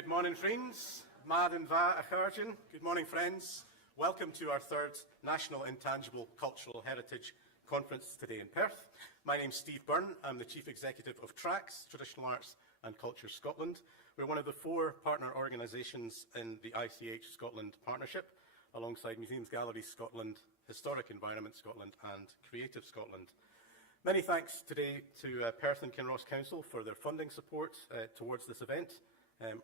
Good morning, friends. Mad and Va Acharjan. Good morning, friends. Welcome to our third National Intangible Cultural Heritage Conference today in Perth. My name's Steve Byrne. I'm the Chief Executive of TRACS, Traditional Arts and Culture Scotland. We're one of the 4 partner organisations in the ICH Scotland Partnership, alongside Museums, Galleries Scotland, Historic Environment Scotland and Creative Scotland. Many thanks today to Perth and Kinross Council for their funding support towards this event.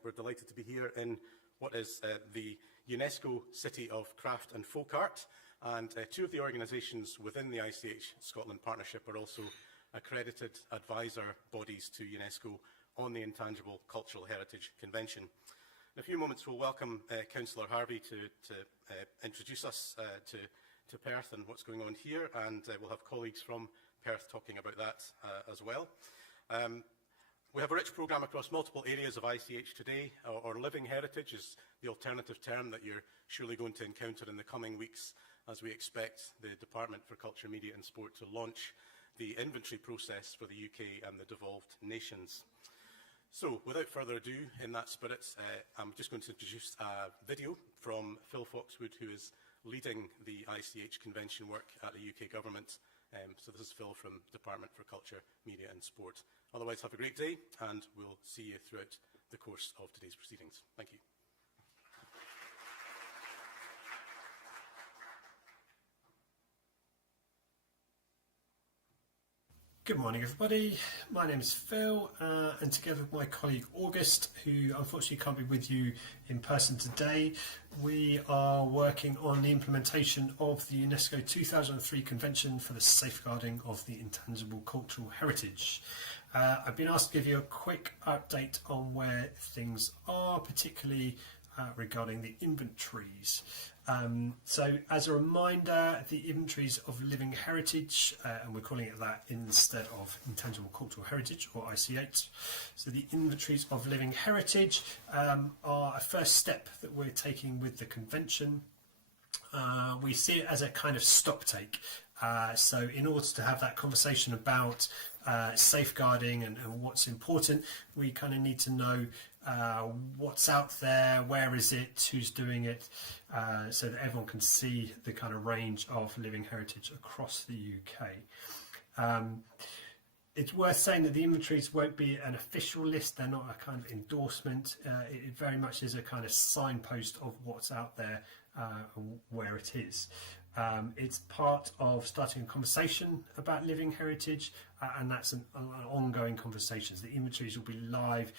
We're delighted to be here in what is the UNESCO City of Craft and Folk Art, and 2 of the organisations within the ICH Scotland Partnership are also accredited advisor bodies to UNESCO on the Intangible Cultural Heritage Convention. In a few moments we'll welcome Councillor Harvey to introduce us to Perth and what's going on here, and we'll have colleagues from Perth talking about that as well. We have a rich programme across multiple areas of ICH today. Or living heritage is the alternative term that you're surely going to encounter in the coming weeks as we expect the Department for Culture, Media and Sport to launch the inventory process for the UK and the devolved nations. So, without further ado, in that spirit, I'm just going to introduce a video from Phil Foxwood, who is leading the ICH convention work at the UK Government. So this is Phil from Department for Culture, Media and Sport. Otherwise, have a great day, and we'll see you throughout the course of today's proceedings. Thank you. Good morning, everybody. My name is Phil, and together with my colleague August, who unfortunately can't be with you in person today, we are working on the implementation of the UNESCO 2003 Convention for the Safeguarding of the Intangible Cultural Heritage. I've been asked to give you a quick update on where things are, particularly regarding the inventories. So as a reminder, the inventories of living heritage, and we're calling it that instead of Intangible Cultural Heritage, or ICH. So the inventories of living heritage are a first step that we're taking with the convention. We see it as a kind of stocktake. So in order to have that conversation about safeguarding and what's important, we kind of need to know what's out there, where is it, who's doing it, so that everyone can see the kind of range of living heritage across the UK. It's worth saying that the inventories won't be an official list, they're not a kind of endorsement, it very much is a kind of signpost of what's out there and where it is. It's part of starting a conversation about living heritage, and that's an ongoing conversation. The inventories will be live,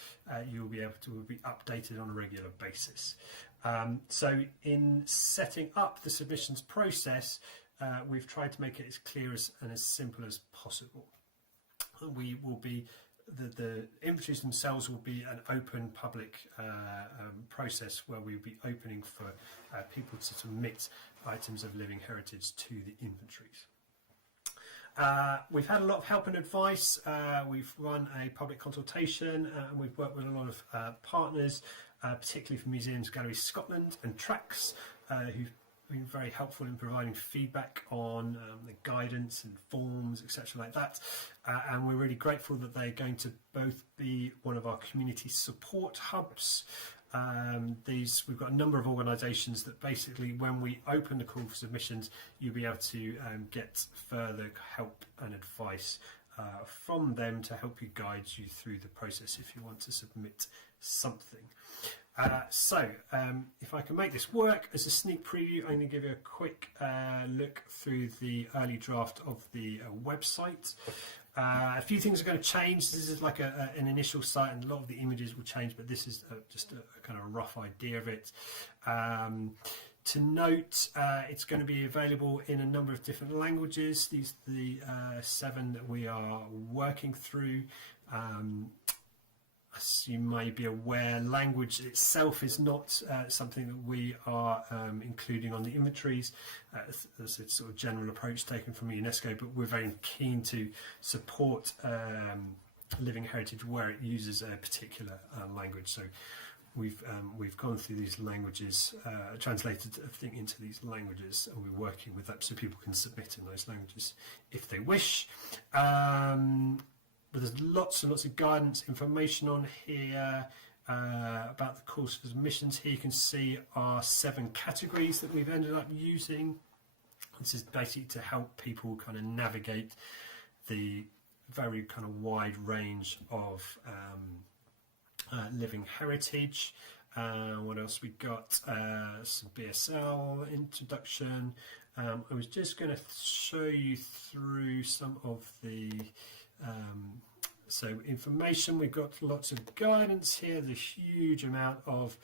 you'll be able to be updated on a regular basis. So in setting up the submissions process, we've tried to make it as clear and as simple as possible. We will be the inventories themselves will be an open public process where we'll be opening for people to submit items of living heritage to the inventories. We've had a lot of help and advice. We've run a public consultation and we've worked with a lot of partners, particularly from Museums, Galleries Scotland and TRACS, who've been very helpful in providing feedback on the guidance and forms, etc. like that. And we're really grateful that they're going to both be one of our community support hubs. We've got a number of organisations that basically, when we open the call for submissions, you'll be able to get further help and advice from them to help you guide you through the process if you want to submit something. If I can make this work as a sneak preview, I'm going to give you a quick look through the early draft of the website. A few things are going to change. This is like an initial site, and a lot of the images will change, but this is just a kind of rough idea of it. To note, it's going to be available in a number of different languages. These are the 7 that we are working through. As you may be aware, language itself is not something that we are including on the inventories. There's a sort of general approach taken from UNESCO, but we're very keen to support living heritage where it uses a particular language. So we've gone through these languages, translated everything into these languages, and we're working with that so people can submit in those languages if they wish. But there's lots and lots of guidance, information on here. about the calls for submissions. Here you can see our 7 categories that we've ended up using. This is basically to help people kind of navigate the very kind of wide range of living heritage. What else we got? Some BSL introduction. I was just going to show you through some of the so information. We've got lots of guidance here. There's a huge amount of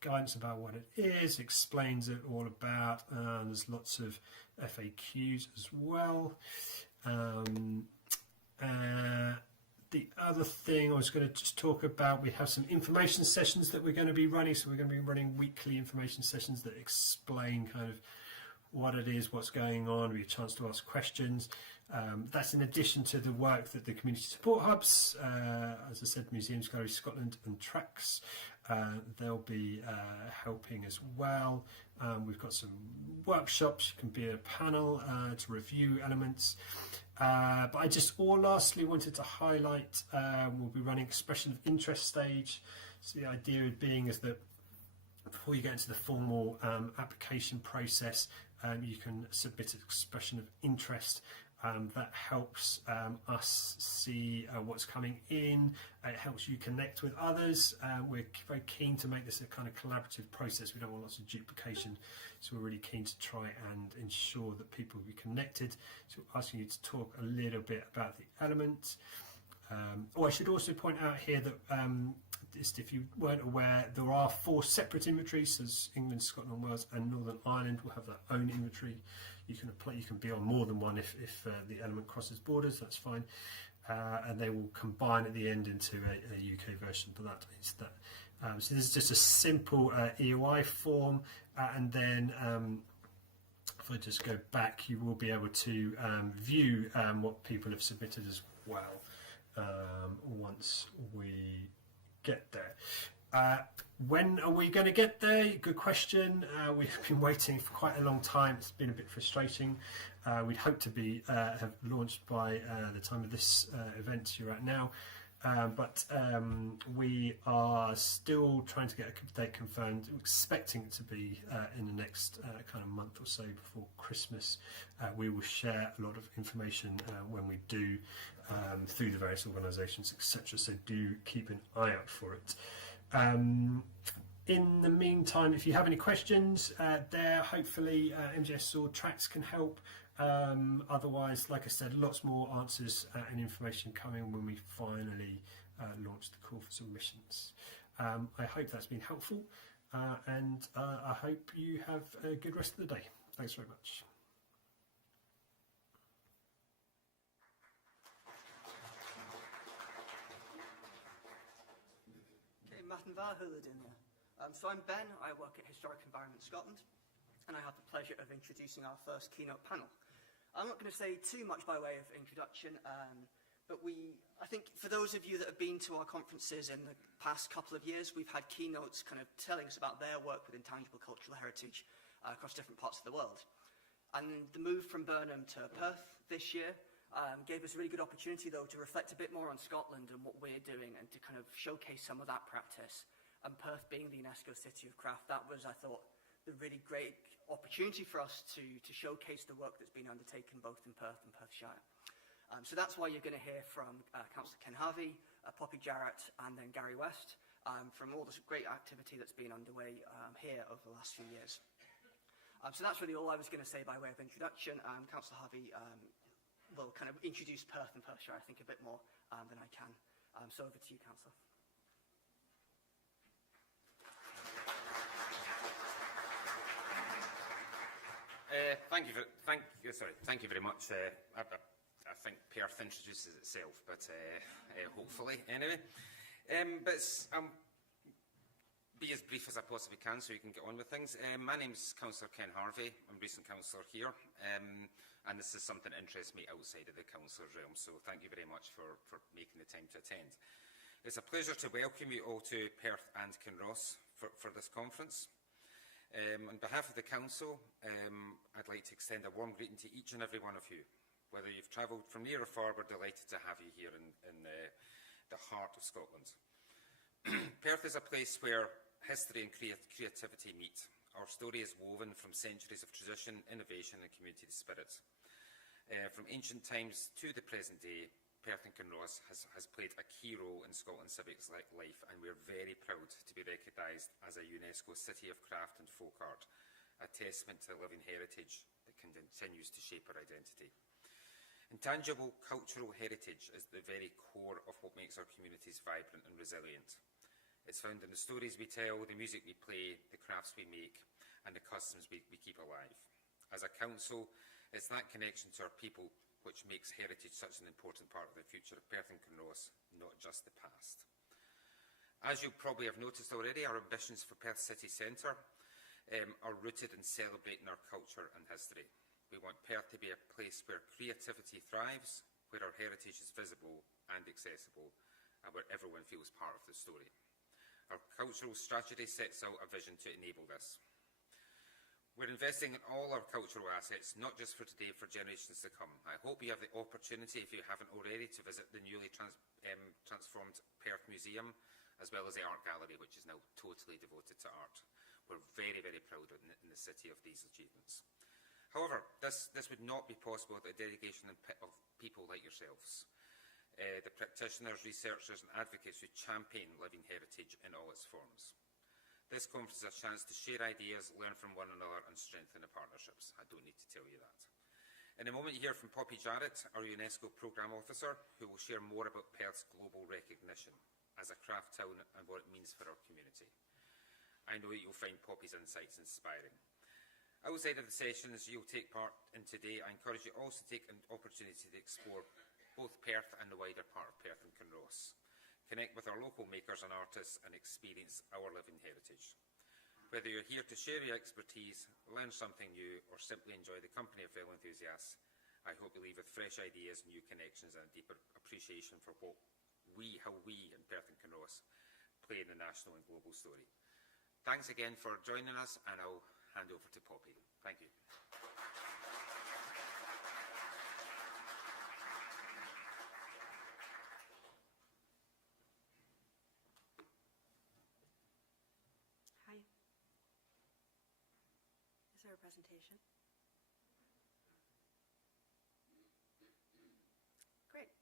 guidance about what it is, explains it all about. There's lots of FAQs as well. The other thing I was going to just talk about, we have some information sessions that we're going to be running. So we're going to be running weekly information sessions that explain kind of what it is, what's going on, with a chance to ask questions. That's in addition to the work that the community support hubs, as I said, Museums, Galleries Scotland and Tracks, they'll be helping as well. We've got some workshops, you can be a panel to review elements. But I just lastly wanted to highlight, we'll be running expression of interest stage. So the idea being is that before you get into the formal application process, you can submit an expression of interest. That helps us see what's coming in. It helps you connect with others. We're very keen to make this a kind of collaborative process. We don't want lots of duplication, so we're really keen to try and ensure that people will be connected. So we're asking you to talk a little bit about the elements. I should also point out here that just if you weren't aware, there are 4 separate inventories. So England, Scotland, Wales and Northern Ireland will have their own inventory. You can apply, you can be on more than one if the element crosses borders, that's fine. And they will combine at the end into a UK version, but that is that. So this is just a simple EOI form, and then if I just go back, you will be able to view what people have submitted as well once we get there. When are we going to get there? Good question. We've been waiting for quite a long time. It's been a bit frustrating. We'd hope to be have launched by the time of this event you're at now, but we are still trying to get a date confirmed. We're expecting it to be in the next kind of month or so before Christmas. We will share a lot of information when we do through the various organisations, etc. So do keep an eye out for it. In the meantime, if you have any questions there, hopefully MGS or Tracks can help. Otherwise, like I said, lots more answers and information coming when we finally launch the call for submissions. I hope that's been helpful, and I hope you have a good rest of the day. Thanks very much. So I'm Ben, I work at Historic Environment Scotland, and I have the pleasure of introducing our first keynote panel. I'm not going to say too much by way of introduction, but I think for those of you that have been to our conferences in the past couple of years, we've had keynotes kind of telling us about their work with intangible cultural heritage across different parts of the world. And the move from Burnham to Perth this year gave us a really good opportunity, though, to reflect a bit more on Scotland and what we're doing, and to kind of showcase some of that practice. And Perth being the UNESCO City of Craft, that was, I thought, the really great opportunity for us to showcase the work that's been undertaken both in Perth and Perthshire. So that's why you're going to hear from Councillor Ken Harvey, Poppy Jarrett, and then Gary West, from all this great activity that's been underway here over the last few years. So that's really all I was going to say by way of introduction. Councillor Harvey will kind of introduce Perth and Perthshire, I think, a bit more than I can. So over to you, Councillor. Thank you very much. I think Perth introduces itself, but hopefully anyway. Be as brief as I possibly can so you can get on with things. My name's Councillor Ken Harvey. I'm recent councillor here, and this is something that interests me outside of the councillor's realm. So thank you very much for making the time to attend. It's a pleasure to welcome you all to Perth and Kinross for this conference. On behalf of the Council, I'd like to extend a warm greeting to each and every one of you. Whether you've travelled from near or far, we're delighted to have you here in the heart of Scotland. Perth is a place where history and creativity meet. Our story is woven from centuries of tradition, innovation and community spirit. From ancient times to the present day, Perth and Kinross has played a key role in Scotland's civic life, and we are very proud to be recognised as a UNESCO City of Craft and Folk Art, a testament to the living heritage that continues to shape our identity. Intangible cultural heritage is the very core of what makes our communities vibrant and resilient. It's found in the stories we tell, the music we play, the crafts we make, and the customs we keep alive. As a council, it's that connection to our people which makes heritage such an important part of the future of Perth and Kinross, not just the past. As you probably have noticed already, our ambitions for Perth City Centre are rooted in celebrating our culture and history. We want Perth to be a place where creativity thrives, where our heritage is visible and accessible, and where everyone feels part of the story. Our cultural strategy sets out a vision to enable this. We're investing in all our cultural assets, not just for today, for generations to come. I hope you have the opportunity, if you haven't already, to visit the newly transformed Perth Museum, as well as the Art Gallery, which is now totally devoted to art. We're very, very proud in the city of these achievements. However, this would not be possible without the dedication of people like yourselves. The practitioners, researchers and advocates who champion living heritage in all its forms. This conference is a chance to share ideas, learn from one another and strengthen the partnerships. I don't need to tell you that. In a moment you hear from Poppy Jarrett, our UNESCO Programme Officer, who will share more about Perth's global recognition as a craft town and what it means for our community. I know that you'll find Poppy's insights inspiring. Outside of the sessions you'll take part in today, I encourage you also to take an opportunity to explore both Perth and the wider part of Perth and Kinross. Connect with our local makers and artists and experience our living heritage. Whether you're here to share your expertise, learn something new, or simply enjoy the company of fellow enthusiasts, I hope you leave with fresh ideas, new connections and a deeper appreciation for how we in Perth and Kinross play in the national and global story. Thanks again for joining us, and I'll hand over to Poppy. Thank you. Is there a presentation? Great.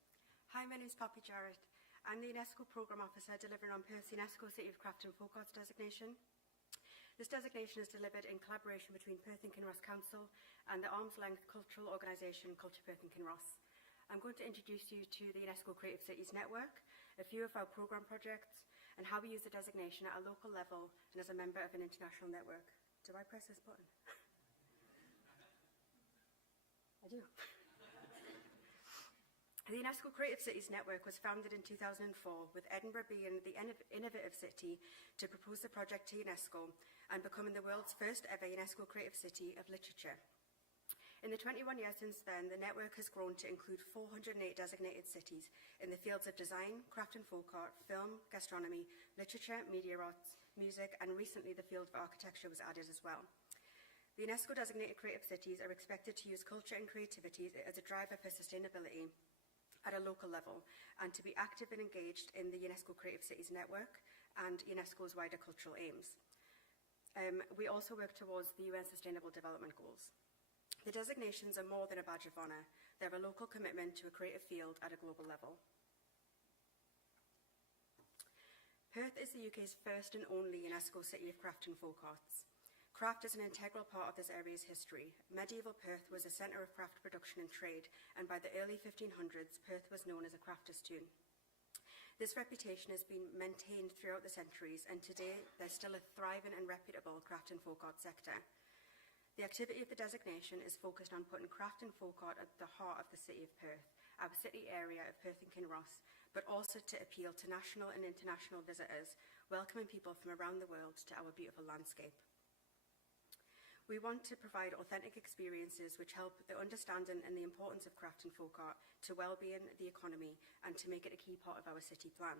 Hi, my name is Poppy Jarrett. I'm the UNESCO Programme Officer delivering on Perth's UNESCO City of Craft and Folk Arts designation. This designation is delivered in collaboration between Perth and Kinross Council and the arm's-length cultural organisation Culture Perth and Kinross. I'm going to introduce you to the UNESCO Creative Cities Network, a few of our programme projects, and how we use the designation at a local level and as a member of an international network. Do I press this button? I do. The UNESCO Creative Cities Network was founded in 2004, with Edinburgh being the innovative city to propose the project to UNESCO and becoming the world's first ever UNESCO Creative City of Literature. In the 21 years since then, the network has grown to include 408 designated cities in the fields of design, craft and folk art, film, gastronomy, literature, media arts, music, and recently the field of architecture was added as well. The UNESCO designated creative cities are expected to use culture and creativity as a driver for sustainability at a local level and to be active and engaged in the UNESCO Creative Cities Network and UNESCO's wider cultural aims. We also work towards the UN Sustainable Development Goals. The designations are more than a badge of honour. They're a local commitment to a creative field at a global level. Perth is the UK's first and only UNESCO City of Craft and Folk Arts. Craft is an integral part of this area's history. Medieval Perth was a centre of craft production and trade, and by the early 1500s, Perth was known as a crafter's town. This reputation has been maintained throughout the centuries, and today there's still a thriving and reputable craft and folk art sector. The activity of the designation is focused on putting craft and folk art at the heart of the city of Perth, our city area of Perth and Kinross, but also to appeal to national and international visitors, welcoming people from around the world to our beautiful landscape. We want to provide authentic experiences which help the understanding and the importance of craft and folk art to well-being, the economy, and to make it a key part of our city plan.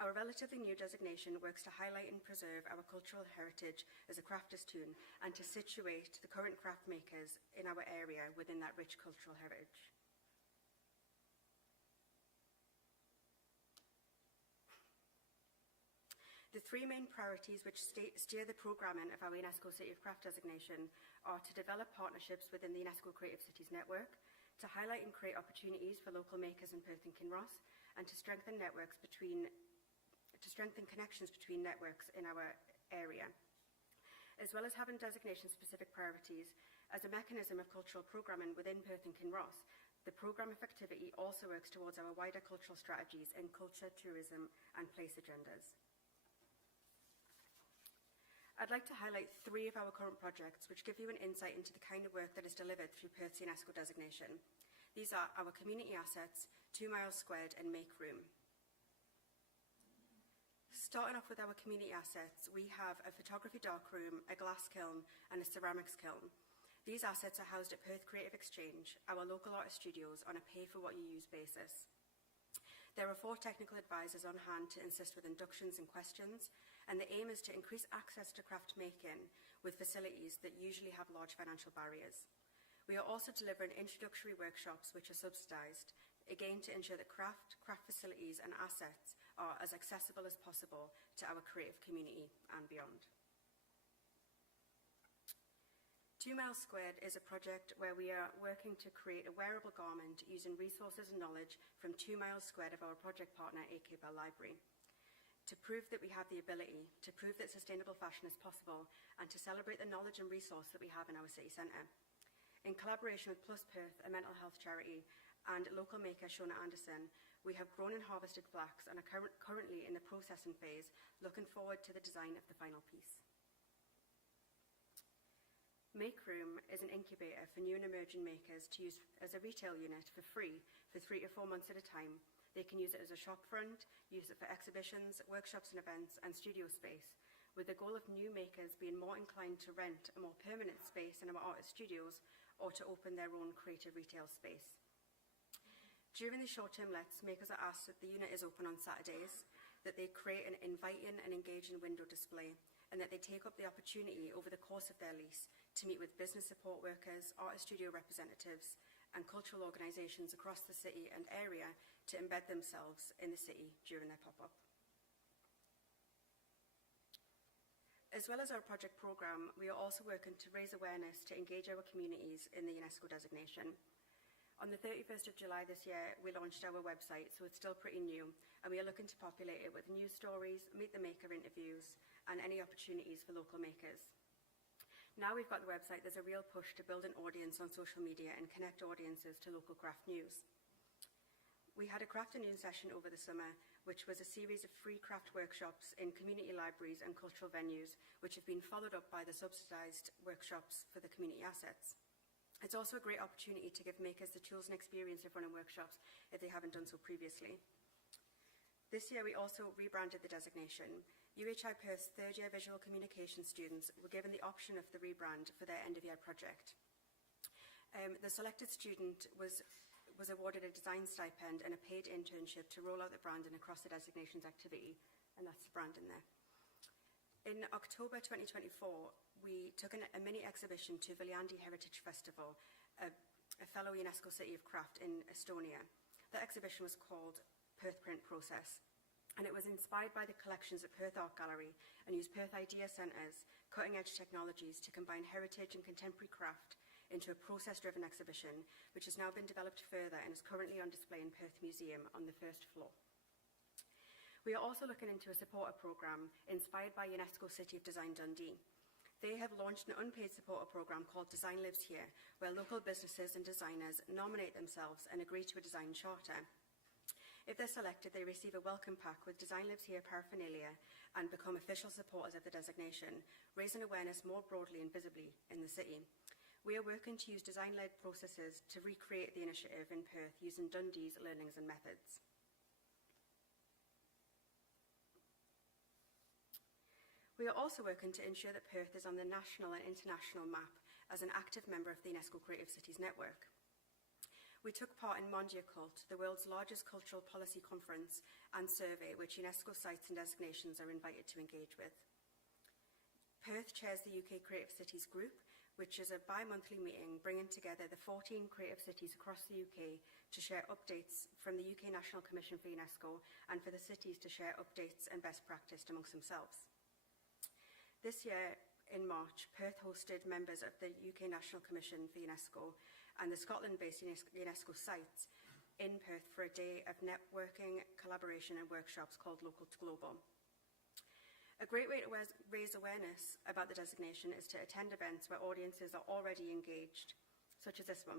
Our relatively new designation works to highlight and preserve our cultural heritage as a crafter's town and to situate the current craft makers in our area within that rich cultural heritage. The three main priorities which steer the programming of our UNESCO City of Craft designation are to develop partnerships within the UNESCO Creative Cities network, to highlight and create opportunities for local makers in Perth and Kinross, and to strengthen connections between networks in our area. As well as having designation-specific priorities, as a mechanism of cultural programming within Perth and Kinross, the programme of activity also works towards our wider cultural strategies in culture, tourism and place agendas. I'd like to highlight three of our current projects which give you an insight into the kind of work that is delivered through Perth's UNESCO designation. These are our community assets, 2 Miles Squared and Make Room. Starting off with our community assets, we have a photography darkroom, a glass kiln and a ceramics kiln. These assets are housed at Perth Creative Exchange, our local artist studios, on a pay-for-what-you-use basis. There are 4 technical advisors on hand to assist with inductions and questions, and the aim is to increase access to craft making with facilities that usually have large financial barriers. We are also delivering introductory workshops which are subsidised, again to ensure that craft facilities and assets are as accessible as possible to our creative community and beyond. 2 Miles Squared is a project where we are working to create a wearable garment using resources and knowledge from 2 Miles Squared of our project partner, AK Bell Library, to prove that we have the ability, to prove that sustainable fashion is possible, and to celebrate the knowledge and resource that we have in our city centre. In collaboration with Plus Perth, a mental health charity, and local maker Shona Anderson, we have grown and harvested flax and are currently in the processing phase, looking forward to the design of the final piece. Make Room is an incubator for new and emerging makers to use as a retail unit for free for 3 to 4 months at a time. They can use it as a shop front, use it for exhibitions, workshops and events, and studio space, with the goal of new makers being more inclined to rent a more permanent space in our artist studios or to open their own creative retail space. During the short-term lets, makers are asked that the unit is open on Saturdays, that they create an inviting and engaging window display, and that they take up the opportunity over the course of their lease to meet with business support workers, artist studio representatives, and cultural organisations across the city and area to embed themselves in the city during their pop-up. As well as our project programme, we are also working to raise awareness to engage our communities in the UNESCO designation. On the 31st of July this year, we launched our website, so it's still pretty new, and we are looking to populate it with news stories, meet the maker interviews, and any opportunities for local makers. Now we've got the website, there's a real push to build an audience on social media and connect audiences to local craft news. We had a craft and news session over the summer, which was a series of free craft workshops in community libraries and cultural venues, which have been followed up by the subsidised workshops for the community assets. It's also a great opportunity to give makers the tools and experience of running workshops if they haven't done so previously. This year we also rebranded the designation. UHI Perth's third-year visual communication students were given the option of the rebrand for their end-of-year project. The selected student was awarded a design stipend and a paid internship to roll out the branding across the designation's activity, and that's the branding there. In October 2024, we took a mini exhibition to Viljandi Heritage Festival, a fellow UNESCO City of Craft in Estonia. The exhibition was called Perth Print Process, and it was inspired by the collections at Perth Art Gallery and used Perth Idea Centre's cutting-edge technologies to combine heritage and contemporary craft into a process-driven exhibition, which has now been developed further and is currently on display in Perth Museum on the first floor. We are also looking into a supporter programme inspired by UNESCO City of Design Dundee. They have launched an unpaid supporter programme called Design Lives Here, where local businesses and designers nominate themselves and agree to a design charter. If they're selected, they receive a welcome pack with Design Lives Here paraphernalia and become official supporters of the designation, raising awareness more broadly and visibly in the city. We are working to use design-led processes to recreate the initiative in Perth using Dundee's learnings and methods. We are also working to ensure that Perth is on the national and international map as an active member of the UNESCO Creative Cities Network. We took part in Mondia Cult, the world's largest cultural policy conference and survey, which UNESCO sites and designations are invited to engage with. Perth chairs the UK Creative Cities Group, which is a bi-monthly meeting bringing together the 14 creative cities across the UK to share updates from the UK National Commission for UNESCO and for the cities to share updates and best practice amongst themselves. This year, in March, Perth hosted members of the UK National Commission for UNESCO and the Scotland-based UNESCO sites in Perth for a day of networking, collaboration and workshops called Local to Global. A great way to raise awareness about the designation is to attend events where audiences are already engaged, such as this one.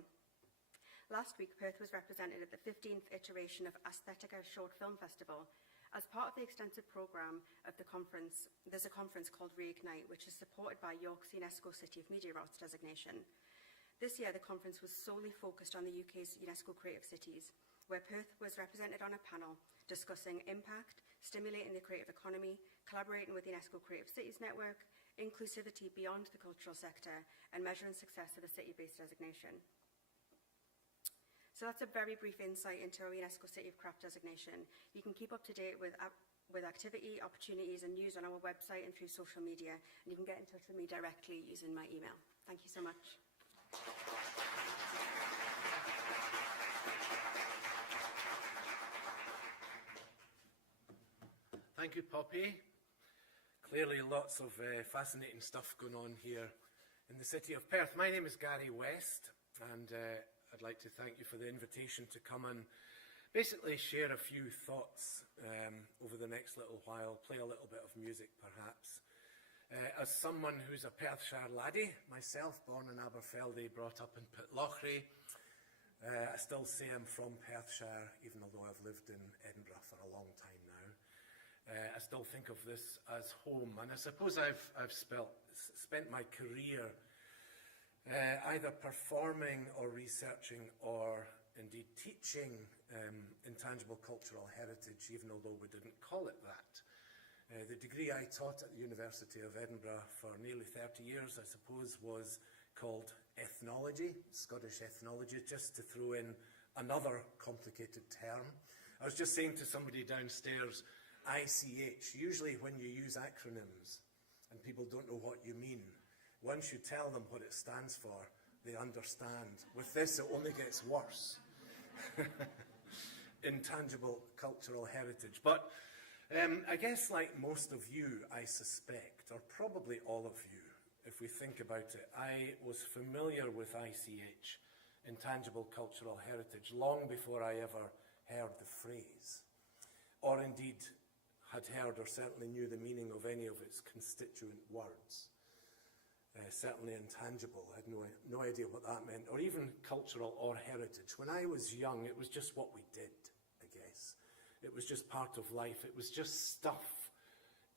Last week, Perth was represented at the 15th iteration of Aesthetica Short Film Festival. As part of the extensive programme of the conference, there's a conference called Reignite, which is supported by York's UNESCO City of Media Arts designation. This year, the conference was solely focused on the UK's UNESCO creative cities, where Perth was represented on a panel discussing impact, stimulating the creative economy, collaborating with the UNESCO Creative Cities Network, inclusivity beyond the cultural sector, and measuring success of a city-based designation. So that's a very brief insight into our UNESCO City of Craft designation. You can keep up to date with activity, opportunities and news on our website and through social media, and you can get in touch with me directly using my email. Thank you so much. Thank you, Poppy. Clearly lots of fascinating stuff going on here in the city of Perth. My name is Gary West, and I'd like to thank you for the invitation to come and basically share a few thoughts over the next little while, play a little bit of music perhaps. As someone who's a Perthshire laddie, myself, born in Aberfeldy, brought up in Pitlochry, I still say I'm from Perthshire, even although I've lived in Edinburgh for a long time now. I still think of this as home, and I suppose I've spent my career either performing or researching or indeed teaching intangible cultural heritage, even although we didn't call it that. The degree I taught at the University of Edinburgh for nearly 30 years, I suppose, was called ethnology, Scottish ethnology, just to throw in another complicated term. I was just saying to somebody downstairs, ICH, usually when you use acronyms and people don't know what you mean, once you tell them what it stands for, they understand. With this, it only gets worse. Intangible cultural heritage. But I guess like most of you, I suspect, or probably all of you, if we think about it, I was familiar with ICH, Intangible Cultural Heritage, long before I ever heard the phrase, or indeed had heard or certainly knew the meaning of any of its constituent words. Certainly intangible, I had no idea what that meant, or even cultural or heritage. When I was young, it was just what we did, I guess. It was just part of life. It was just stuff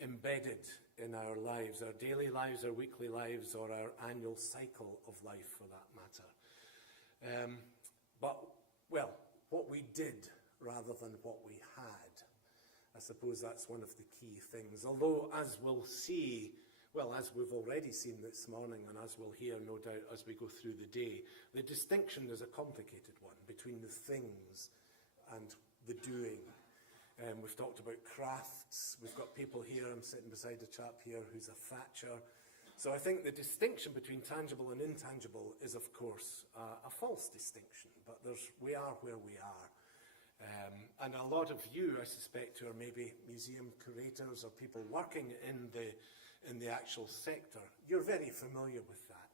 embedded in our lives, our daily lives, our weekly lives, or our annual cycle of life, for that matter. But, well, what we did rather than what we had, I suppose that's one of the key things. Although, as we'll see, well, as we've already seen this morning, and as we'll hear, no doubt, as we go through the day, the distinction is a complicated one between the things and the doing. We've talked about crafts. We've got people here. I'm sitting beside a chap here who's a thatcher. So I think the distinction between tangible and intangible is, of course, a false distinction. But we are where we are. And a lot of you, I suspect, who are maybe museum curators or people working in the actual sector, you're very familiar with that.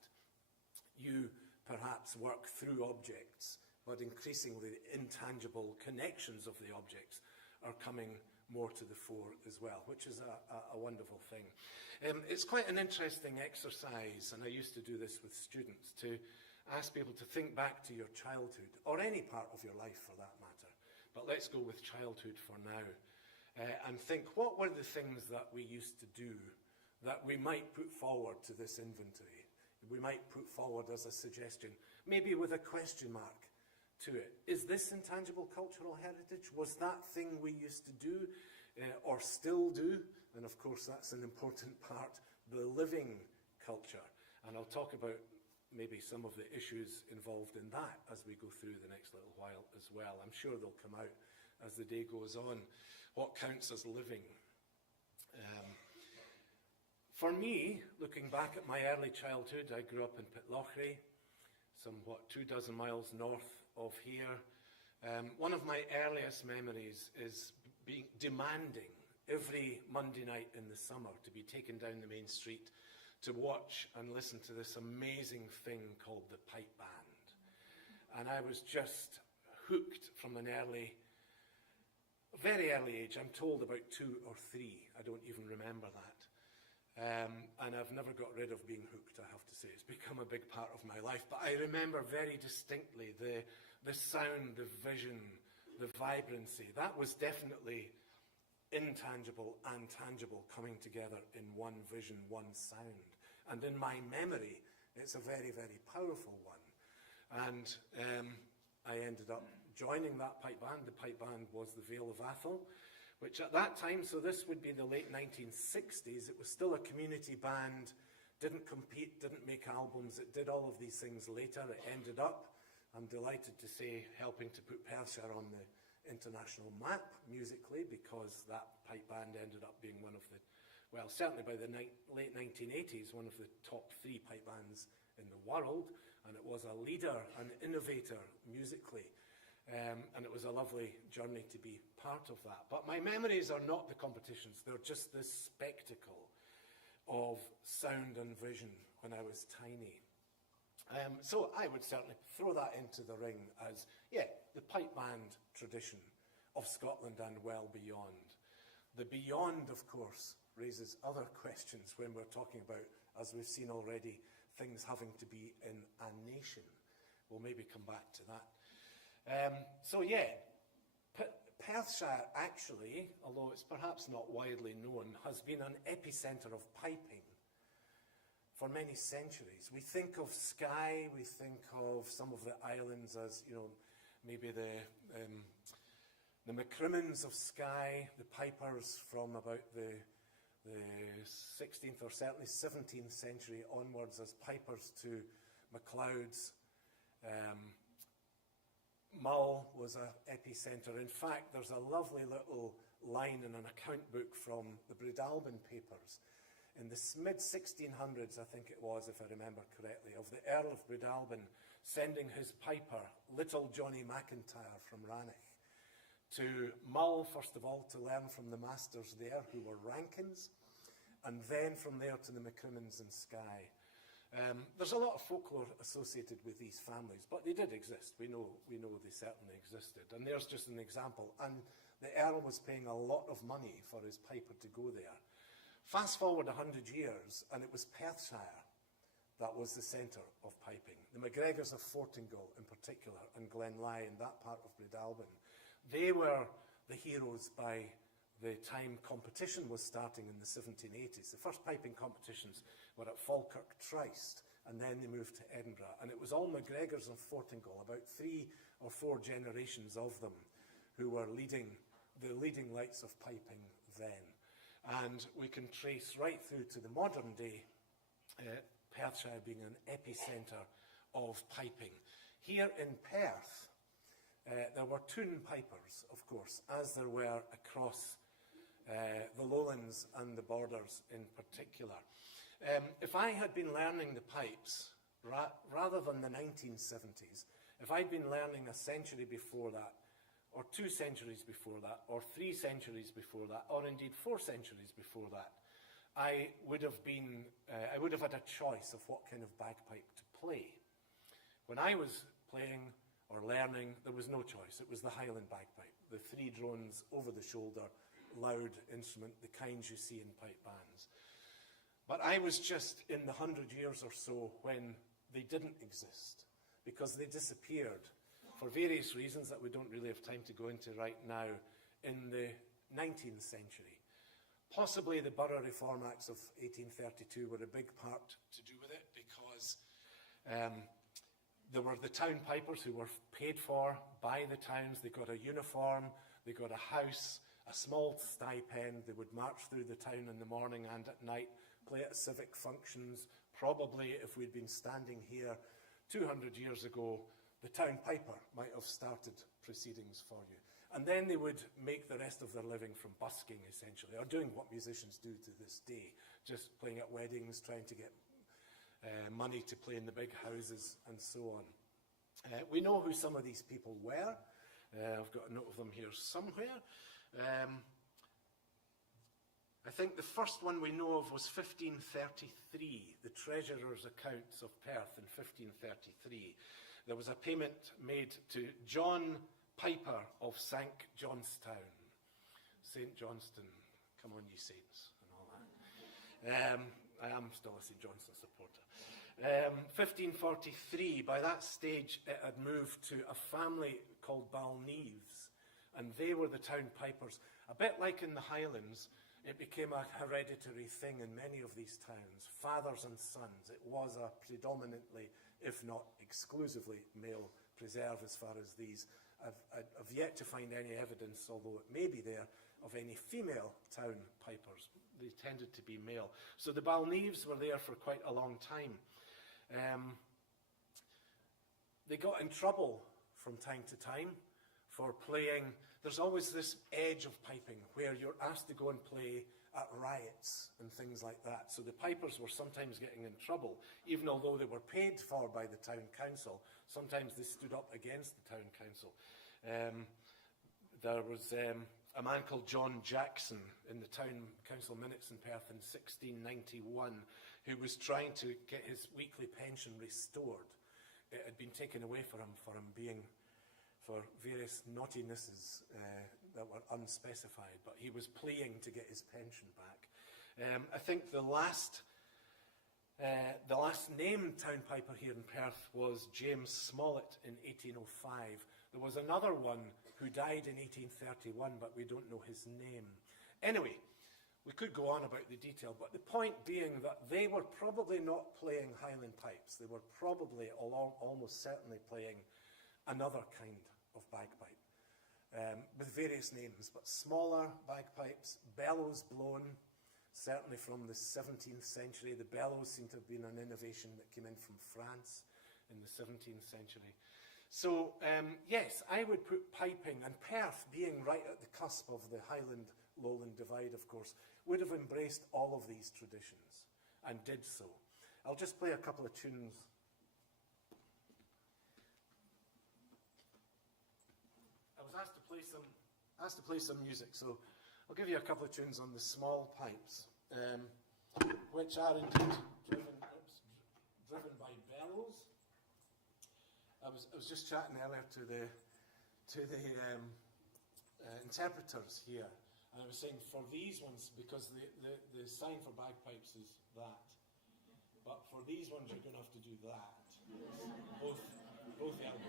You perhaps work through objects, but increasingly the intangible connections of the objects are coming more to the fore as well, which is a wonderful thing. It's quite an interesting exercise, and I used to do this with students, to ask people to think back to your childhood, or any part of your life for that matter. But let's go with childhood for now, and think, what were the things that we used to do that we might put forward to this inventory? We might put forward as a suggestion, maybe with a question mark to it. Is this intangible cultural heritage? Was that thing we used to do or still do? And of course, that's an important part, the living culture. And I'll talk about maybe some of the issues involved in that as we go through the next little while as well. I'm sure they'll come out as the day goes on. What counts as living? For me, looking back at my early childhood, I grew up in Pitlochry, somewhat 24 miles north of here. One of my earliest memories is demanding every Monday night in the summer to be taken down the main street to watch and listen to this amazing thing called the pipe band. And I was just hooked from an very early age. I'm told about 2 or 3. I don't even remember that. And I've never got rid of being hooked, I have to say. It's become a big part of my life. But I remember very distinctly the sound, the vision, the vibrancy. That was definitely intangible and tangible coming together in one vision, one sound. And in my memory, it's a very, very powerful one. And I ended up joining that pipe band. The pipe band was the Vale of Atholl, which at that time, so this would be the late 1960s, it was still a community band, didn't compete, didn't make albums, it did all of these things later. It ended up, I'm delighted to say, helping to put Perthshire on the international map musically, because that pipe band ended up being one of the, well, certainly by the late 1980s, one of the top 3 pipe bands in the world, and it was a leader, an innovator musically. And it was a lovely journey to be part of that. But my memories are not the competitions, they're just this spectacle of sound and vision when I was tiny. So I would certainly throw that into the ring as, yeah, the pipe band tradition of Scotland and well beyond. The beyond, of course, raises other questions when we're talking about, as we've seen already, things having to be in a nation. We'll maybe come back to that. So yeah, Perthshire actually, although it's perhaps not widely known, has been an epicentre of piping for many centuries. We think of Skye, we think of some of the islands as, you know, maybe the McCrimmons of Skye, the pipers from about the 16th or certainly 17th century onwards as pipers to MacLeod's. Mull was an epicentre. In fact, there's a lovely little line in an account book from the Breadalbane papers in the mid-1600s, I think it was, if I remember correctly, of the Earl of Breadalbane sending his piper, little Johnny McIntyre from Rannoch, to Mull, first of all, to learn from the masters there, who were Rankins, and then from there to the McCrimmons in Skye. There's a lot of folklore associated with these families, but they did exist. We know they certainly existed. And there's just an example. And the Earl was paying a lot of money for his piper to go there. Fast forward 100 years, and it was Perthshire that was the centre of piping. The MacGregors of Fortingall, in particular, and Glenlie, in that part of Breadalbane, they were the heroes by the time competition was starting in the 1780s. The first piping competitions were at Falkirk Tryst, and then they moved to Edinburgh. And it was all MacGregors of Fortingall, about 3 or 4 generations of them, who were the leading lights of piping then. And we can trace right through to the modern day, Perthshire being an epicentre of piping. Here in Perth, there were tune pipers, of course, as there were across the lowlands and the borders in particular. If I had been learning the pipes rather than the 1970s, if I'd been learning a century before that, or 2 centuries before that, or 3 centuries before that, or indeed 4 centuries before that, I would have had a choice of what kind of bagpipe to play. When I was playing or learning, there was no choice. It was the Highland bagpipe, the 3 drones over the shoulder, loud instrument, the kinds you see in pipe bands. But I was just in the 100 years or so when they didn't exist, because they disappeared for various reasons that we don't really have time to go into right now in the 19th century. Possibly the Borough Reform Acts of 1832 were a big part to do with it, because there were the town pipers who were paid for by the towns. They got a uniform, they got a house, a small stipend. They would march through the town in the morning and at night, play at civic functions. Probably, if we'd been standing here 200 years ago, the town piper might have started proceedings for you. And then they would make the rest of their living from busking, essentially, or doing what musicians do to this day, just playing at weddings, trying to get money to play in the big houses, and so on. We know who some of these people were. I've got a note of them here somewhere. I think the first one we know of was 1533, the Treasurer's Accounts of Perth in 1533. There was a payment made to John Piper of St. Johnstown. St. Johnston, come on, ye saints, and all that. I am still a St. Johnston supporter. 1543, by that stage, it had moved to a family called Balneves, and they were the town pipers. A bit like in the Highlands, it became a hereditary thing in many of these towns, fathers and sons. It was a predominantly, if not exclusively, male preserve as far as these. I've yet to find any evidence, although it may be there, of any female town pipers. They tended to be male. So the Balneves were there for quite a long time. They got in trouble from time to time for playing. There's always this edge of piping where you're asked to go and play at riots and things like that. So the pipers were sometimes getting in trouble, even although they were paid for by the town council. Sometimes they stood up against the town council. There was a man called John Jackson in the town council minutes in Perth in 1691 who was trying to get his weekly pension restored. It had been taken away for him being for various naughtinesses that were unspecified, but he was pleading to get his pension back. I think the last named town piper here in Perth was James Smollett in 1805. There was another one who died in 1831, but we don't know his name. Anyway, we could go on about the detail, but the point being that they were probably not playing Highland pipes. They were probably almost certainly playing another kind of bagpipe, with various names, but smaller bagpipes, bellows blown, certainly from the 17th century. The bellows seem to have been an innovation that came in from France in the 17th century. So, yes, I would put piping, and Perth being right at the cusp of the Highland-Lowland divide, of course, would have embraced all of these traditions, and did so. I'll just play a couple of tunes. I was asked to play some music, so I'll give you a couple of tunes on the small pipes, which are indeed driven by bellows. I was just chatting earlier to the interpreters here, and I was saying for these ones, because the sign for bagpipes is that, but for these ones you're going to have to do that, both elbows.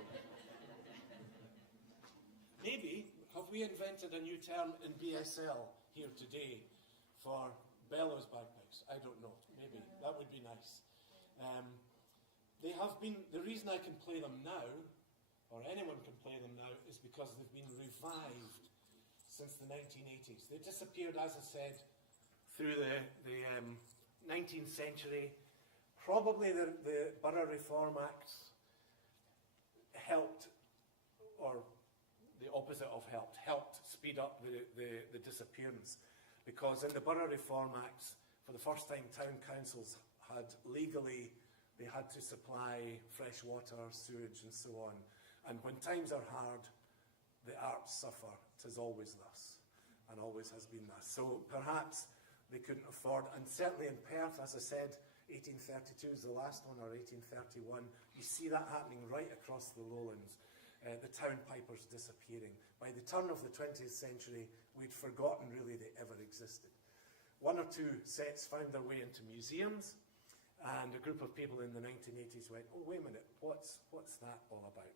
Maybe, have we invented a new term in BSL here today for bellows bagpipes? I don't know. Maybe. That would be nice. They have been, the reason I can play them now, or anyone can play them now, is because they've been revived since the 1980s. They disappeared, as I said, through the 19th century. Probably the Borough Reform Act helped, or the opposite of helped speed up the disappearance, because in the Borough Reform Acts, for the first time, town councils had legally, they had to supply fresh water, sewage, and so on. And when times are hard, the arts suffer. 'Tis always thus, and always has been thus. So perhaps they couldn't afford, and certainly in Perth, as I said, 1832 is the last one, or 1831. You see that happening right across the lowlands. The town pipers disappearing. By the turn of the 20th century, we'd forgotten really they ever existed. One or two sets found their way into museums, and a group of people in the 1980s went, oh, wait a minute, what's that all about?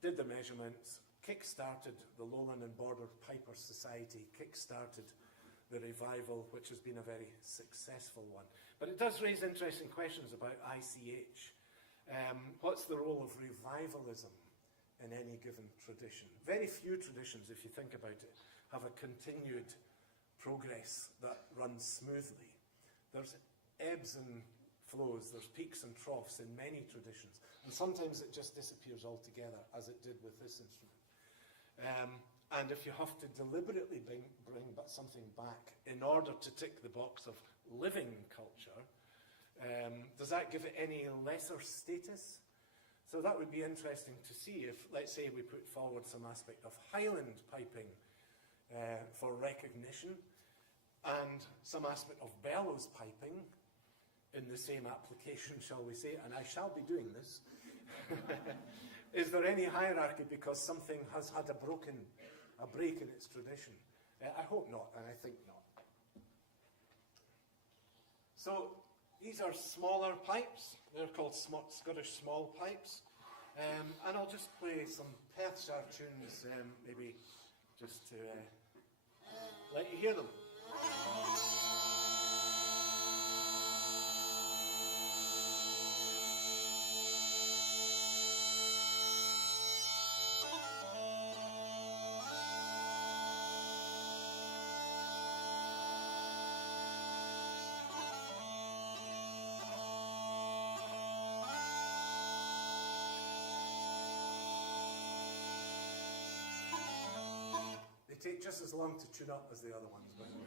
Did the measurements, kick-started the Lowland and Border Piper Society, kick-started the revival, which has been a very successful one. But it does raise interesting questions about ICH. What's the role of revivalism in any given tradition? Very few traditions, if you think about it, have a continued progress that runs smoothly. There's ebbs and flows, there's peaks and troughs in many traditions, and sometimes it just disappears altogether, as it did with this instrument. And if you have to deliberately bring something back in order to tick the box of living culture, does that give it any lesser status? So that would be interesting to see if, let's say, we put forward some aspect of Highland piping for recognition and some aspect of bellows piping in the same application, shall we say, and I shall be doing this. Is there any hierarchy because something has had a break in its tradition? I hope not, and I think not. So these are smaller pipes. They're called Scottish small pipes. And I'll just play some Perthshire tunes, maybe just to let you hear them. Take just as long to tune up as the other ones, by the way.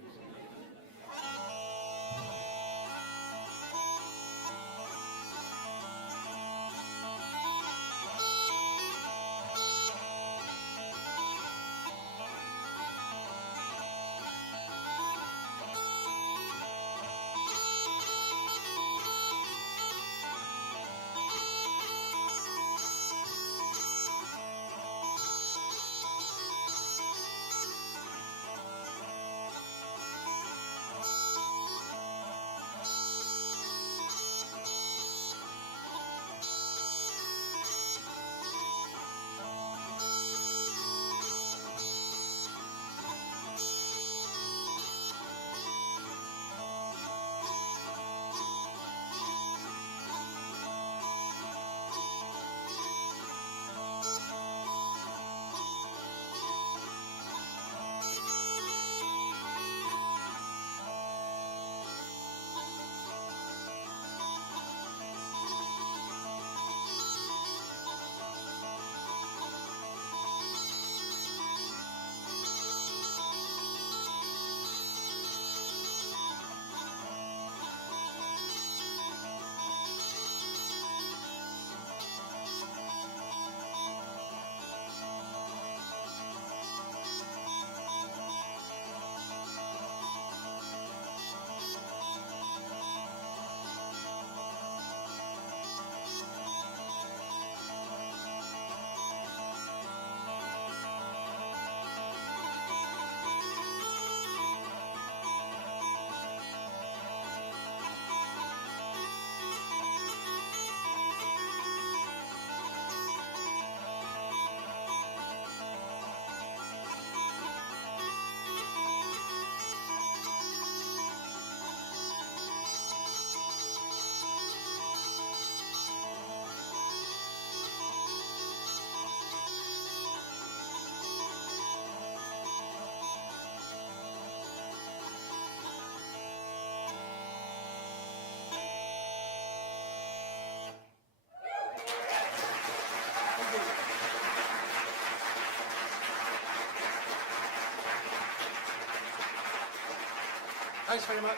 Thanks very much.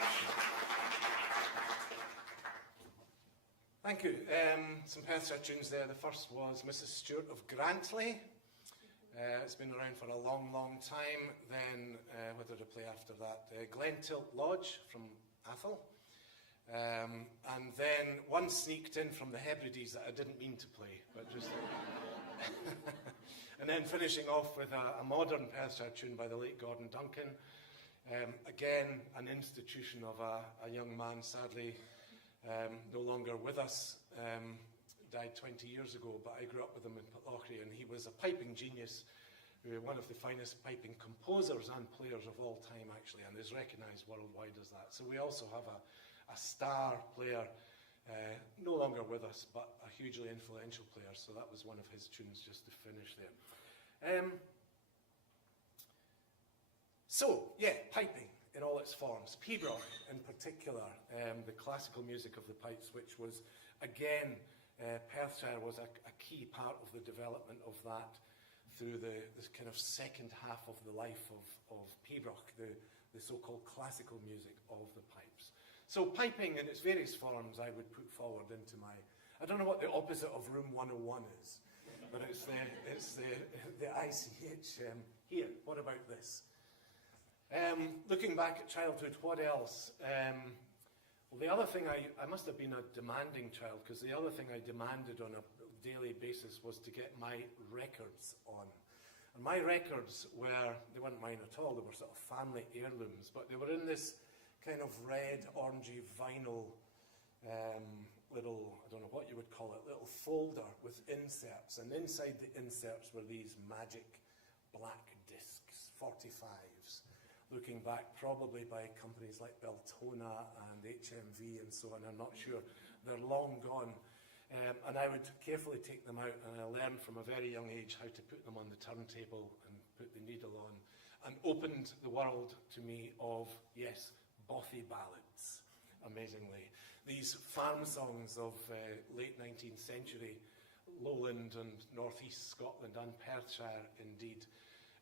Thank you. Some Perthshire tunes there. The first was Mrs. Stewart of Grantley. It's been around for a long, long time. Then, what did I play after that? Glentilt Lodge from Athol. And then one sneaked in from the Hebrides that I didn't mean to play, but just... And then finishing off with a modern Perthshire tune by the late Gordon Duncan. Again, an institution of a young man, sadly, no longer with us, died 20 years ago, but I grew up with him in Pitlochry, and he was a piping genius, one of the finest piping composers and players of all time, actually, and is recognised worldwide as that. So we also have a star player, no longer with us, but a hugely influential player, so that was one of his tunes just to finish there. So, yeah, piping in all its forms. Pibroch, in particular, the classical music of the pipes, which was, again, Perthshire was a key part of the development of that through this kind of second half of the life of Pibroch, the so-called classical music of the pipes. So piping in its various forms I would put forward into my, I don't know what the opposite of Room 101 is, but it's the ICH here. What about this? Looking back at childhood, what else? Well, the other thing, I must have been a demanding child, because the other thing I demanded on a daily basis was to get my records on. And my records they weren't mine at all, they were sort of family heirlooms, but they were in this kind of red, orangey vinyl little, I don't know what you would call it, little folder with inserts. And inside the inserts were these magic black discs, 45s, looking back probably by companies like Beltona and HMV and so on. I'm not sure. They're long gone. And I would carefully take them out, and I learned from a very young age how to put them on the turntable and put the needle on, and opened the world to me of, yes, bothy ballads, amazingly. These farm songs of late 19th century, Lowland and Northeast Scotland and Perthshire indeed.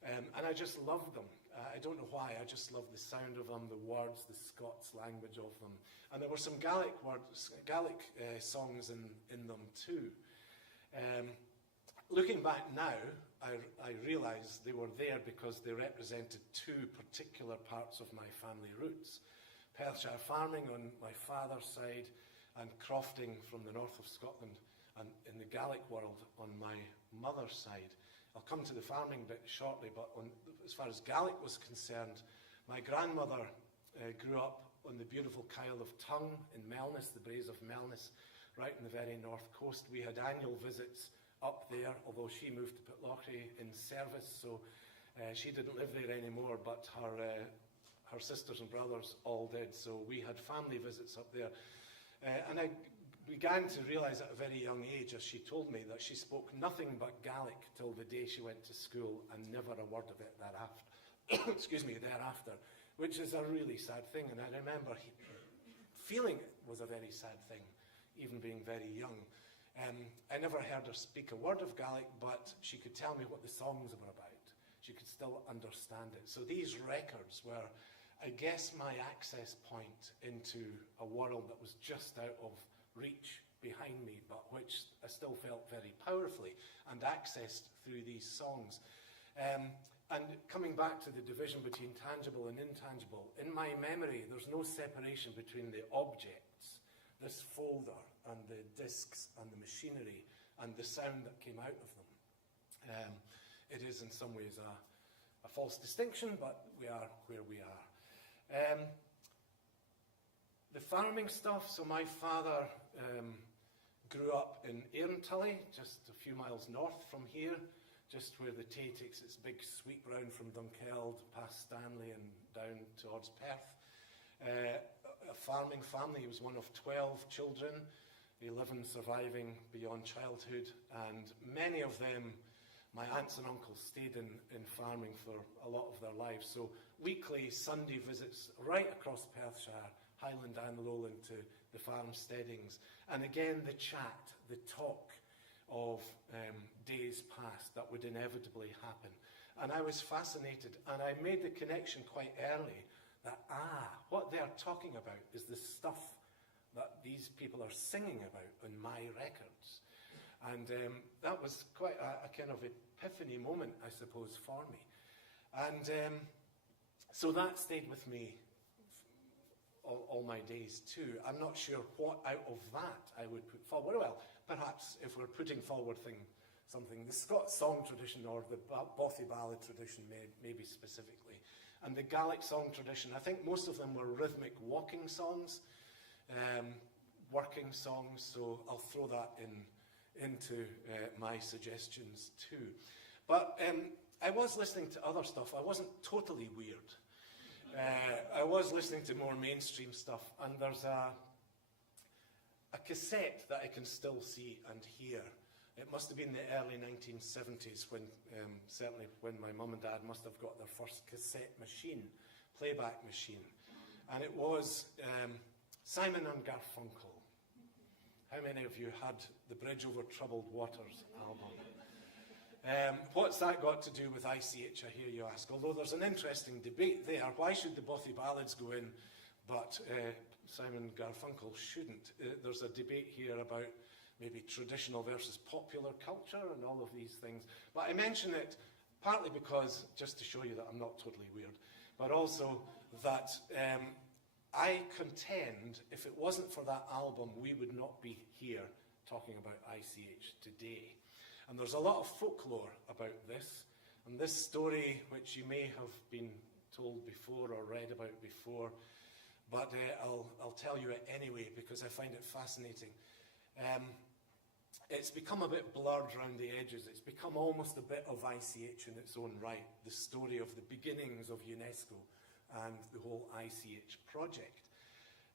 And I just loved them. I don't know why, I just loved the sound of them, the words, the Scots language of them. And there were some Gaelic songs in them too. Looking back now, I realise they were there because they represented two particular parts of my family roots. Perthshire farming on my father's side, and crofting from the north of Scotland and in the Gaelic world on my mother's side. I'll come to the farming bit shortly, but as far as Gaelic was concerned, my grandmother grew up on the beautiful Kyle of Tongue in Melnis, the Braes of Melnis, right in the very north coast. We had annual visits up there, although she moved to Pitlochry in service, so she didn't live there anymore, but her sisters and brothers all did, so we had family visits up there. And I began to realise at a very young age, as she told me, that she spoke nothing but Gaelic till the day she went to school, and never a word of it thereafter. Excuse me, thereafter, which is a really sad thing. And I remember feeling it was a very sad thing, even being very young. I never heard her speak a word of Gaelic, but she could tell me what the songs were about. She could still understand it. So these records were, I guess, my access point into a world that was just out of reach behind me, but which I still felt very powerfully and accessed through these songs. And coming back to the division between tangible and intangible, in my memory there's no separation between the objects, this folder and the discs and the machinery and the sound that came out of them. It is in some ways a false distinction, but we are where we are. The farming stuff, so my father grew up in Airntully, just a few miles north from here, just where the Tay takes its big sweep round from Dunkeld, past Stanley and down towards Perth. A farming family. He was one of 12 children, 11 surviving beyond childhood, and many of them, my aunts and uncles, stayed in farming for a lot of their lives. So weekly Sunday visits right across Perthshire, Highland and Lowland, to the farm steadings. And again, the chat, the talk of days past that would inevitably happen. And I was fascinated, and I made the connection quite early that, what they're talking about is the stuff that these people are singing about on my records. And that was quite a kind of epiphany moment, I suppose, for me. And so that stayed with me all my days too. I'm not sure what out of that I would put forward. Well, perhaps if we're putting forward something, the Scots song tradition or the bothy ballad tradition maybe specifically. And the Gaelic song tradition, I think most of them were rhythmic walking songs, working songs, so I'll throw that into my suggestions too. But I was listening to other stuff. I wasn't totally weird. I was listening to more mainstream stuff, and there's a cassette that I can still see and hear. It must have been the early 1970s when, certainly when my mum and dad must have got their first cassette machine, playback machine. And it was Simon and Garfunkel. How many of you had the Bridge Over Troubled Waters album? What's that got to do with ICH, I hear you ask? Although there's an interesting debate there. Why should the Bothy Ballads go in, but Simon Garfunkel shouldn't? There's a debate here about maybe traditional versus popular culture and all of these things. But I mention it partly because, just to show you that I'm not totally weird, but also that I contend if it wasn't for that album, we would not be here talking about ICH today. And there's a lot of folklore about this, and this story, which you may have been told before or read about before, but I'll tell you it anyway because I find it fascinating. It's become a bit blurred around the edges. It's become almost a bit of ICH in its own right, the story of the beginnings of UNESCO and the whole ICH project.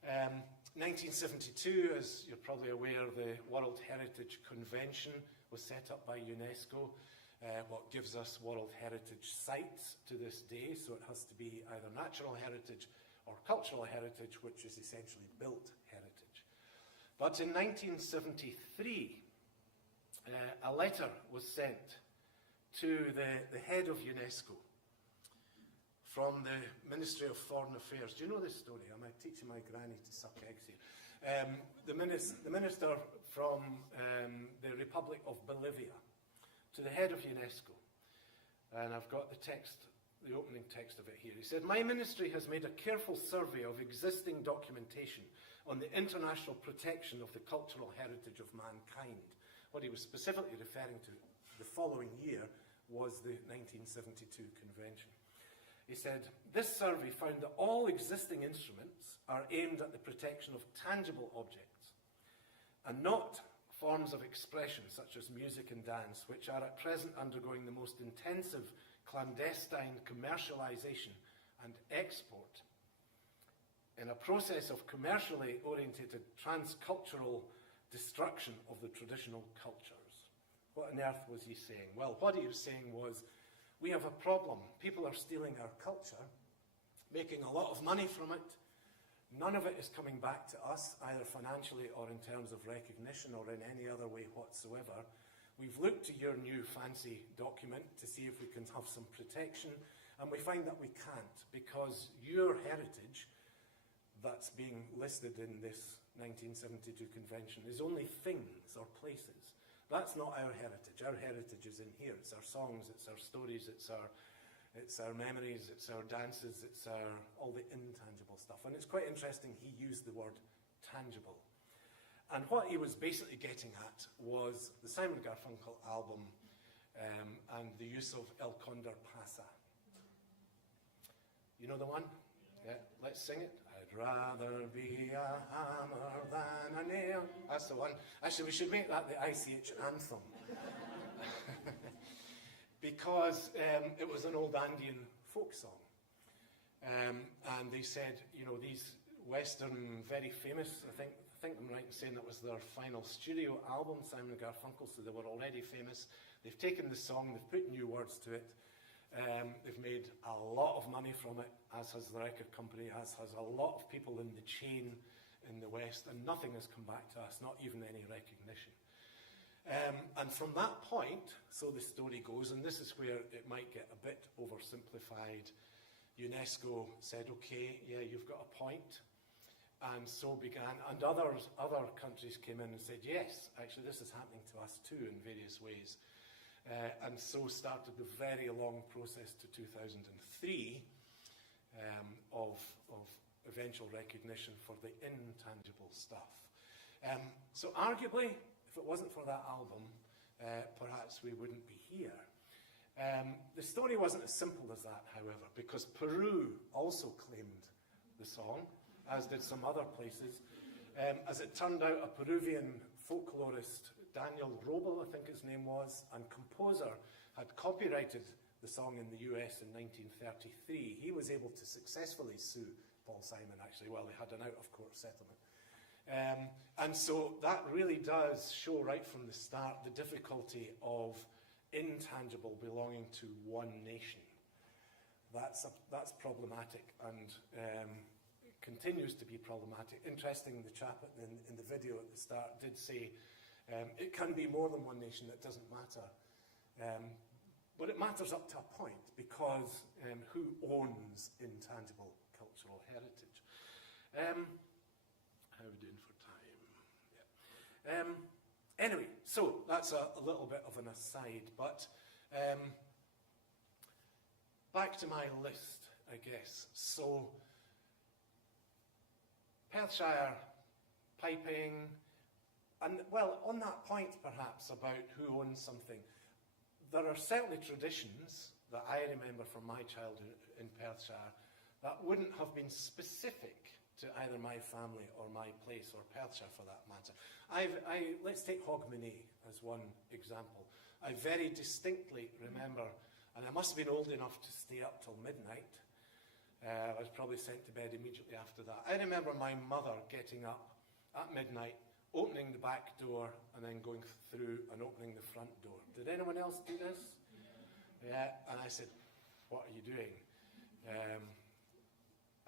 1972, as you're probably aware, the World Heritage Convention was set up by UNESCO, what gives us World Heritage sites to this day, so it has to be either natural heritage or cultural heritage, which is essentially built heritage. But in 1973, a letter was sent to the head of UNESCO from the Ministry of Foreign Affairs. Do you know this story? Am I teaching my granny to suck eggs here? The minister from the Republic of Bolivia to the head of UNESCO. And I've got the text, the opening text of it here. He said, "My ministry has made a careful survey of existing documentation on the international protection of the cultural heritage of mankind." What he was specifically referring to the following year was the 1972 convention. He said, "This survey found that all existing instruments are aimed at the protection of tangible objects and not forms of expression such as music and dance, which are at present undergoing the most intensive clandestine commercialization and export in a process of commercially orientated transcultural destruction of the traditional cultures." What on earth was he saying? Well, what he was saying was, we have a problem. People are stealing our culture, making a lot of money from it. None of it is coming back to us, either financially or in terms of recognition or in any other way whatsoever. We've looked to your new fancy document to see if we can have some protection, and we find that we can't, because your heritage that's being listed in this 1972 convention is only things or places. That's not our heritage. Our heritage is in here. It's our songs, it's our stories, it's our memories, it's our dances, it's all the intangible stuff. And it's quite interesting, he used the word tangible. And what he was basically getting at was the Simon Garfunkel album and the use of El Condor Pasa. You know the one? Yeah, let's sing it. I'd rather be a hammer than a nail. That's the one. Actually, we should make that the ICH anthem. Because it was an old Andean folk song. And they said, you know, these Western, very famous, I think I'm right in saying that was their final studio album, Simon & Garfunkel, so they were already famous. They've taken the song, they've put new words to it. They've made a lot of money from it, as has the record company, as has a lot of people in the chain in the West, and nothing has come back to us, not even any recognition. And from that point, so the story goes, and this is where it might get a bit oversimplified, UNESCO said, okay, yeah, you've got a point, and so began, and other countries came in and said, yes, actually this is happening to us too in various ways. And so started the very long process to 2003 of eventual recognition for the intangible stuff. So arguably, if it wasn't for that album, perhaps we wouldn't be here. The story wasn't as simple as that, however, because Peru also claimed the song, as did some other places. As it turned out, a Peruvian folklorist, Daniel Robel, I think his name was, and composer, had copyrighted the song in the US in 1933. He was able to successfully sue Paul Simon, actually. Well, they had an out-of-court settlement. And so that really does show right from the start the difficulty of intangible belonging to one nation. That's problematic, and continues to be problematic. Interesting, the chap in the video at the start did say it can be more than one nation, it doesn't matter. But it matters up to a point, because who owns intangible cultural heritage? How are we doing for time? Yeah. Anyway, so that's a little bit of an aside, but back to my list, I guess. So, Perthshire, piping, and well, on that point perhaps about who owns something, there are certainly traditions that I remember from my childhood in Perthshire that wouldn't have been specific to either my family or my place, or Perthshire for that matter. Let's take Hogmanay as one example. I very distinctly remember, and I must have been old enough to stay up till midnight. I was probably sent to bed immediately after that. I remember my mother getting up at midnight, opening the back door, and then going through and opening the front door. Did anyone else do this? Yeah, and I said, "What are you doing?"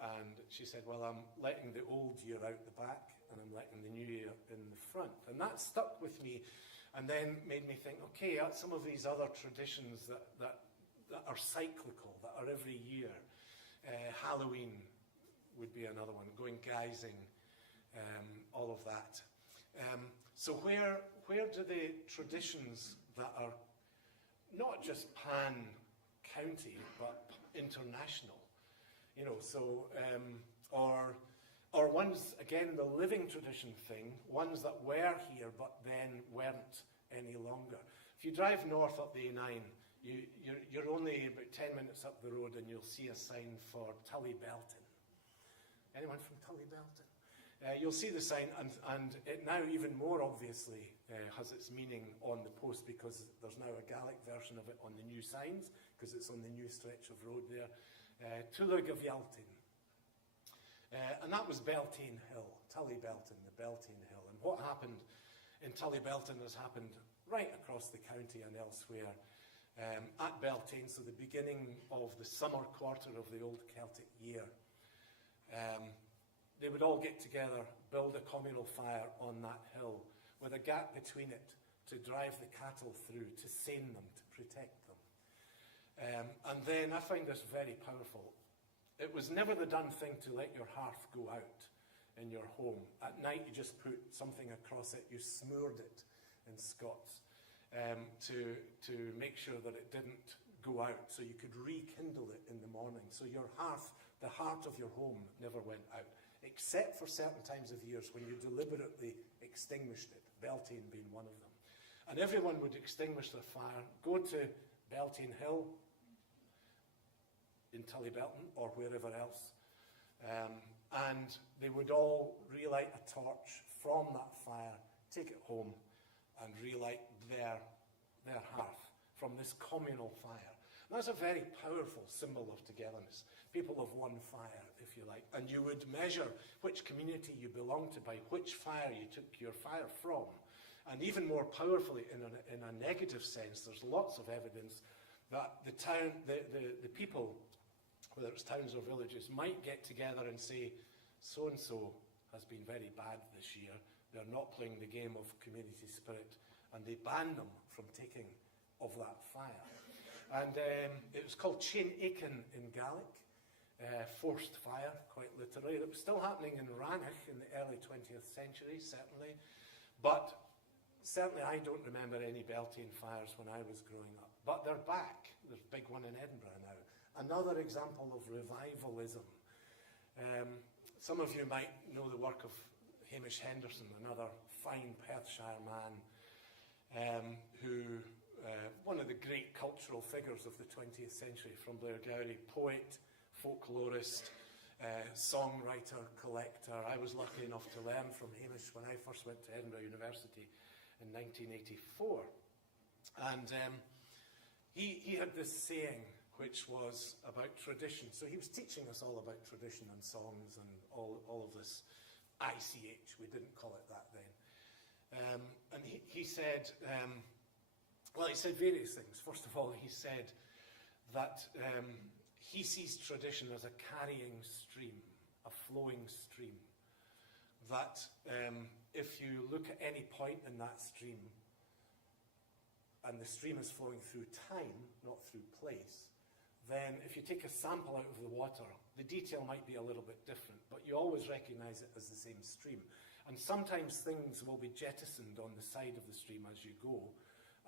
And she said, "Well, I'm letting the old year out the back, and I'm letting the new year in the front." And that stuck with me, and then made me think, okay, some of these other traditions that are cyclical, that are every year. Halloween would be another one, going guising, all of that. So where do the traditions that are not just pan-county, but international, you know, so, or ones, again, the living tradition thing, ones that were here but then weren't any longer. If you drive north up the A9, you're only about 10 minutes up the road and you'll see a sign for Tully Belton. Anyone from Tully Belton? You'll see the sign, and it now even more obviously has its meaning on the post, because there's now a Gaelic version of it on the new signs, because it's on the new stretch of road there. Tullig of Yaltin. And that was Beltane Hill, Tully Belton, the Beltane Hill. And what happened in Tully Belton has happened right across the county and elsewhere. At Beltane, so the beginning of the summer quarter of the old Celtic year, they would all get together, build a communal fire on that hill with a gap between it to drive the cattle through, to seine them, to protect them. And then I find this very powerful. It was never the done thing to let your hearth go out in your home. At night you just put something across it, you smeared it in Scots. To make sure that it didn't go out, so you could rekindle it in the morning. So your hearth, the heart of your home, never went out, except for certain times of years when you deliberately extinguished it, Beltane being one of them. And everyone would extinguish their fire, go to Beltane Hill in Tully Belton or wherever else, and they would all relight a torch from that fire, take it home, and relight their hearth from this communal fire. And that's a very powerful symbol of togetherness. People of one fire, if you like. And you would measure which community you belonged to by which fire you took your fire from. And even more powerfully, in a negative sense, there's lots of evidence that the people, whether it's towns or villages, might get together and say, so-and-so has been very bad this year. They're not playing the game of community spirit. And they banned them from taking of that fire. And it was called Chain Aiken in Gaelic, forced fire, quite literally. It was still happening in Ranach in the early 20th century, certainly. But certainly I don't remember any Beltane fires when I was growing up. But they're back. There's a big one in Edinburgh now. Another example of revivalism. Some of you might know the work of Hamish Henderson, another fine Perthshire man, one of the great cultural figures of the 20th century from Blairgowrie, poet, folklorist, songwriter, collector. I was lucky enough to learn from Hamish when I first went to Edinburgh University in 1984. And he had this saying which was about tradition. So he was teaching us all about tradition and songs and all of this ICH. We didn't call it that then. And he said, well, he said various things. First of all, he said that he sees tradition as a carrying stream, a flowing stream. That if you look at any point in that stream, and the stream is flowing through time, not through place, then if you take a sample out of the water, the detail might be a little bit different, but you always recognise it as the same stream. And sometimes things will be jettisoned on the side of the stream as you go,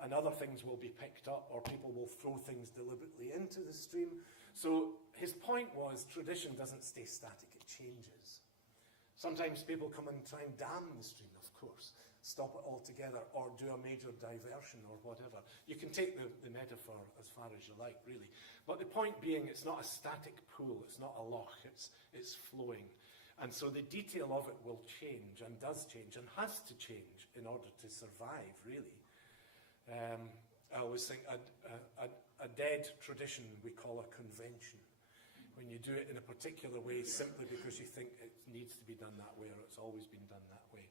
and other things will be picked up, or people will throw things deliberately into the stream. So his point was, tradition doesn't stay static, it changes. Sometimes people come and try and dam the stream, of course, stop it altogether, or do a major diversion or whatever. You can take the metaphor as far as you like, really. But the point being, it's not a static pool, it's not a loch, it's flowing. And so the detail of it will change, and does change, and has to change in order to survive, really. I always think a dead tradition we call a convention. When you do it in a particular way simply because you think it needs to be done that way, or it's always been done that way.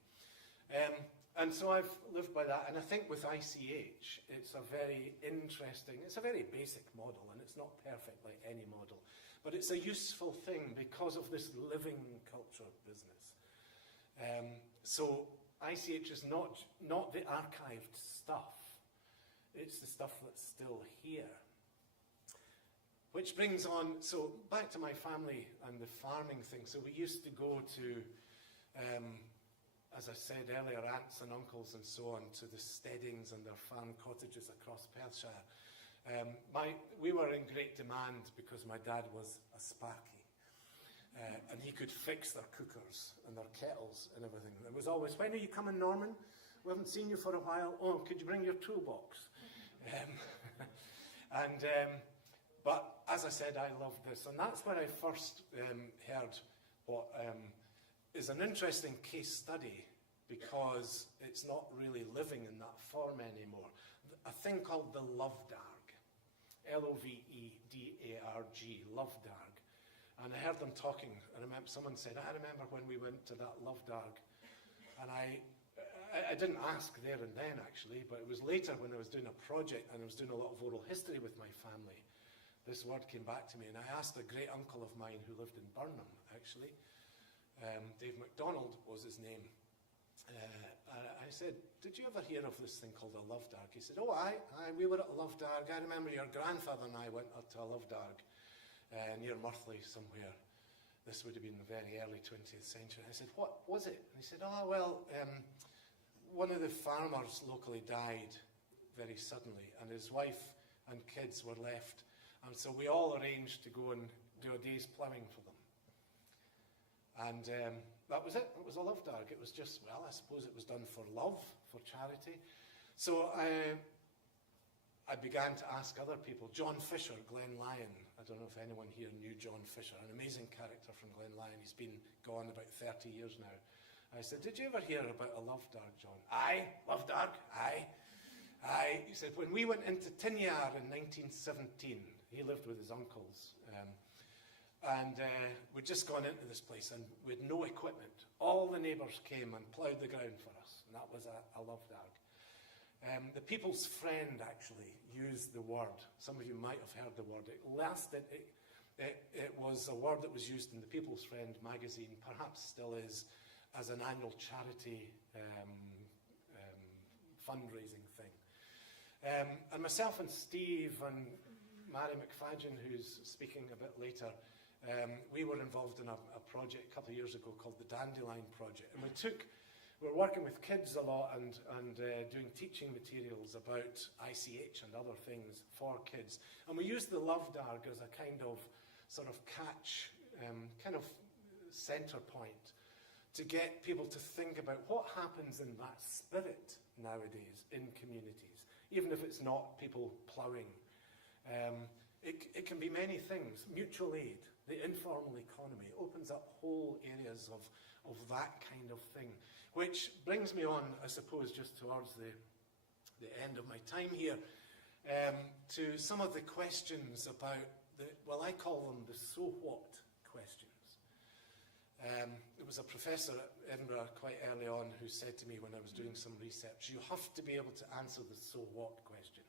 And so I've lived by that, and I think with ICH, it's a very interesting, it's a very basic model, and it's not perfect like any model, but it's a useful thing because of this living culture business. So ICH is not the archived stuff, it's the stuff that's still here. Which brings on, so back to my family and the farming thing. So we used to go to, as I said earlier, aunts and uncles and so on, to the steadings and their farm cottages across Perthshire. We were in great demand because my dad was a sparky. And he could fix their cookers and their kettles and everything. It was always, when are you coming, Norman? We haven't seen you for a while. Oh, could you bring your toolbox? But as I said, I loved this. And that's where I first heard what is an interesting case study, because it's not really living in that form anymore. A thing called the Lovedarg. L-O-V-E-D-A-R-G, Lovedarg. And I heard them talking. I remember someone said, I remember when we went to that Lovedarg. And I didn't ask there and then, actually, but it was later when I was doing a project and I was doing a lot of oral history with my family. This word came back to me, and I asked a great uncle of mine who lived in Burnham, actually. Dave MacDonald was his name. I said, did you ever hear of this thing called a Lovedarg? He said, oh, aye, we were at a Lovedarg. I remember your grandfather and I went up to a Lovedarg near Murthley somewhere. This would have been the very early 20th century. I said, what was it? And he said, oh, well, one of the farmers locally died very suddenly, and his wife and kids were left. And so we all arranged to go and do a day's ploughing for them. And that was it. It was a Lovedarg. It was just, well, I suppose it was done for love, for charity. So I began to ask other people. John Fisher, Glen Lyon. I don't know if anyone here knew John Fisher, an amazing character from Glen Lyon. He's been gone about 30 years now. I said, did you ever hear about a Lovedarg, John? Aye, Lovedarg, aye. Aye. He said, when we went into Tynjar in 1917, he lived with his uncles, and we'd just gone into this place, and we had no equipment. All the neighbours came and ploughed the ground for us, and that was a Lovedarg. The People's Friend actually used the word. Some of you might have heard the word. It was a word that was used in the People's Friend magazine, perhaps still is, as an annual charity fundraising thing. And myself and Steve and Mary McFadgen, who's speaking a bit later, we were involved in a project a couple of years ago called the Dandelion Project. And we were working with kids a lot and doing teaching materials about ICH and other things for kids. And we used the Lovedarg as a kind of sort of catch, kind of centre point to get people to think about what happens in that spirit nowadays in communities, even if it's not people ploughing. It can be many things. Mutual aid, the informal economy, opens up whole areas of that kind of thing. Which brings me on, I suppose, just towards the end of my time here, to some of the questions about I call them the so what questions. There was a professor at Edinburgh quite early on who said to me when I was doing some research, you have to be able to answer the so what question.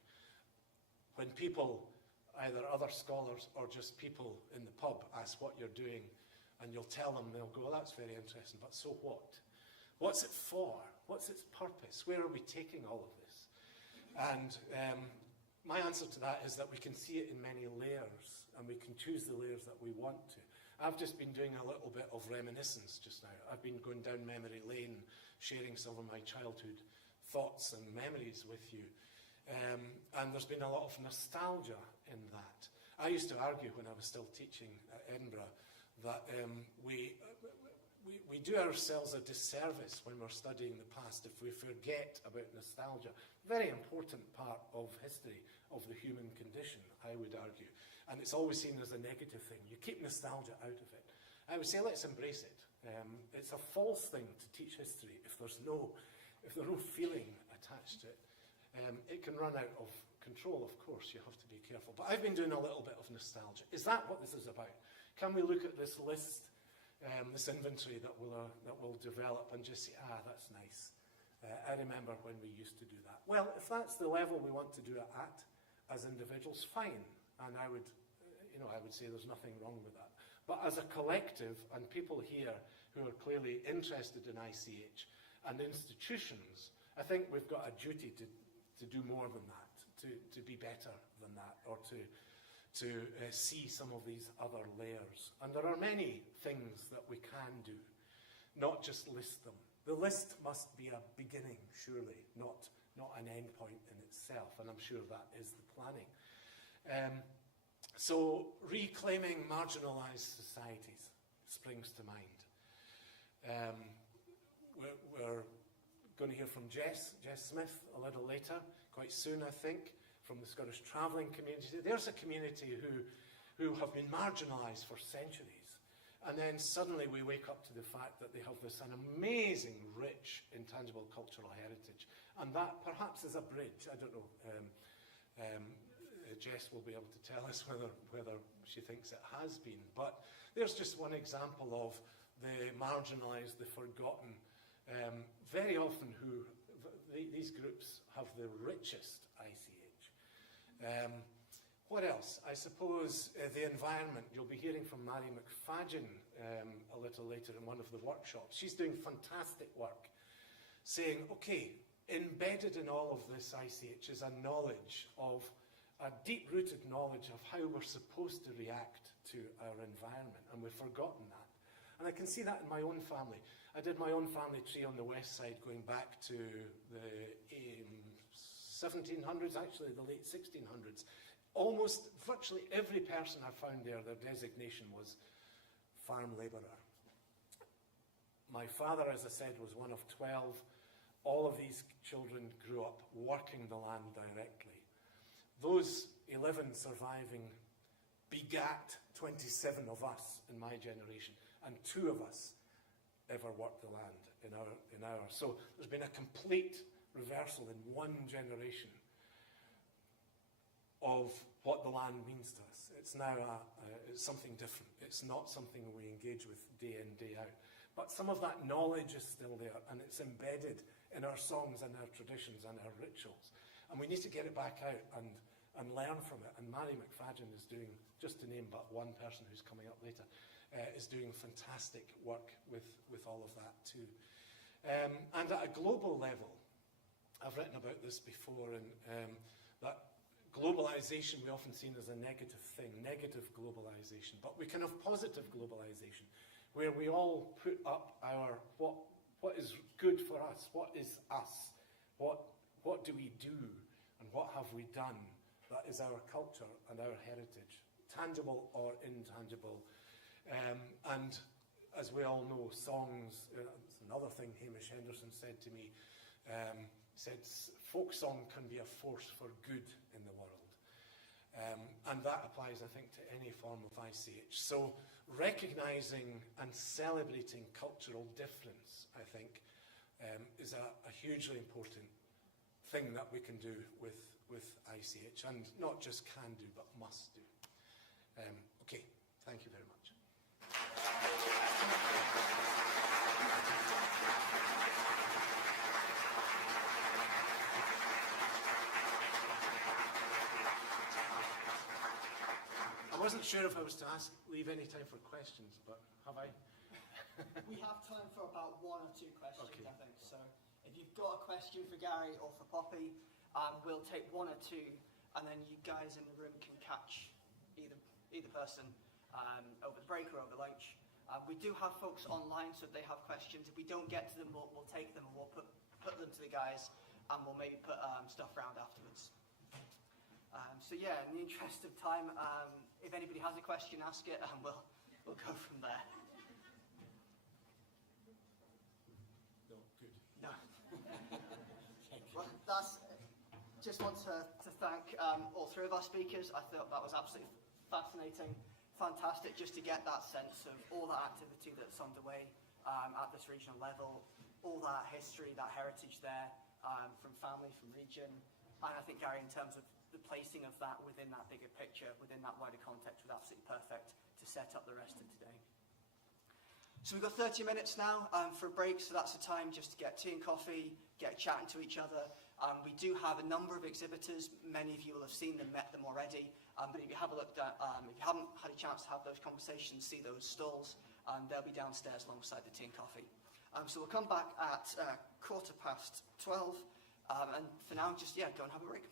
When people, either other scholars or just people in the pub, ask what you're doing, and you'll tell them, they'll go, well, that's very interesting, but so what? What's it for? What's its purpose? Where are we taking all of this? And my answer to that is that we can see it in many layers, and we can choose the layers that we want to. I've just been doing a little bit of reminiscence just now. I've been going down memory lane, sharing some of my childhood thoughts and memories with you. And there's been a lot of nostalgia in that. I used to argue when I was still teaching at Edinburgh that we do ourselves a disservice when we're studying the past if we forget about nostalgia. Very important part of history, of the human condition, I would argue. And it's always seen as a negative thing. You keep nostalgia out of it. I would say let's embrace it. It's a false thing to teach history if there's no feeling attached to it. It can run out of control, of course. You have to be careful. But I've been doing a little bit of nostalgia. Is that what this is about? Can we look at this list, this inventory that we'll develop and just say, that's nice. I remember when we used to do that. Well, if that's the level we want to do it at as individuals, fine. And I would say there's nothing wrong with that. But as a collective, and people here who are clearly interested in ICH and institutions, I think we've got a duty to do more than that, to be better than that, or to see some of these other layers. And there are many things that we can do, not just list them. The list must be a beginning, surely, not an end point in itself, and I'm sure that is the planning. So reclaiming marginalised societies springs to mind. We're going to hear from Jess Smith a little later, quite soon I think, from the Scottish travelling community. There's a community who have been marginalised for centuries, and then suddenly we wake up to the fact that they have an amazing, rich, intangible cultural heritage, and that perhaps is a bridge. I don't know. Jess will be able to tell us whether she thinks it has been. But there's just one example of the marginalised, the forgotten. Very often these groups have the richest ICH. What else? I suppose the environment. You'll be hearing from Mary McFadden a little later in one of the workshops. She's doing fantastic work, saying, okay, embedded in all of this ICH is a knowledge of a deep-rooted knowledge of how we're supposed to react to our environment, and we've forgotten that. And I can see that in my own family. I did my own family tree on the west side going back to the 1700s, actually the late 1600s. Almost virtually every person I found there, their designation was farm labourer. My father, as I said, was one of 12. All of these children grew up working the land directly. Those 11 surviving begat 27 of us in my generation, and 2 of us ever worked the land in our. So there's been a complete reversal in one generation of what the land means to us. It's now it's something different. It's not something we engage with day in, day out. But some of that knowledge is still there, and it's embedded in our songs and our traditions and our rituals. And we need to get it back out and learn from it. And Mary McFadden is doing, just to name but one person who's coming up later, is doing fantastic work with all of that too. And at a global level, I've written about this before, and that globalization we often seen as a negative thing, negative globalization, but we can have positive globalization, where we all put up our what is good for us, what is us, what do we do, and what have we done that is our culture and our heritage, tangible or intangible. And as we all know, songs, it's another thing Hamish Henderson said to me, said folk song can be a force for good in the world. And that applies, I think, to any form of ICH. So recognising and celebrating cultural difference, I think, is a hugely important thing that we can do with ICH, and not just can do, but must do. Okay, thank you very much. I wasn't sure if I was to leave any time for questions, but have I? We have time for about 1 or 2 questions, Okay. I think. So if you've got a question for Gary or for Poppy, We'll take one or two, and then you guys in the room can catch either person over the break or over lunch. We do have folks online, so if they have questions, if we don't get to them, we'll take them and we'll put them to the guys, and we'll maybe put stuff around afterwards. So yeah, in the interest of time, if anybody has a question, ask it, and we'll go from there. No, good. No. Well, just want to thank all three of our speakers. I thought that was absolutely fascinating, fantastic, just to get that sense of all that activity that's underway at this regional level, all that history, that heritage there, from family, from region. And I think, Gary, in terms of the placing of that within that bigger picture, within that wider context, was absolutely perfect to set up the rest of today. So we've got 30 minutes now for a break, so that's the time just to get tea and coffee, get chatting to each other. We do have a number of exhibitors. Many of you will have seen them, met them already. But if you have a look at, if you haven't had a chance to have those conversations, see those stalls, they'll be downstairs alongside the tea and coffee. So we'll come back at 12:15. And for now, just, go and have a break.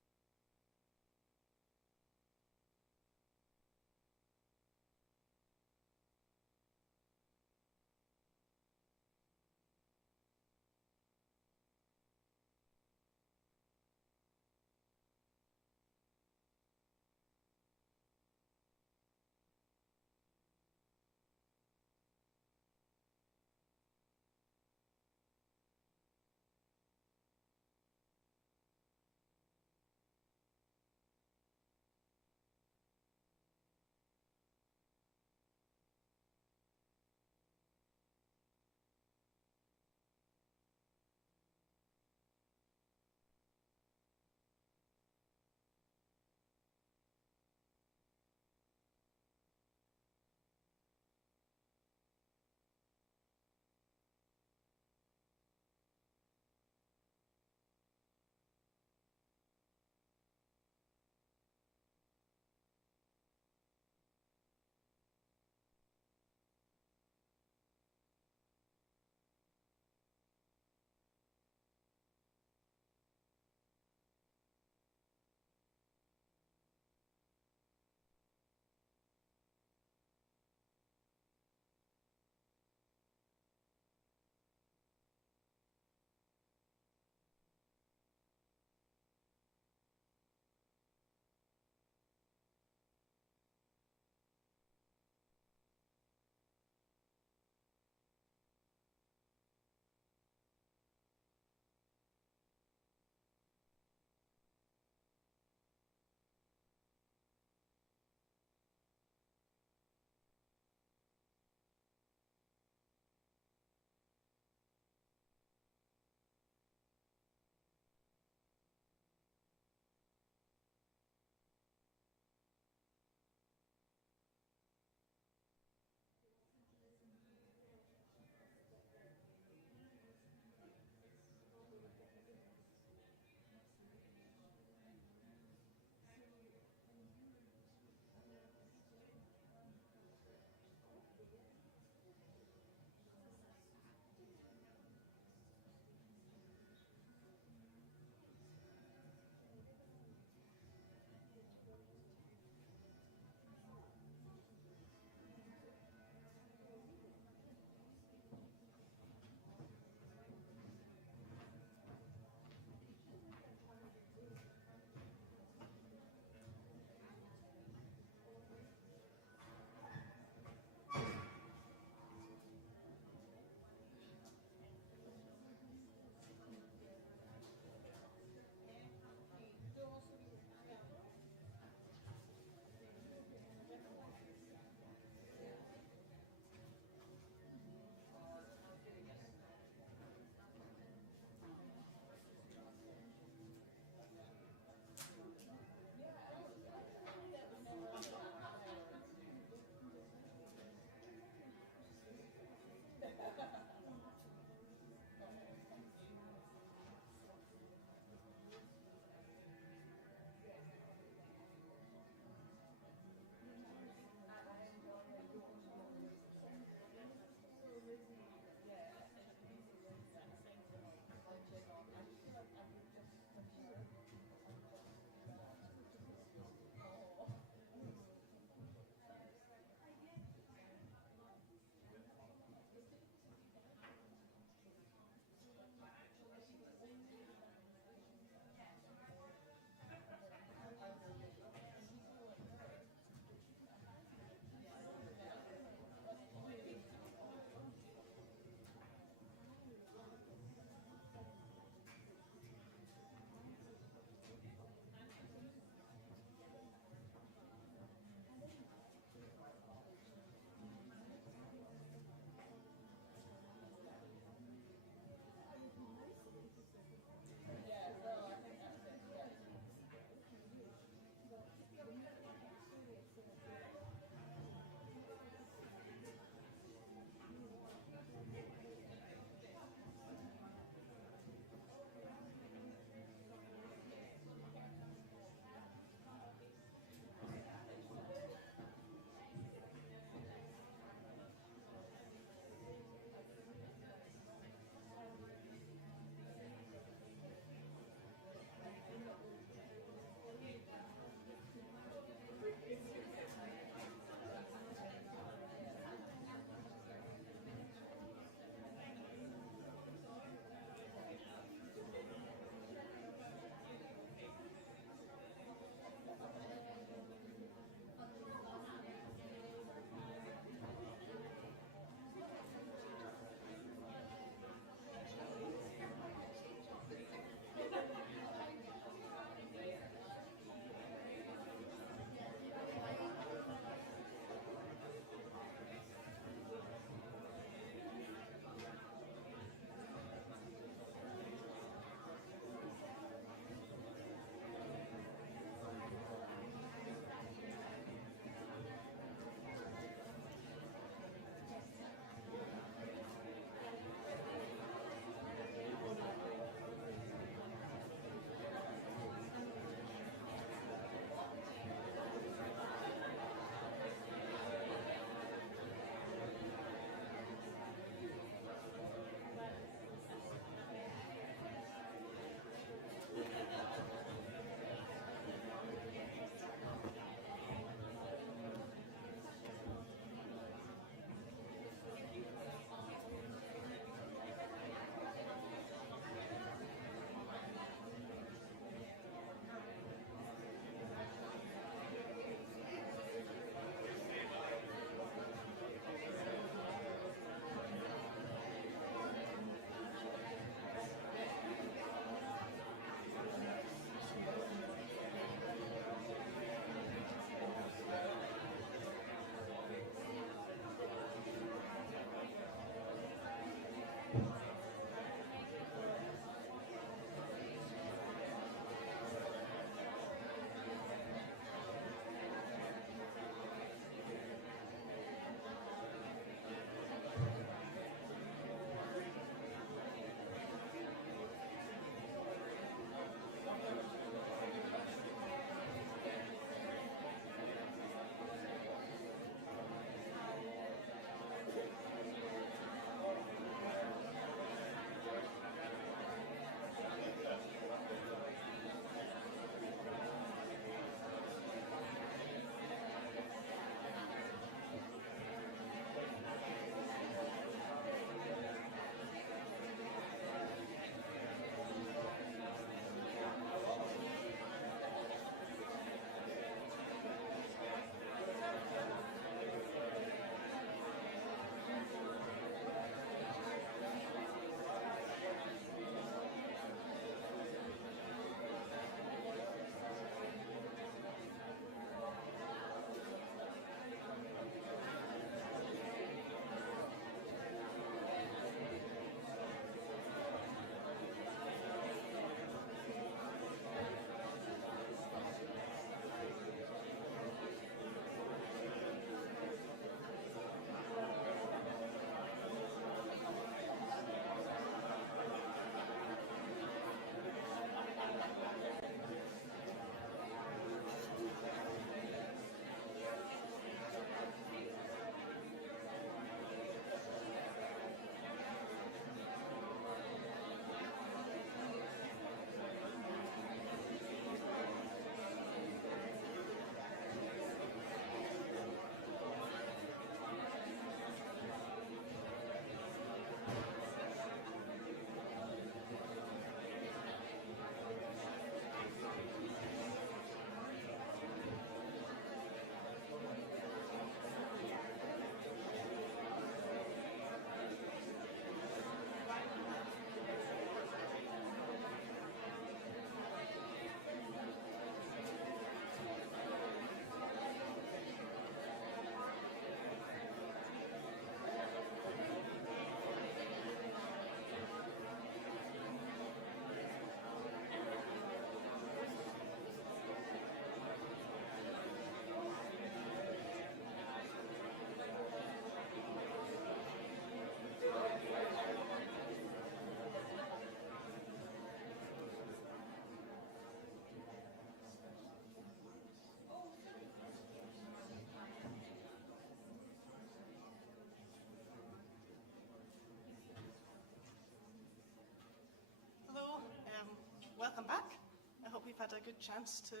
welcome back. I hope you've had a good chance to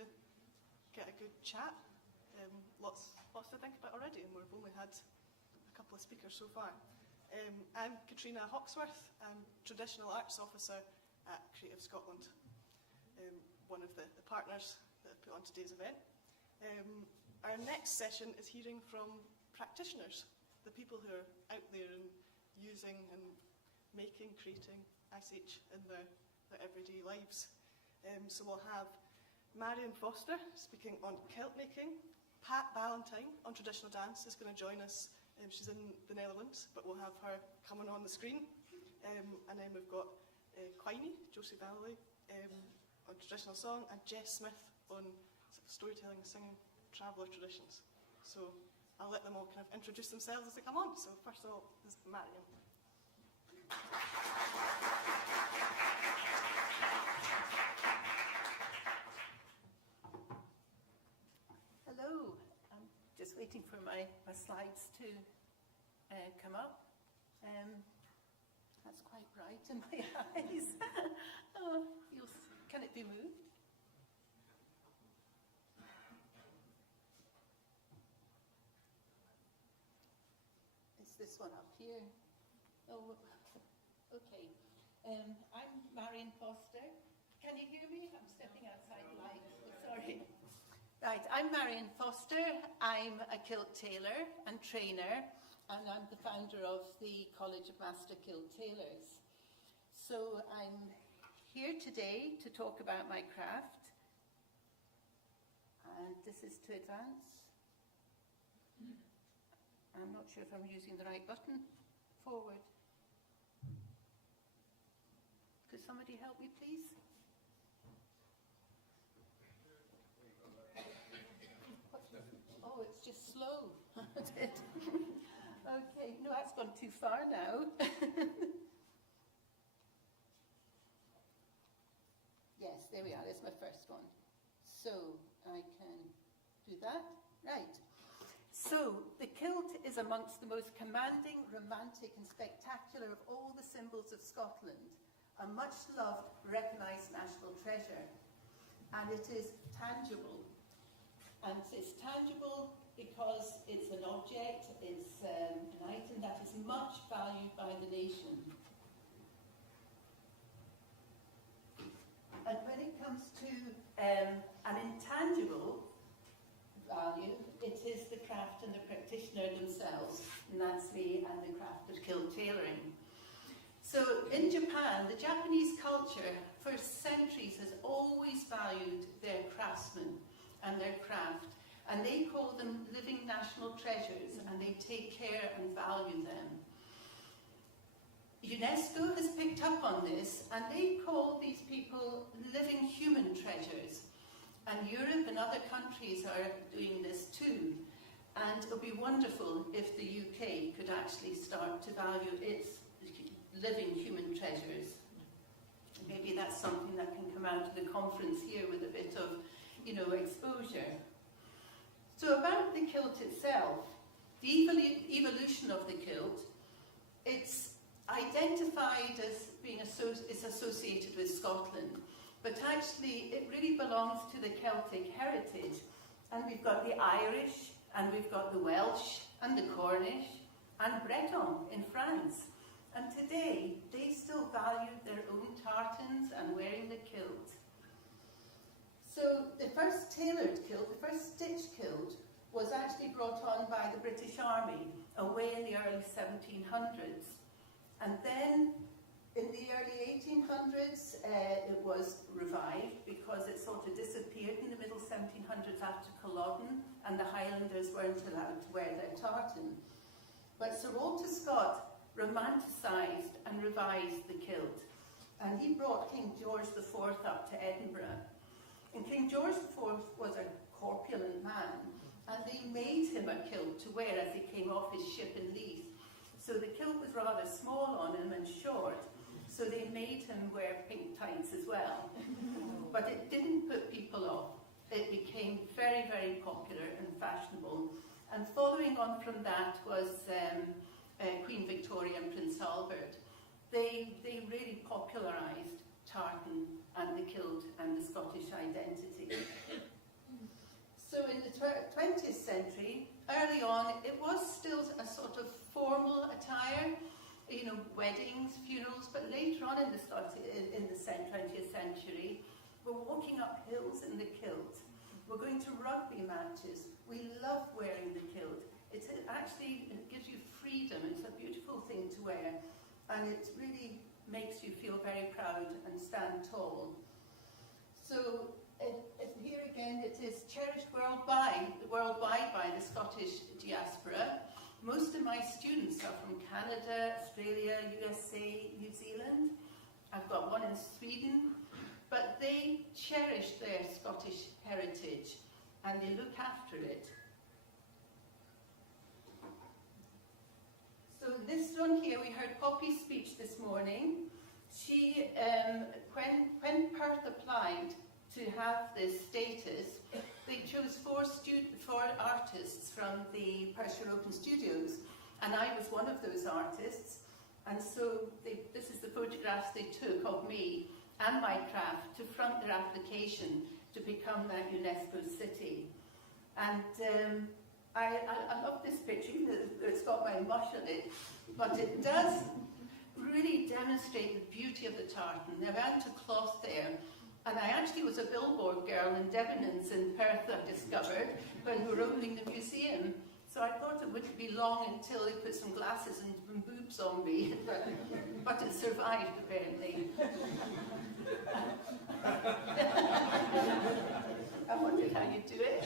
get a good chat. Lots to think about already, and we've only had a couple of speakers so far. I'm Katrina Hawksworth. I'm Traditional Arts Officer at Creative Scotland, one of the partners that have put on today's event. Our next session is hearing from practitioners, the people who are out there and using and making, creating Ice Age in their everyday lives. So we'll have Marion Foster speaking on kilt making. Pat Ballantyne on traditional dance is going to join us. She's in the Netherlands, but we'll have her coming on the screen. And then we've got Quiney, Josie Valley, on traditional song, and Jess Smith on sort of storytelling, singing, traveller traditions. So I'll let them all kind of introduce themselves as they come on. So first of all, this is Marion. Hello, I'm just waiting for my slides to come up. That's quite bright in my eyes. Can it be moved? Is this one up here? Oh, okay. I'm Marion Foster. Can you hear me? I'm stepping outside the light. Oh, sorry. Right, I'm Marion Foster. I'm a kilt tailor and trainer, and I'm the founder of the College of Master Kilt Tailors. So I'm here today to talk about my craft, and this is to advance. I'm not sure if I'm using the right button. Forward. Could somebody help me, please? Oh, it's just slow. Okay, no, that's gone too far now. Yes, there we are. There's my first one. So I can do that. Right. So the kilt is amongst the most commanding, romantic and spectacular of all the symbols of Scotland, a much-loved, recognised national treasure. And it is tangible. And it's tangible because it's an object, it's an item that is much valued by the nation. And when it comes to an intangible value, it is the craft and the practitioner themselves, and that's me and the craft of kilt tailoring. So in Japan, the Japanese culture for centuries has always valued their craftsmen and their craft, and they call them living national treasures, and they take care and value them. UNESCO has picked up on this, and they call these people living human treasures. And Europe and other countries are doing this too. And it would be wonderful if the UK could actually start to value its living human treasures. Maybe that's something that can come out of the conference here with a bit of, exposure. So about the kilt itself, the evolution of the kilt, it's identified as being associated with Scotland, but actually it really belongs to the Celtic heritage. And we've got the Irish, and we've got the Welsh, and the Cornish, and Breton in France. And today, they still value their own tartans and wearing the kilt. So the first tailored kilt, the first stitch kilt, was actually brought on by the British Army away in the early 1700s. And then in the early 1800s, it was revived because it sort of disappeared in the middle 1700s after Culloden, and the Highlanders weren't allowed to wear their tartan. But Sir Walter Scott romanticised and revised the kilt, and he brought King George IV up to Edinburgh. And King George IV was a corpulent man, and they made him a kilt to wear as he came off his ship in Leith. So the kilt was rather small on him and short, so they made him wear pink tights as well. But it didn't put people off. It became very, very popular and fashionable. And following on from that was Queen Victoria and Prince Albert. They really popularised tartan and the kilt and the Scottish identity. So in the 20th century, early on, it was still a sort of formal attire, you know, weddings, funerals, but later on in the 20th century, we're walking up hills in the kilt. We're going to rugby matches. We love wearing the kilt. It gives you freedom. It's a beautiful thing to wear, and it really makes you feel very proud and stand tall. So here again, it is cherished worldwide by the Scottish diaspora. Most of my students are from Canada, Australia, USA, New Zealand. I've got one in Sweden, but they cherish their Scottish heritage and they look after it. So this one here, we heard Poppy's speech this morning. She, when Perth applied to have this status, they chose four artists from the Perth Open Studios, and I was one of those artists. And so this is the photographs they took of me and my craft to front their application to become that UNESCO city. And I love this picture, even though it's got my mush on it, but it does really demonstrate the beauty of the tartan. They went to cloth there, and I actually was a billboard girl in Debenhams in Perth, I discovered, when we were opening the museum. So I thought it wouldn't be long until they put some glasses and boobs on me, but it survived, apparently. I wondered how you do it.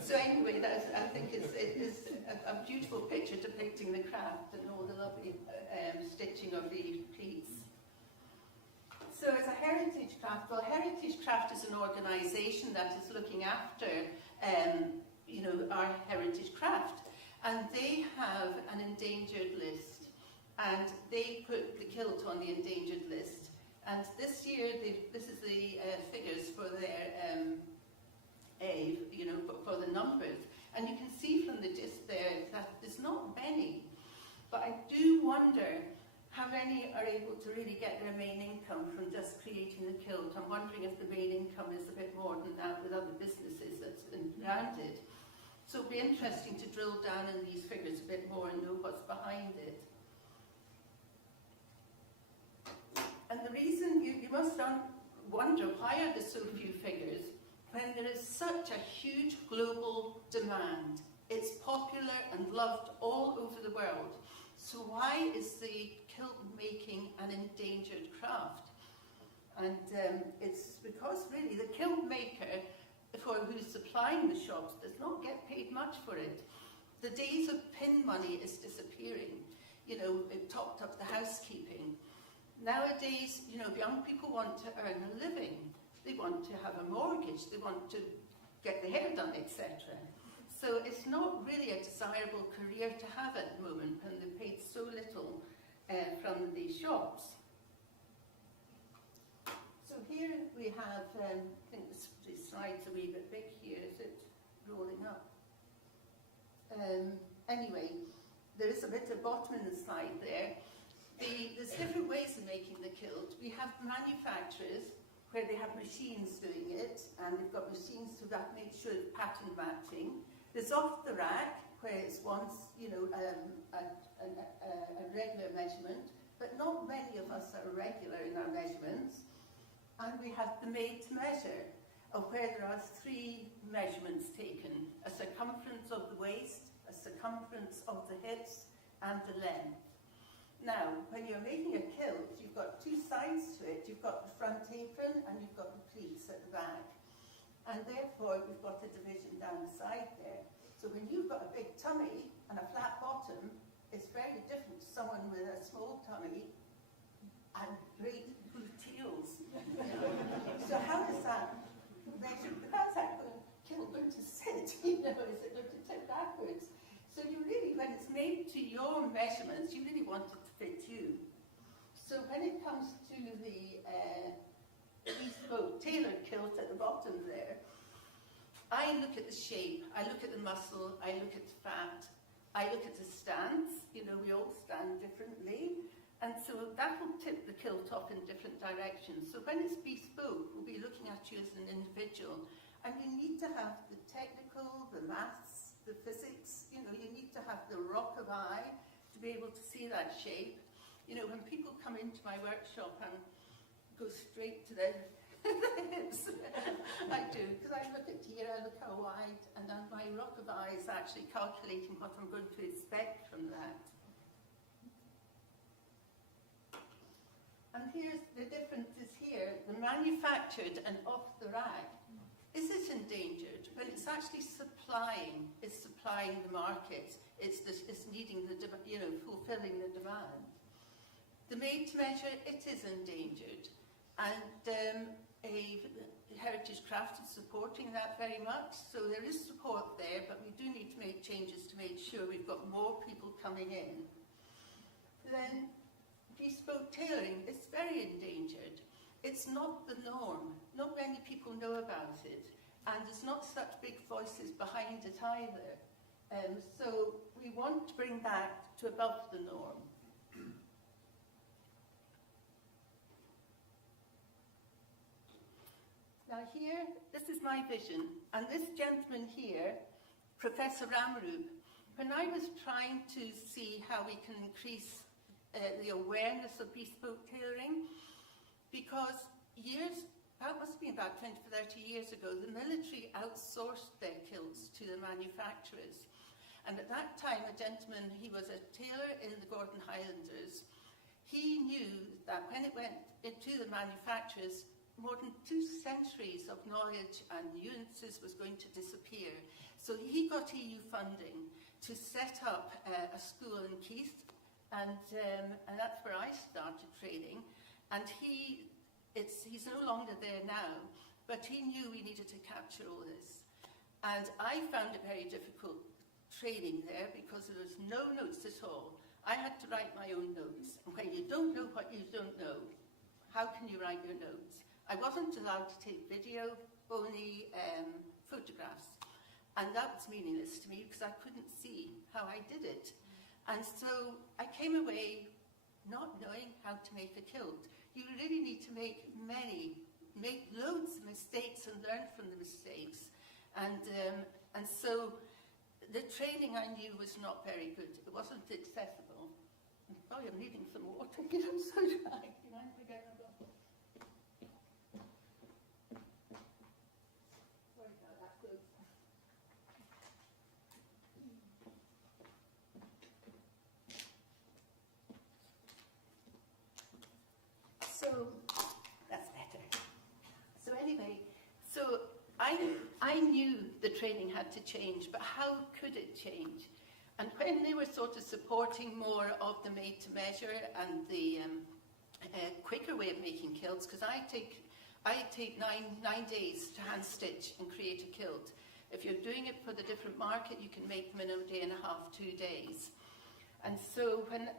So anyway, I think it is a beautiful picture depicting the craft and all the lovely stitching of the pleats. So as a heritage craft, well, Heritage Craft is an organisation that is looking after, you know, our heritage craft, and they have an endangered list, and they put the kilt on the endangered list. And this year, this is the figures for their, you know, for the numbers, and you can see from the gist there that there's not many, but I do wonder how many are able to really get their main income from just creating the kilt. I'm wondering if the main income is a bit more than that with other businesses that's been grounded. So it'll be interesting to drill down in these figures a bit more and know what's behind it. And the reason you must wonder, why are there so few figures when there is such a huge global demand? It's popular and loved all over the world. So why is the kilt making an endangered craft? And it's because really the kilt maker who's supplying the shops does not get paid much for it. The days of pin money is disappearing. You know, it topped up the housekeeping. Nowadays, you know, young people want to earn a living. They want to have a mortgage. They want to get their hair done, etc. So it's not really a desirable career to have at the moment, and they're paid so little from the shops. So here we have, I think the slide's a wee bit big here, is it rolling up? Anyway, there is a bit of bottom in the slide there. There's different ways of making the kilt. We have manufacturers where they have machines doing it, and they've got machines to make sure it's pattern matching. There's off the rack, where it's once, you know, a regular measurement, but not many of us are regular in our measurements. And we have the made to measure, of where there are 3 measurements taken: a circumference of the waist, a circumference of the hips, and the length. Now, when you're making a kilt, you've got 2 sides to it. You've got the front apron and you've got the pleats at the back. And therefore, we've got a division down the side there. So when you've got a big tummy and a flat bottom, it's very different to someone with a small tummy and great gluteals. So how does that measure? How's that kilt going to sit? You know, is it going to tip backwards? So you really, when it's made to your measurements, you really want it to fit you. So when it comes to the bespoke tailored kilt at the bottom there, I look at the shape, I look at the muscle, I look at the fat, I look at the stance. You know, we all stand differently. And so that will tip the kilt off in different directions. So when it's bespoke, we'll be looking at you as an individual. And you need to have the technical, the maths, the physics. You know, you need to have the rock of eye to be able to see that shape. You know, when people come into my workshop and go straight to the hips, I do, because I look at here, I look how wide, and then my rock of eye is actually calculating what I'm going to expect from that. And here's the differences here, the manufactured and off the rack. Is it endangered? When it's actually supplying, it's supplying the market. It's needing the, you know, fulfilling the demand. The made to measure, it is endangered. And a heritage craft is supporting that very much. So there is support there, but we do need to make changes to make sure we've got more people coming in. Then bespoke tailoring is very endangered. It's not the norm. Not many people know about it. And there's not such big voices behind it either. So we want to bring that to above the norm. Now here, this is my vision. And this gentleman here, Professor Ramroop, when I was trying to see how we can increase the awareness of bespoke tailoring, because that must have been about 20 to 30 years ago, the military outsourced their kilts to the manufacturers. And at that time, a gentleman, he was a tailor in the Gordon Highlanders, he knew that when it went into the manufacturers, more than 2 centuries of knowledge and nuances was going to disappear. So he got EU funding to set up a school in Keith, and that's where I started training. And he's no longer there now, but he knew we needed to capture all this. And I found it very difficult training there because there was no notes at all. I had to write my own notes. And when you don't know what you don't know, how can you write your notes? I wasn't allowed to take video, only photographs. And that was meaningless to me because I couldn't see how I did it. And so I came away not knowing how to make a kilt. You really need to make loads of mistakes and learn from the mistakes. And so the training I knew was not very good. It wasn't accessible. Sorry, I'm needing some water. I'm so dry. You mind if I get another? Sorry about that, folks. So that's better. So anyway, so I knew the training had to change, but how could it change? And when they were sort of supporting more of the made-to-measure and the quicker way of making kilts, because I take 9 days to hand stitch and create a kilt. If you're doing it for the different market, you can make them in a day and a half, 2 days. And so when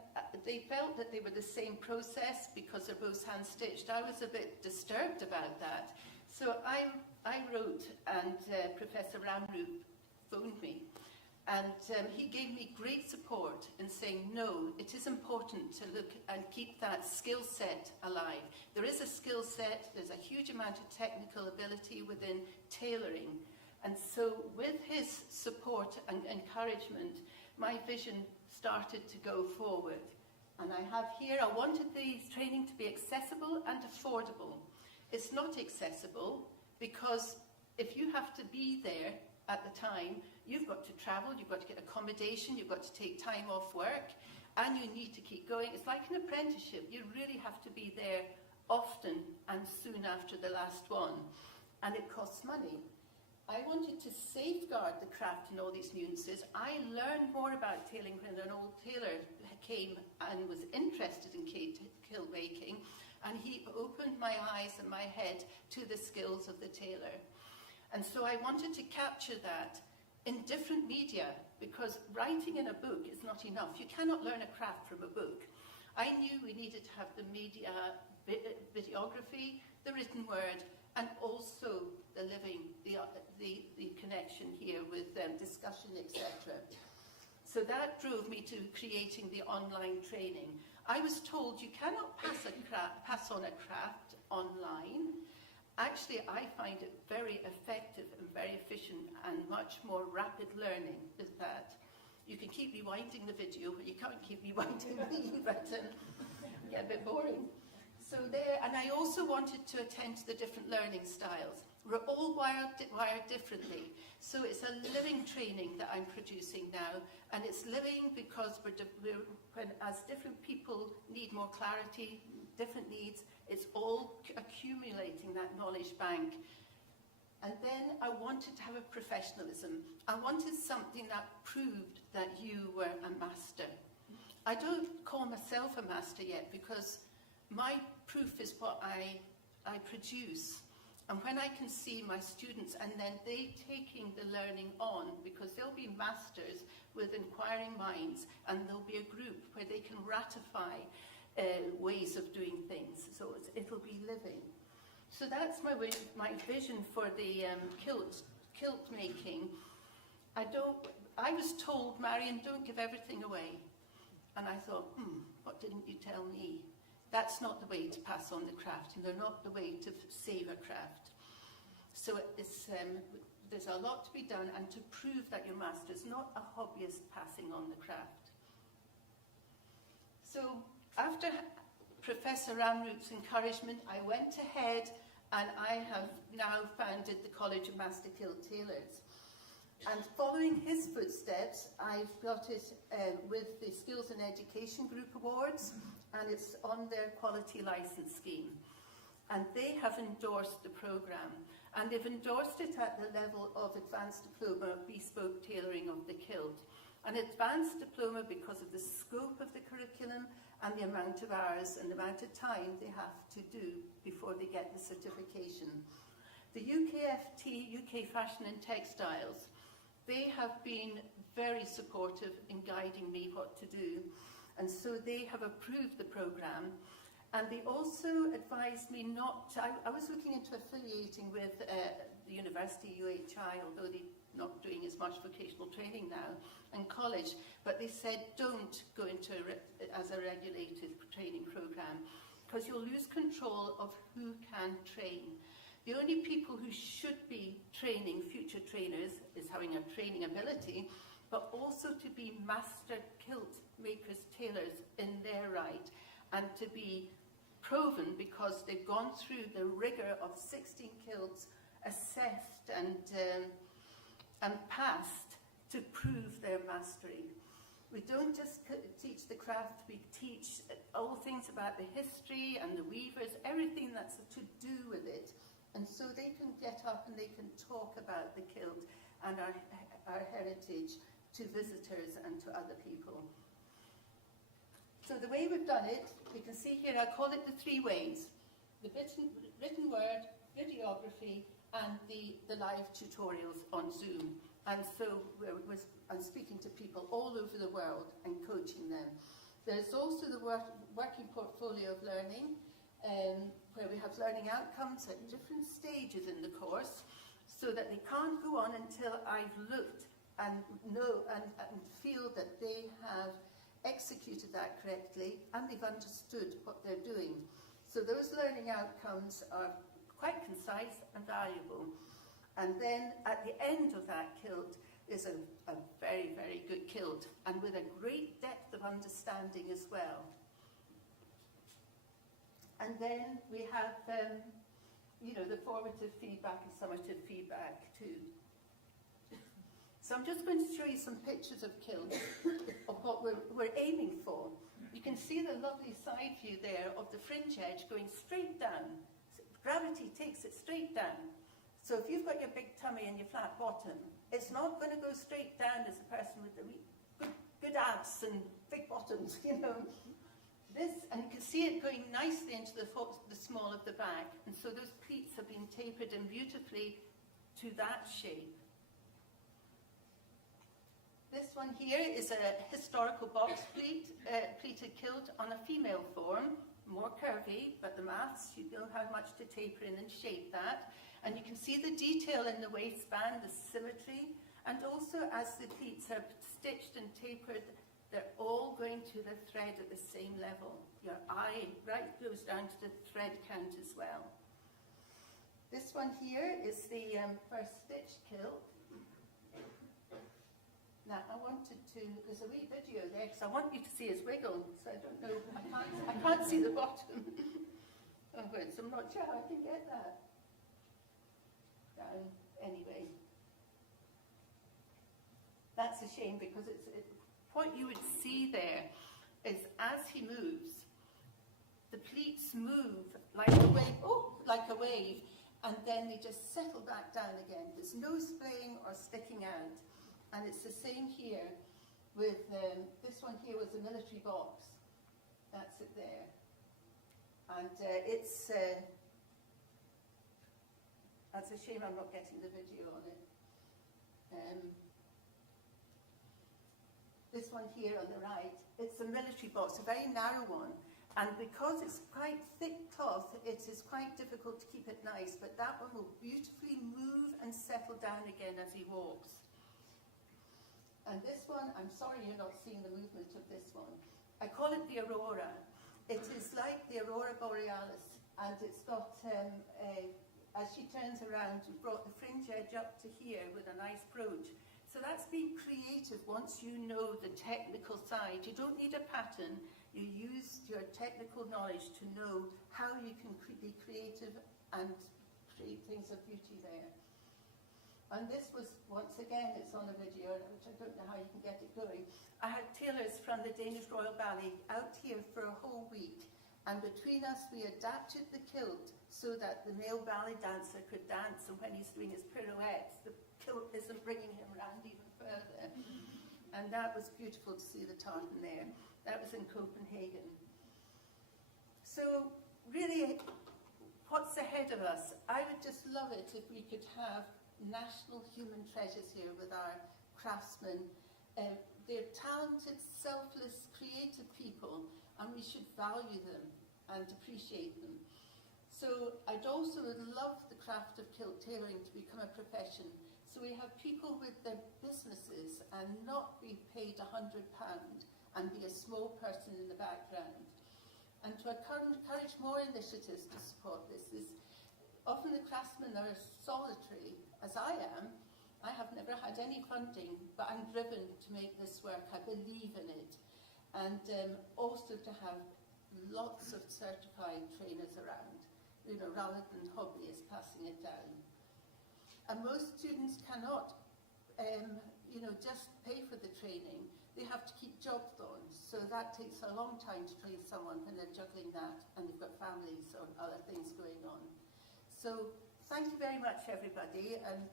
they felt that they were the same process because they're both hand-stitched, I was a bit disturbed about that. So I wrote, and Professor Ramroop phoned me, and he gave me great support in saying, no, it is important to look and keep that skill set alive. There is a skill set, there's a huge amount of technical ability within tailoring. And so with his support and encouragement, my vision started to go forward. And I have here, I wanted the training to be accessible and affordable. It's not accessible because if you have to be there at the time, you've got to travel, you've got to get accommodation, you've got to take time off work, and you need to keep going. It's like an apprenticeship. You really have to be there often and soon after the last one. And it costs money. I wanted to safeguard the craft and all these nuances. I learned more about tailoring when an old tailor came and was interested in kilt making, and he opened my eyes and my head to the skills of the tailor. And so I wanted to capture that in different media, because writing in a book is not enough. You cannot learn a craft from a book. I knew we needed to have the media, videography, the written word, and also the living, the connection here with discussion, etc. So that drove me to creating the online training. I was told you cannot pass on a craft online. Actually, I find it very effective and very efficient and much more rapid learning with that. You can keep rewinding the video, but you can't keep rewinding me, but get a bit boring. So there, and I also wanted to attend to the different learning styles. We're all wired differently. So it's a living training that I'm producing now, and it's living because as different people need more clarity, different needs, it's all accumulating that knowledge bank. And then I wanted to have a professionalism. I wanted something that proved that you were a master. I don't call myself a master yet because my proof is what I produce. And when I can see my students and then they taking the learning on, because they'll be masters with inquiring minds, and there'll be a group where they can ratify ways of doing things. So it'll be living. So that's my vision for the kilt making. I was told, Marion, don't give everything away. And I thought, what didn't you tell me? That's not the way to pass on the craft, and they're not the way to save a craft. So there's a lot to be done, and to prove that you're masters, not a hobbyist passing on the craft. So after Professor Ramroot's encouragement, I went ahead and I have now founded the College of Master Kilt Tailors. And following his footsteps, I've got it with the Skills and Education Group Awards, and it's on their quality license scheme. And they have endorsed the programme, and they've endorsed it at the level of Advanced Diploma of Bespoke Tailoring of the Kilt. An Advanced Diploma because of the scope of the curriculum and the amount of hours and the amount of time they have to do before they get the certification. The UKFT, UK Fashion and Textiles, they have been very supportive in guiding me what to do. And so they have approved the programme. And they also advised me not to, I was looking into affiliating with the university, UHI, although they're not doing as much vocational training now, and college, but they said don't go into as a regulated training programme, because you'll lose control of who can train. The only people who should be training future trainers is having a training ability, but also to be master kilt makers, tailors in their right, and to be proven because they've gone through the rigour of 16 kilts, assessed and passed to prove their mastery. We don't just teach the craft, we teach all things about the history and the weavers, everything that's to do with it. And so they can get up and they can talk about the kilt and our heritage to visitors and to other people. So the way we've done it, you can see here, I call it the 3 ways. The written word, videography, and the live tutorials on Zoom. And so I'm speaking to people all over the world and coaching them. There's also the working portfolio of learning, where we have learning outcomes at different stages in the course, so that they can't go on until I've looked and know and feel that they have executed that correctly and they've understood what they're doing. So those learning outcomes are quite concise and valuable. And then at the end of that kilt is a very, very good kilt, and with a great depth of understanding as well. And then we have, the formative feedback and summative feedback too. So I'm just going to show you some pictures of kilts of what we're aiming for. You can see the lovely side view there of the fringe edge going straight down. So gravity takes it straight down. So if you've got your big tummy and your flat bottom, it's not going to go straight down as a person with the good abs and big bottoms, And you can see it going nicely into the small of the back. And so those pleats have been tapered in beautifully to that shape. This one here is a historical box pleated kilt on a female form, more curvy, but the maths, you know how much to taper in and shape that. And you can see the detail in the waistband, the symmetry, And also, as the pleats are stitched and tapered, they're all going to the thread at the same level. Your eye right goes down to the thread count as well. This one here is the first stitch kilt. Now, I wanted to, there's a wee video there, because I want you to see his wiggle, so I don't know, I can't see the bottom. Oh, good, so I'm not sure how I can get that down. Anyway, that's a shame, because what you would see there is as he moves, the pleats move like a wave, like a wave, and then they just settle back down again. There's no splaying or sticking out. And it's the same here with, this one here was a military box. That's it there. And it's, that's a shame I'm not getting the video on it. This one here on the right, it's a military box, a very narrow one. And because it's quite thick cloth, it is quite difficult to keep it nice, but that one will beautifully move and settle down again as he walks. And this one, I'm sorry you're not seeing the movement of this one. I call it the Aurora. It is like the Aurora Borealis, and it's got, as she turns around, we brought the fringe edge up to here with a nice brooch. So that's being creative once you know the technical side. You don't need a pattern. You use your technical knowledge to know how you can be creative and create things of beauty there. And this was, once again, it's on a video, which I don't know how you can get it going. I had tailors from the Danish Royal Ballet out here for a whole week, and between us we adapted the kilt so that the male ballet dancer could dance, and when he's doing his pirouettes, the kilt isn't bringing him around even further. And that was beautiful to see the tartan there. That was in Copenhagen. So really, what's ahead of us? I would just love it if we could have national human treasures here with our craftsmen. They're talented, selfless, creative people, and we should value them and appreciate them. So I'd also love the craft of kilt tailoring to become a profession. So we have people with their businesses and not be paid £100 and be a small person in the background. And to encourage more initiatives to support this is often the craftsmen are solitary, as I am. I have never had any funding, but I'm driven to make this work. I believe in it. And also to have lots of certified trainers around, you know, rather than hobbyists passing it down. And most students cannot, you know, just pay for the training. They have to keep jobs on. So that takes a long time to train someone when they're juggling that and they've got families or other things going on. So thank you very much, everybody. And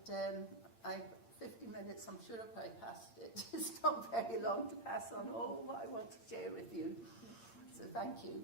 50 minutes, I'm sure if I passed it. It's not very long to pass on all what I want to share with you. So thank you.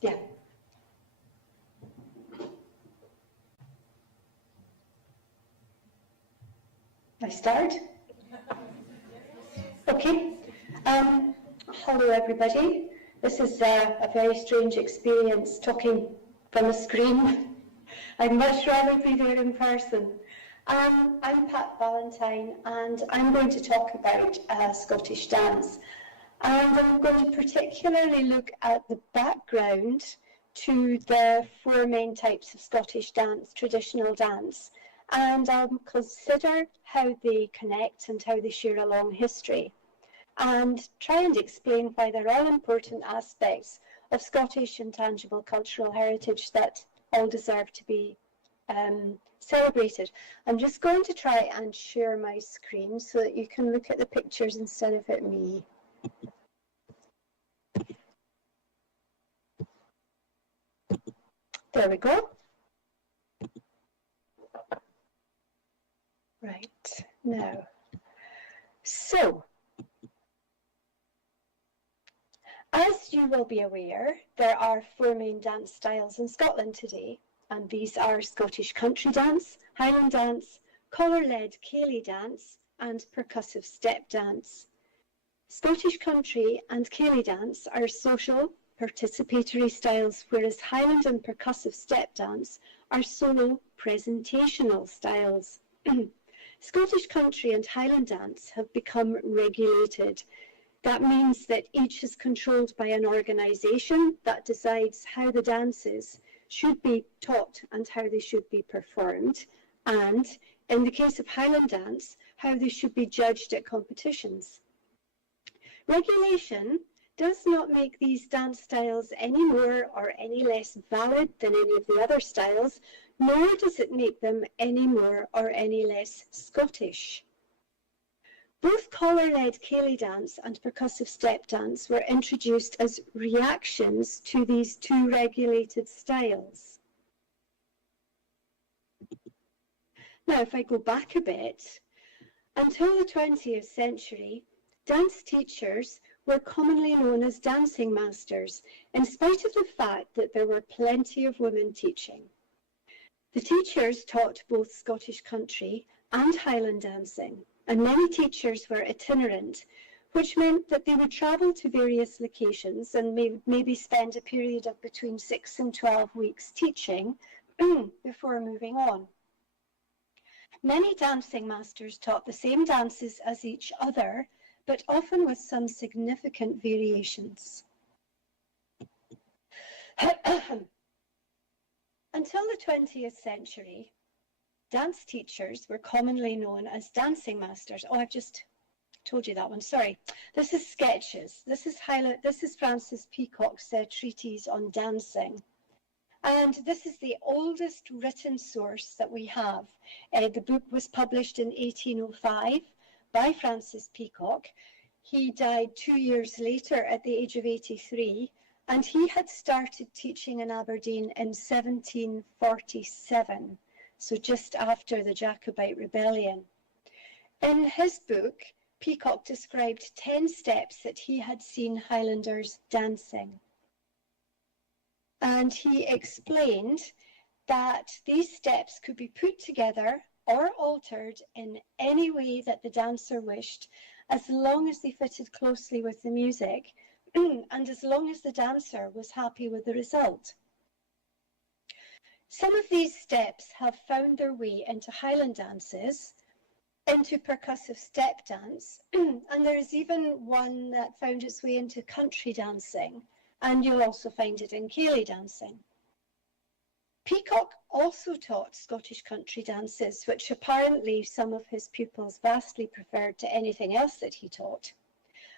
Yeah. I start? Okay. Hello, everybody. This is a very strange experience talking from a screen. I'd much rather be there in person. I'm Pat Valentine, and I'm going to talk about Scottish dance. And I'm going to particularly look at the background to the four main types of Scottish dance, traditional dance, and I'll consider how they connect and how they share a long history, and try and explain why they're all important aspects of Scottish intangible cultural heritage that all deserve to be celebrated. I'm just going to try and share my screen so that you can look at the pictures instead of at me. There we go. Right, now, so, as you will be aware, there are 4 main dance styles in Scotland today, and these are Scottish country dance, Highland dance, collar-led ceilidh dance, and percussive step dance. Scottish country and ceilidh dance are social, participatory styles, whereas Highland and percussive step dance are solo, presentational styles. Scottish country and Highland dance have become regulated. That means that each is controlled by an organisation that decides how the dances should be taught and how they should be performed, and, in the case of Highland dance, how they should be judged at competitions. Regulation does not make these dance styles any more or any less valid than any of the other styles, nor does it make them any more or any less Scottish. Both collar-led ceilidh dance and percussive step dance were introduced as reactions to these 2 regulated styles. Now, if I go back a bit, until the 20th century, dance teachers were commonly known as dancing masters, in spite of the fact that there were plenty of women teaching. The teachers taught both Scottish country and Highland dancing, and many teachers were itinerant, which meant that they would travel to various locations and maybe spend a period of between 6 and 12 weeks teaching before moving on. Many dancing masters taught the same dances as each other, but often with some significant variations. Until the 20th century, dance teachers were commonly known as dancing masters. Oh, I've just told you that one, sorry. This is Sketches. This is Francis Peacock's treatise on dancing. And this is the oldest written source that we have. The book was published in 1805 by Francis Peacock. He died 2 years later at the age of 83, and he had started teaching in Aberdeen in 1747, so just after the Jacobite Rebellion. In his book, Peacock described 10 steps that he had seen Highlanders dancing. And he explained that these steps could be put together or altered in any way that the dancer wished, as long as they fitted closely with the music and as long as the dancer was happy with the result. Some of these steps have found their way into Highland dances, into percussive step dance, and there is even one that found its way into country dancing, and you'll also find it in ceilidh dancing. Peacock also taught Scottish country dances, which apparently some of his pupils vastly preferred to anything else that he taught.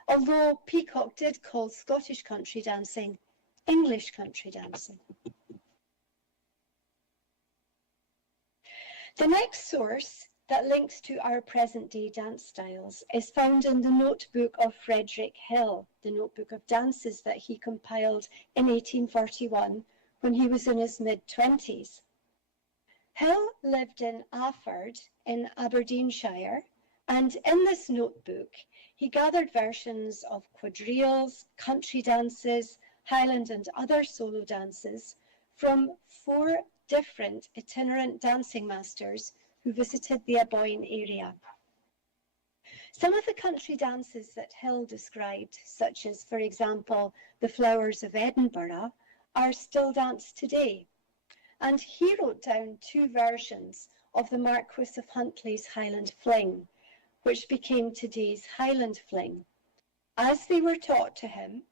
Although Peacock did call Scottish country dancing English country dancing. The next source that links to our present-day dance styles is found in the notebook of Frederick Hill, the notebook of dances that he compiled in 1841 when he was in his mid-20s. Hill lived in Afford in Aberdeenshire, and in this notebook he gathered versions of quadrilles, country dances, Highland and other solo dances from 4 different itinerant dancing masters who visited the Aboyne area. Some of the country dances that Hill described, such as, for example, the Flowers of Edinburgh, are still danced today. And he wrote down 2 versions of the Marquis of Huntly's Highland Fling, which became today's Highland Fling, as they were taught to him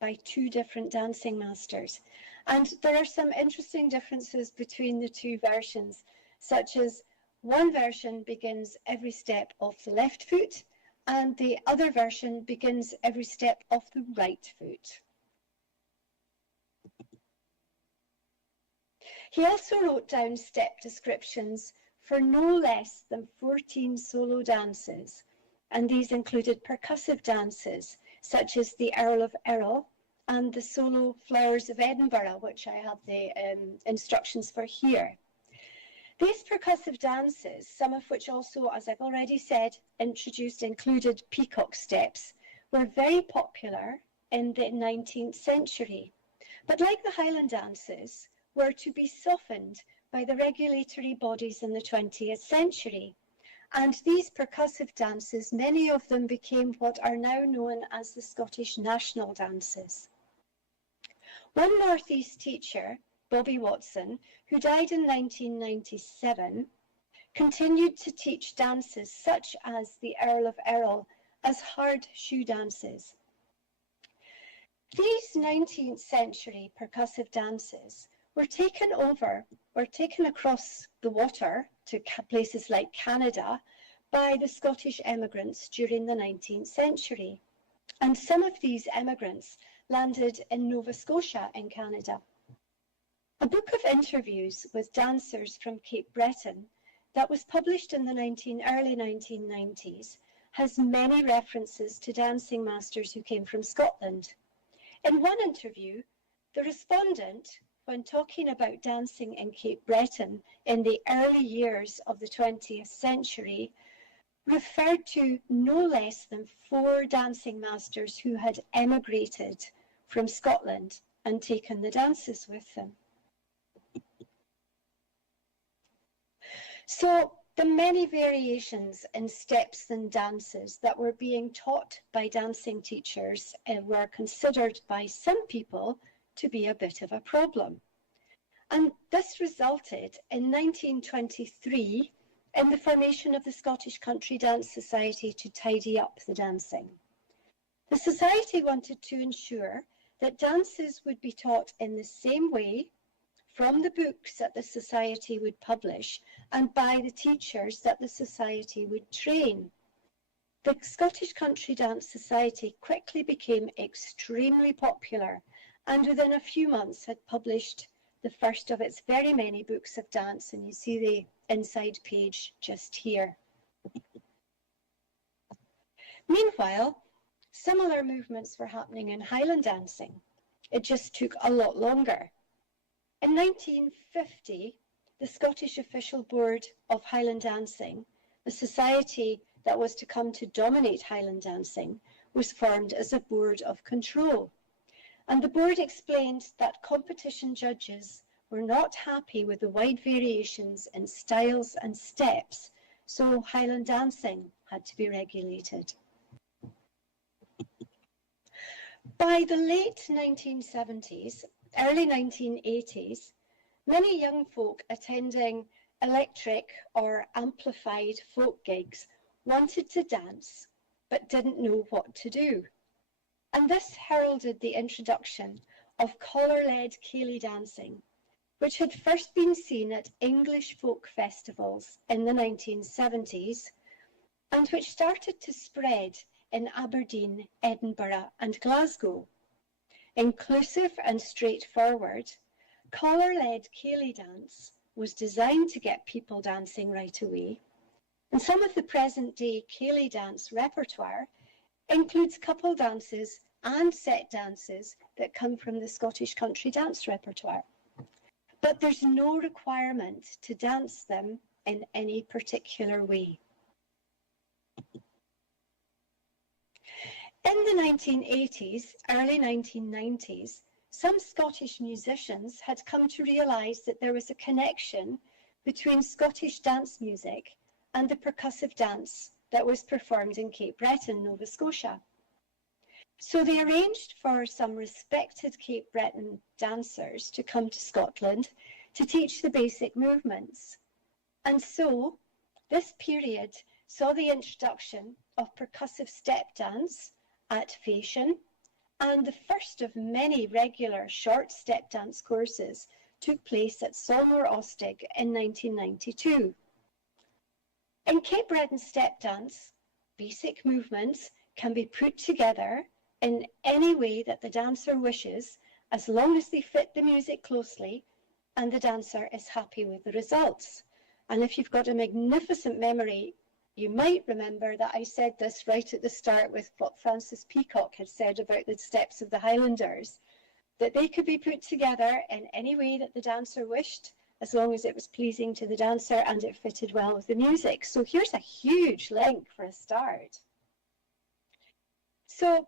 by 2 different dancing masters. And there are some interesting differences between the 2 versions, such as one version begins every step off the left foot, and the other version begins every step off the right foot. He also wrote down step descriptions for no less than 14 solo dances, and these included percussive dances such as the Earl of Errol and the solo Flowers of Edinburgh, which I have the instructions for here. These percussive dances, some of which also, as I've already said, included peacock steps, were very popular in the 19th century. But like the Highland dances, were to be softened by the regulatory bodies in the 20th century. And these percussive dances, many of them became what are now known as the Scottish national dances. One North East teacher, Bobby Watson, who died in 1997, continued to teach dances such as the Earl of Errol as hard shoe dances. These 19th century percussive dances were taken across the water to places like Canada by the Scottish emigrants during the 19th century. And some of these emigrants landed in Nova Scotia in Canada. A book of interviews with dancers from Cape Breton that was published in the early 1990s has many references to dancing masters who came from Scotland. In one interview, the respondent, when talking about dancing in Cape Breton in the early years of the 20th century, referred to no less than 4 dancing masters who had emigrated from Scotland and taken the dances with them. So the many variations in steps and dances that were being taught by dancing teachers were considered by some people to be a bit of a problem. And this resulted in 1923 in the formation of the Scottish Country Dance Society to tidy up the dancing. The society wanted to ensure that dances would be taught in the same way from the books that the society would publish and by the teachers that the society would train. The Scottish Country Dance Society quickly became extremely popular and within a few months had published the first of its very many books of dance, and you see the inside page just here. Meanwhile, similar movements were happening in Highland dancing. It just took a lot longer. In 1950, the Scottish Official Board of Highland Dancing, the society that was to come to dominate Highland dancing, was formed as a board of control. And the board explained that competition judges were not happy with the wide variations in styles and steps, so Highland dancing had to be regulated. By the late 1970s, early 1980s, many young folk attending electric or amplified folk gigs wanted to dance but didn't know what to do. And this heralded the introduction of collar-led ceilidh dancing, which had first been seen at English folk festivals in the 1970s and which started to spread in Aberdeen, Edinburgh and Glasgow. Inclusive and straightforward, collar-led ceilidh dance was designed to get people dancing right away, and some of the present-day ceilidh dance repertoire includes couple dances and set dances that come from the Scottish country dance repertoire. But there's no requirement to dance them in any particular way. In the 1980s, early 1990s, some Scottish musicians had come to realise that there was a connection between Scottish dance music and the percussive dance that was performed in Cape Breton, Nova Scotia. So they arranged for some respected Cape Breton dancers to come to Scotland to teach the basic movements. And so this period saw the introduction of percussive step dance at Fashion, and the first of many regular short step dance courses took place at Solmore Ostig in 1992. In Cape Breton step dance, basic movements can be put together in any way that the dancer wishes, as long as they fit the music closely and the dancer is happy with the results. And if you've got a magnificent memory, you might remember that I said this right at the start with what Francis Peacock had said about the steps of the Highlanders, that they could be put together in any way that the dancer wished, as long as it was pleasing to the dancer and it fitted well with the music. So here's a huge link for a start. So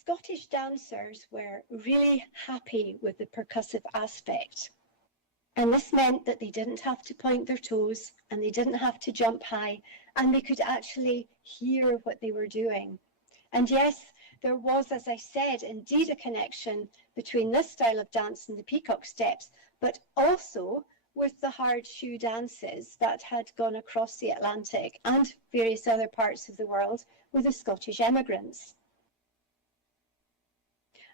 Scottish dancers were really happy with the percussive aspect. And this meant that they didn't have to point their toes and they didn't have to jump high, and they could actually hear what they were doing. And yes, there was, as I said, indeed a connection between this style of dance and the peacock steps, but also with the hard shoe dances that had gone across the Atlantic and various other parts of the world with the Scottish emigrants.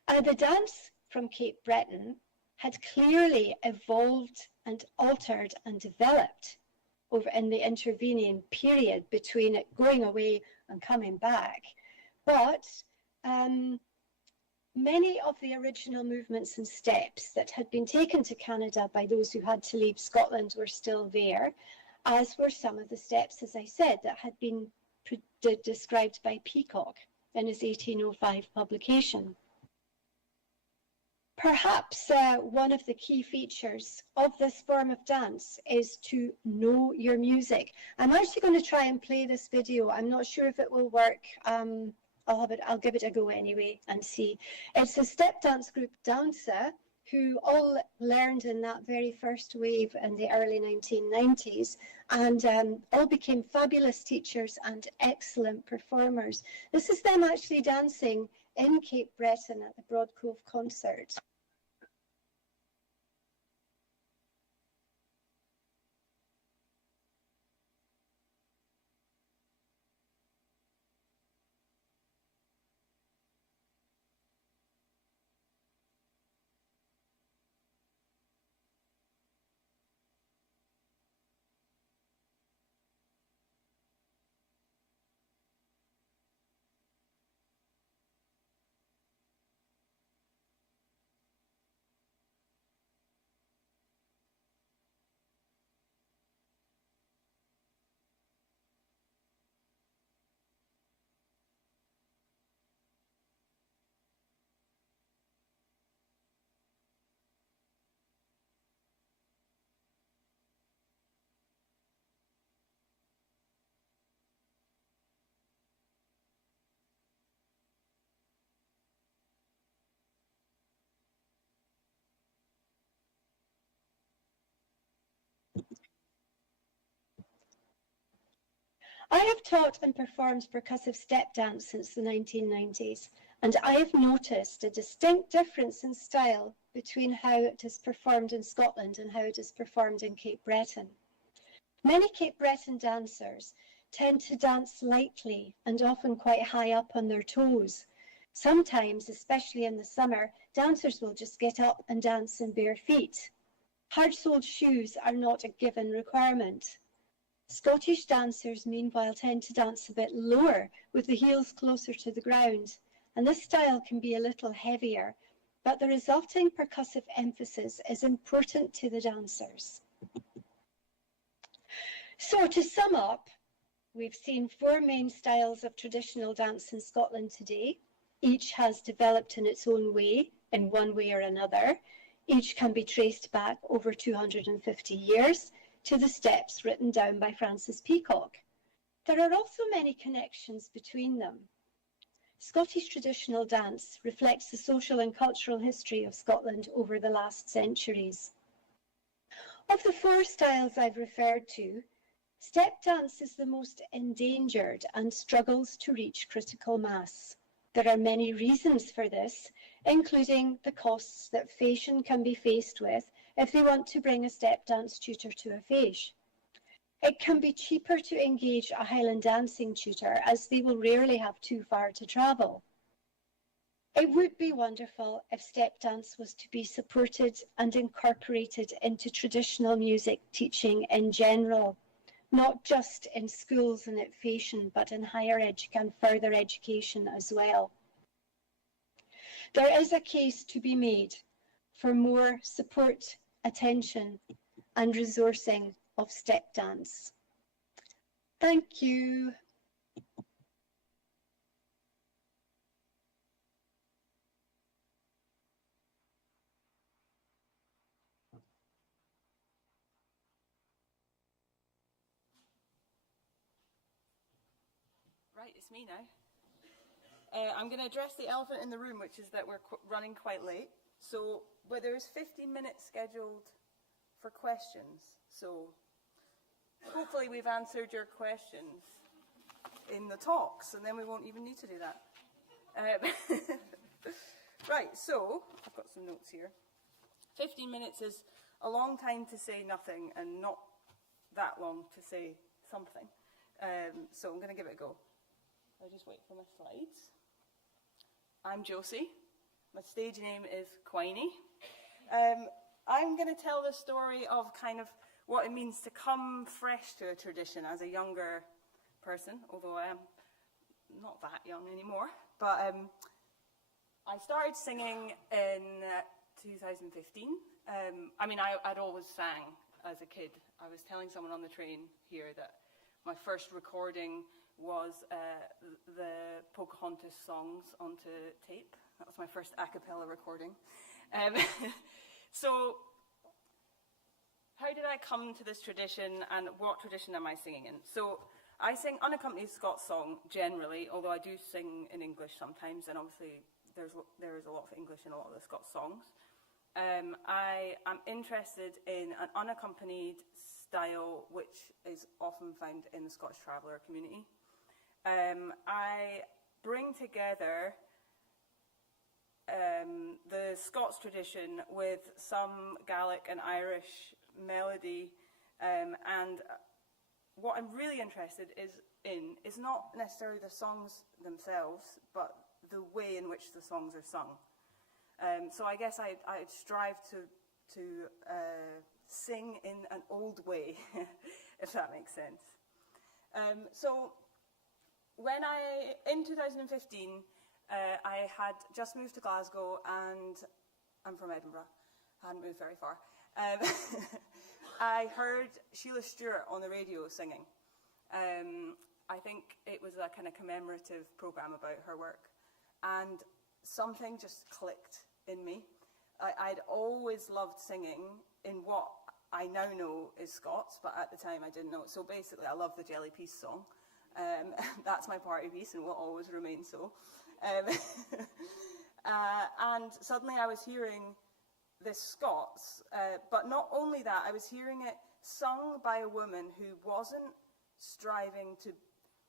The dance from Cape Breton had clearly evolved and altered and developed over in the intervening period between it going away and coming back. But many of the original movements and steps that had been taken to Canada by those who had to leave Scotland were still there, as were some of the steps, as I said, that had been described by Peacock in his 1805 publication. Perhaps one of the key features of this form of dance is to know your music. I'm actually going to try and play this video. I'm not sure if it will work. I'll give it a go anyway and see. It's a step dance group, Dansa, who all learned in that very first wave in the early 1990s and all became fabulous teachers and excellent performers. This is them actually dancing in Cape Breton at the Broadcove concert. I have taught and performed percussive step dance since the 1990s, and I have noticed a distinct difference in style between how it is performed in Scotland and how it is performed in Cape Breton. Many Cape Breton dancers tend to dance lightly and often quite high up on their toes. Sometimes, especially in the summer, dancers will just get up and dance in bare feet. Hard-soled shoes are not a given requirement. Scottish dancers, meanwhile, tend to dance a bit lower, with the heels closer to the ground, and this style can be a little heavier, but the resulting percussive emphasis is important to the dancers. So, to sum up, we've seen 4 main styles of traditional dance in Scotland today. Each has developed in its own way, in one way or another. Each can be traced back over 250 years, to the steps written down by Francis Peacock. There are also many connections between them. Scottish traditional dance reflects the social and cultural history of Scotland over the last centuries. Of the 4 styles I've referred to, step dance is the most endangered and struggles to reach critical mass. There are many reasons for this, including the costs that fashion can be faced with if they want to bring a step dance tutor to a fèis. It can be cheaper to engage a Highland dancing tutor, as they will rarely have too far to travel. It would be wonderful if step dance was to be supported and incorporated into traditional music teaching in general, not just in schools and at fashion, but in higher and further education as well. There is a case to be made for more support attention and resourcing of step dance. Thank you. Right, it's me now. I'm going to address the elephant in the room, which is that we're running quite late. So, but there's 15 minutes scheduled for questions. So, hopefully we've answered your questions in the talks, and then we won't even need to do that. Right, so, I've got some notes here. 15 minutes is a long time to say nothing, and not that long to say something. So I'm going to give it a go. I'll just wait for my slides. I'm Josie. My stage name is Quiney. I'm going to tell the story of kind of what it means to come fresh to a tradition as a younger person, although I am not that young anymore. But I started singing in 2015. I mean, I'd always sang as a kid. I was telling someone on the train here that my first recording was the Pocahontas songs onto tape. That was my first a cappella recording. So, how did I come to this tradition, and what tradition am I singing in? So, I sing unaccompanied Scots song generally, although I do sing in English sometimes, and obviously there is a lot of English in a lot of the Scots songs. I am interested in an unaccompanied style which is often found in the Scottish Traveller community. I bring together the Scots tradition with some Gaelic and Irish melody, and what I'm really interested in is not necessarily the songs themselves, but the way in which the songs are sung. So I guess I'd strive to sing in an old way, if that makes sense. So in 2015, I had just moved to Glasgow, and I'm from Edinburgh. I hadn't moved very far. I heard Sheila Stewart on the radio singing. I think it was a kind of commemorative programme about her work. And something just clicked in me. I'd always loved singing in what I now know is Scots, but at the time I didn't know it. So basically, I love the Jelly Peace song. That's my party piece and will always remain so. And suddenly I was hearing this Scots, but not only that, I was hearing it sung by a woman who wasn't striving to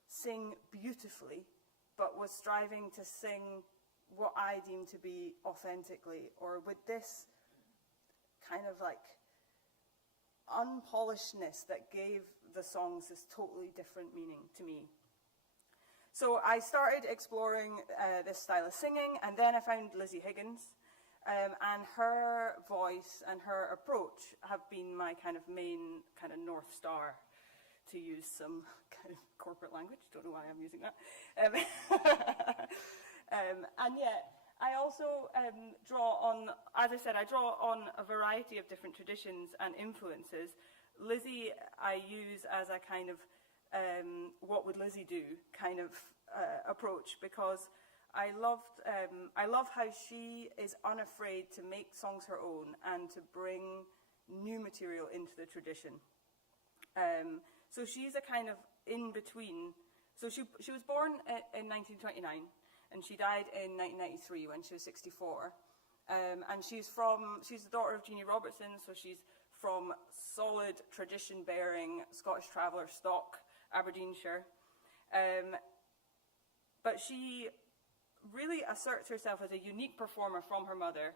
sing beautifully, but was striving to sing what I deem to be authentically, or with this kind of like unpolishedness that gave the songs this totally different meaning to me. So I started exploring this style of singing, and then I found Lizzie Higgins, and her voice and her approach have been my kind of main kind of North Star, to use some kind of corporate language. Don't know why I'm using that. And yet, I also draw on, as I said, I draw on a variety of different traditions and influences. Lizzie I use as a kind of what would Lizzie do kind of approach, because I love how she is unafraid to make songs her own and to bring new material into the tradition. So she's a kind of in between. So she was born in 1929, and she died in 1993 when she was 64. And she's the daughter of Jeannie Robertson, so she's from solid tradition-bearing Scottish Traveller stock, Aberdeenshire. But she really asserts herself as a unique performer from her mother,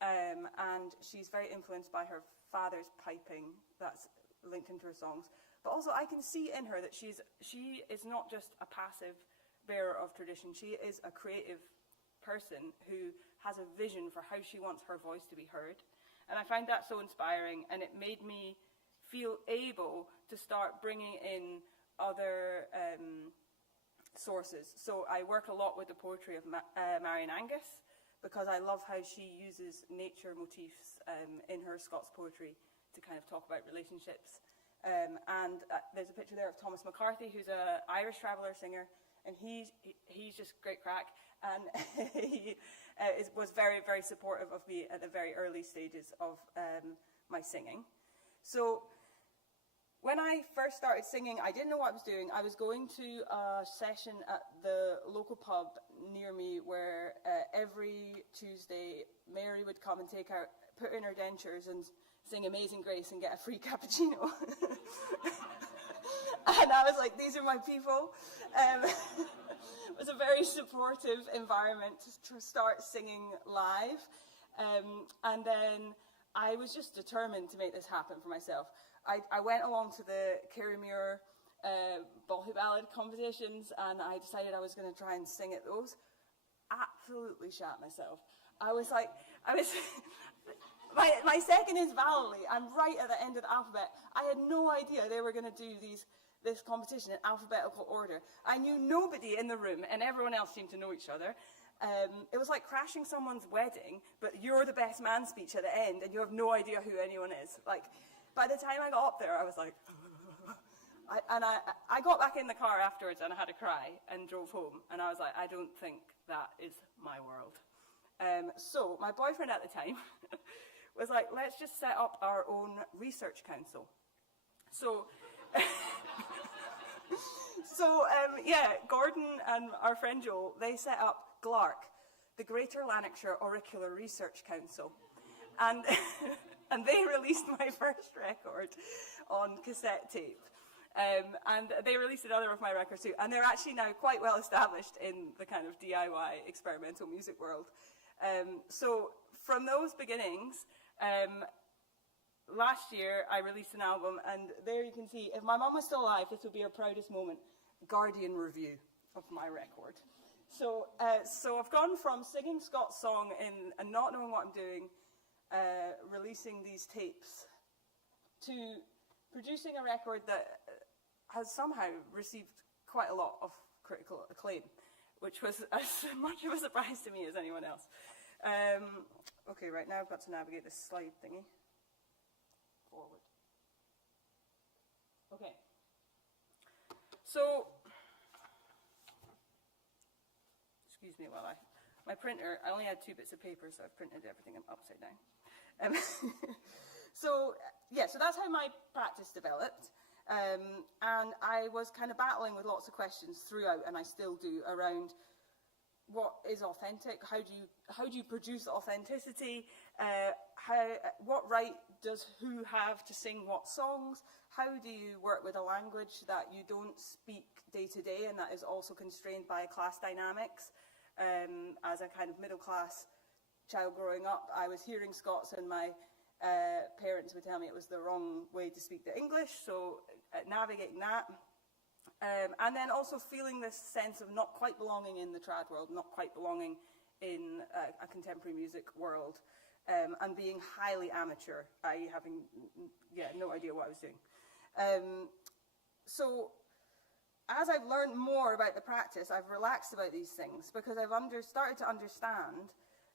and she's very influenced by her father's piping that's linked into her songs. But also I can see in her that she is not just a passive bearer of tradition. She is a creative person who has a vision for how she wants her voice to be heard. And I find that so inspiring, and it made me feel able to start bringing in other sources. So I work a lot with the poetry of Marion Angus, because I love how she uses nature motifs in her Scots poetry to kind of talk about relationships. There's a picture there of Thomas McCarthy, who's an Irish traveller singer, and he's just great crack, and he was very, very supportive of me at the very early stages of my singing. So when I first started singing, I didn't know what I was doing. I was going to a session at the local pub near me where every Tuesday Mary would come and put in her dentures and sing Amazing Grace and get a free cappuccino. And I was like, these are my people. It was a very supportive environment to start singing live. And then I was just determined to make this happen for myself. I went along to the Kirriemuir Bohie Ballad competitions, and I decided I was going to try and sing at those. Absolutely shat myself. My second is Valley. I'm right at the end of the alphabet. I had no idea they were going to do this competition in alphabetical order. I knew nobody in the room, and everyone else seemed to know each other. It was like crashing someone's wedding, but you're the best man speech at the end, and you have no idea who anyone is. Like, by the time I got up there, I was like, I got back in the car afterwards and I had a cry and drove home. And I was like, I don't think that is my world. So my boyfriend at the time was like, let's just set up our own research council. So, Gordon and our friend Joel, they set up GLARC, the Greater Lanarkshire Auricular Research Council. And and they released my first record on cassette tape. And they released another of my records too. And they're actually now quite well established in the kind of DIY experimental music world. So from those beginnings, last year I released an album, and there you can see, if my mum was still alive, this would be her proudest moment, Guardian review of my record. So I've gone from singing Scots song and not knowing what I'm doing, releasing these tapes, to producing a record that has somehow received quite a lot of critical acclaim, which was as much of a surprise to me as anyone else. Okay, right now I've got to navigate this slide thingy. Forward. Okay. So, excuse me while my printer, I only had 2 bits of paper, so I've printed everything upside down. So that's how my practice developed. And I was kind of battling with lots of questions throughout, and I still do, around what is authentic, how do you produce authenticity, what right does who have to sing what songs, how do you work with a language that you don't speak day to day and that is also constrained by class dynamics. As a kind of middle class child growing up, I was hearing Scots, and my parents would tell me it was the wrong way to speak the English, so navigating that. And then also feeling this sense of not quite belonging in the trad world, not quite belonging in a contemporary music world, and being highly amateur, i.e. having no idea what I was doing. So as I've learned more about the practice, I've relaxed about these things, because I've started to understand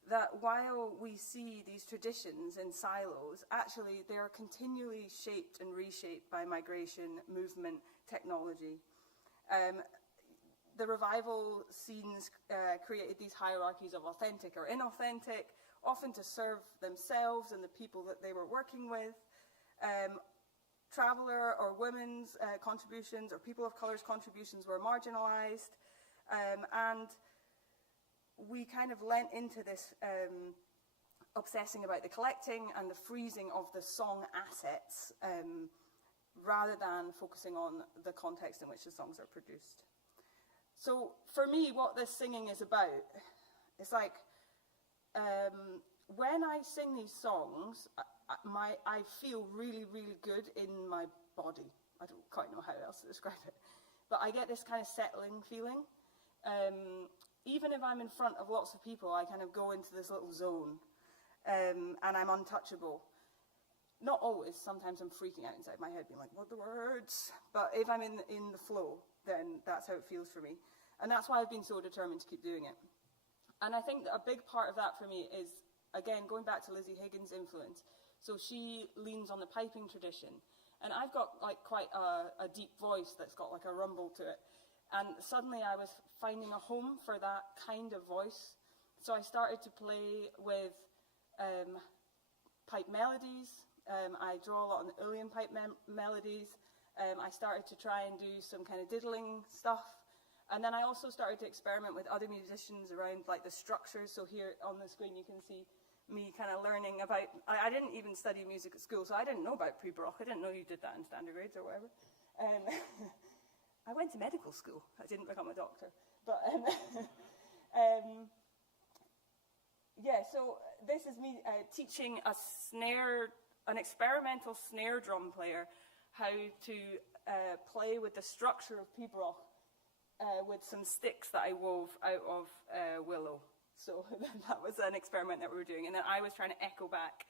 that while we see these traditions in silos, actually they are continually shaped and reshaped by migration, movement, technology. The revival scenes created these hierarchies of authentic or inauthentic, often to serve themselves and the people that they were working with. Traveller or women's contributions or people of colour's contributions were marginalised, and we kind of lent into this obsessing about the collecting and the freezing of the song assets, rather than focusing on the context in which the songs are produced. So for me, what this singing is about, it's like, when I sing these songs, I feel really, really good in my body. I don't quite know how else to describe it. But I get this kind of settling feeling. Even if I'm in front of lots of people, I kind of go into this little zone, and I'm untouchable. Not always. Sometimes I'm freaking out inside my head, being like, what are the words? But if I'm in the flow, then that's how it feels for me. And that's why I've been so determined to keep doing it. And I think that a big part of that for me is, again, going back to Lizzie Higgins' influence. So she leans on the piping tradition. And I've got like quite a deep voice that's got like a rumble to it. And suddenly I was finding a home for that kind of voice. So I started to play with pipe melodies. I draw a lot on the Uilleann pipe melodies. I started to try and do some kind of diddling stuff. And then I also started to experiment with other musicians around like the structures. So here on the screen you can see me kind of learning about, I didn't even study music at school, so I didn't know about pre-baroque. I didn't know you did that in standard grades or whatever. I went to medical school. I didn't become a doctor. But yeah, so this is me teaching an experimental snare drum player how to play with the structure of pre-baroque with some sticks that I wove out of willow. So that was an experiment that we were doing. And then I was trying to echo back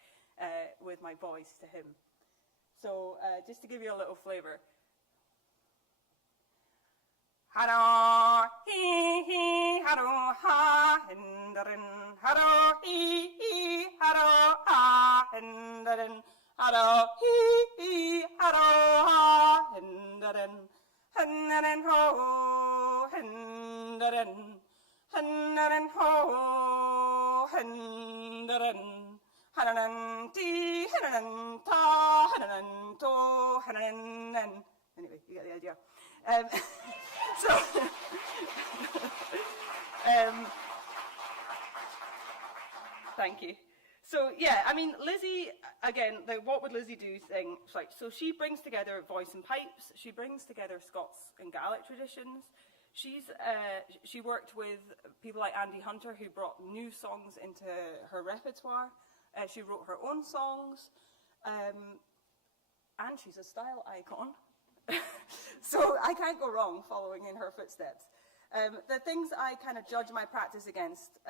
with my voice to him. So just to give you a little flavour. Haro, hee, hee, haro, ha, hinderin. Haro, hee, hee, haro, ha, hinderin. Haro, hee, hee, haro, ha, hinderin. Hinderin, ho, hinderin. Hinderin, ho, hinderin. Hananan, ti, hananan, ta, hananan, to, hananan. Anyway, you get the idea. So, thank you. So, yeah, I mean, Lizzie, again, the what would Lizzie do thing, so she brings together voice and pipes, she brings together Scots and Gaelic traditions. She worked with people like Andy Hunter, who brought new songs into her repertoire. She wrote her own songs, and she's a style icon. So I can't go wrong following in her footsteps. The things I kind of judge my practice against,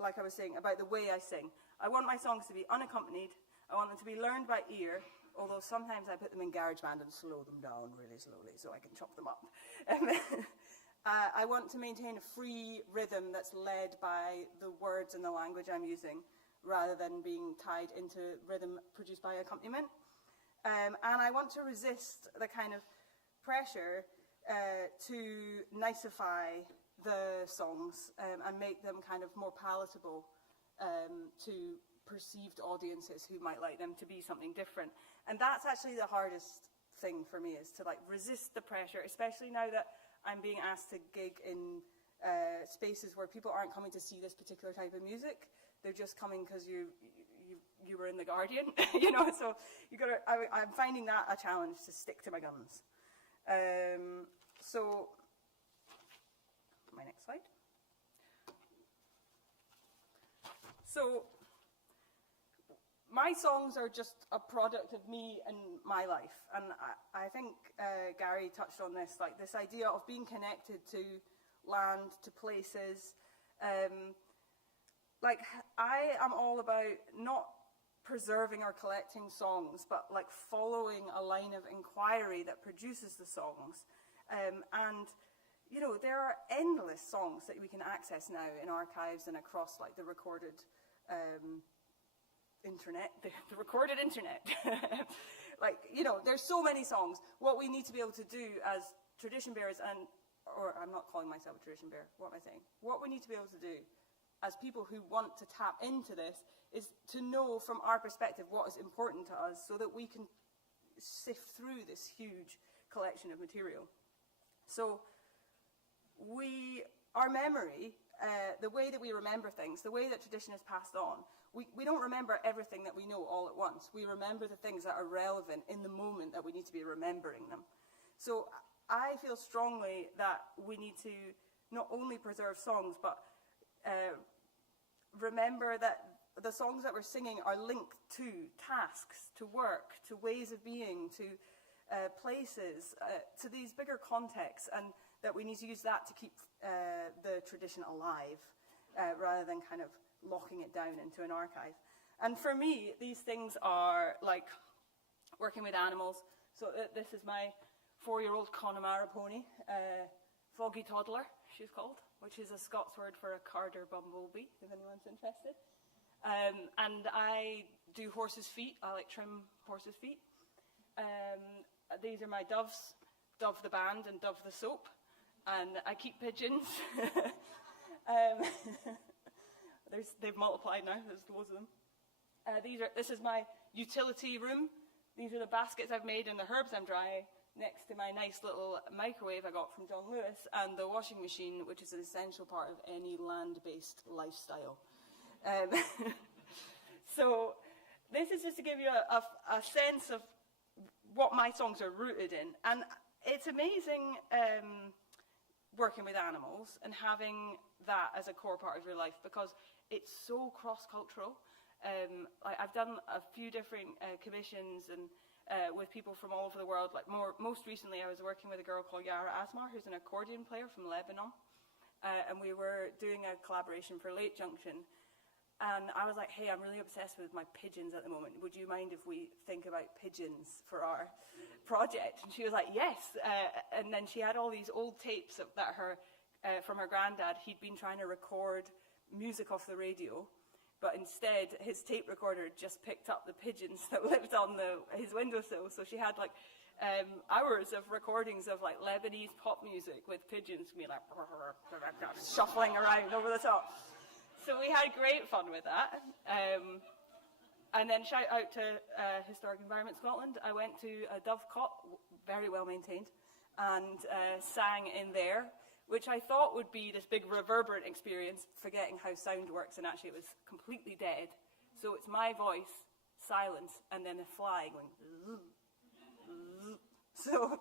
like I was saying, about the way I sing. I want my songs to be unaccompanied. I want them to be learned by ear, although sometimes I put them in GarageBand and slow them down really slowly so I can chop them up. I want to maintain a free rhythm that's led by the words and the language I'm using, rather than being tied into rhythm produced by accompaniment. And I want to resist the kind of pressure to nicify the songs and make them kind of more palatable to perceived audiences who might like them to be something different. And that's actually the hardest thing for me, is to like resist the pressure, especially now that I'm being asked to gig in spaces where people aren't coming to see this particular type of music. They're just coming because you were in The Guardian, you know, so I'm finding that a challenge, to stick to my guns. So, my next slide. So, my songs are just a product of me and my life, and I think Gary touched on this, like this idea of being connected to land, to places. Like, I am all about not preserving or collecting songs, but like following a line of inquiry that produces the songs. And, you know, there are endless songs that we can access now in archives and across like the recorded internet, the recorded internet. Like, you know, there's so many songs. What we need to be able to do as tradition bearers, or I'm not calling myself a tradition bearer, what am I saying? What we need to be able to do as people who want to tap into this is to know from our perspective what is important to us, so that we can sift through this huge collection of material. So our memory, the way that we remember things, the way that tradition is passed on, we don't remember everything that we know all at once. We remember the things that are relevant in the moment that we need to be remembering them. So I feel strongly that we need to not only preserve songs, but remember that the songs that we're singing are linked to tasks, to work, to ways of being, to places, to these bigger contexts, and that we need to use that to keep the tradition alive, rather than kind of locking it down into an archive. And for me, these things are like working with animals. So this is my 4-year-old Connemara pony, Foggy Toddler, she's called, which is a Scots word for a carder bumblebee, if anyone's interested. And I do horses' feet. I like trim horses' feet. These are my doves, Dove the band and Dove the soap. And I keep pigeons. They've multiplied now, there's loads of them. This is my utility room. These are the baskets I've made and the herbs I'm drying next to my nice little microwave I got from John Lewis and the washing machine, which is an essential part of any land-based lifestyle. So this is just to give you a sense of what my songs are rooted in. And it's amazing working with animals and having that as a core part of your life because it's so cross-cultural. I've done a few different commissions and with people from all over the world. Most recently, I was working with a girl called Yara Asmar, who's an accordion player from Lebanon, and we were doing a collaboration for Lake Junction. And I was like, hey, I'm really obsessed with my pigeons at the moment. Would you mind if we think about pigeons for our project? And she was like, yes. And then she had all these old tapes from her granddad. He'd been trying to record music off the radio, but instead his tape recorder just picked up the pigeons that lived on his windowsill. So she had hours of recordings of Lebanese pop music with pigeons being shuffling around over the top. So we had great fun with that. And then shout out to Historic Environment Scotland. I went to a dovecot, very well maintained, and sang in there, which I thought would be this big reverberant experience, forgetting how sound works, and actually it was completely dead. So it's my voice, silence, and then a fly going zzz, zzz. So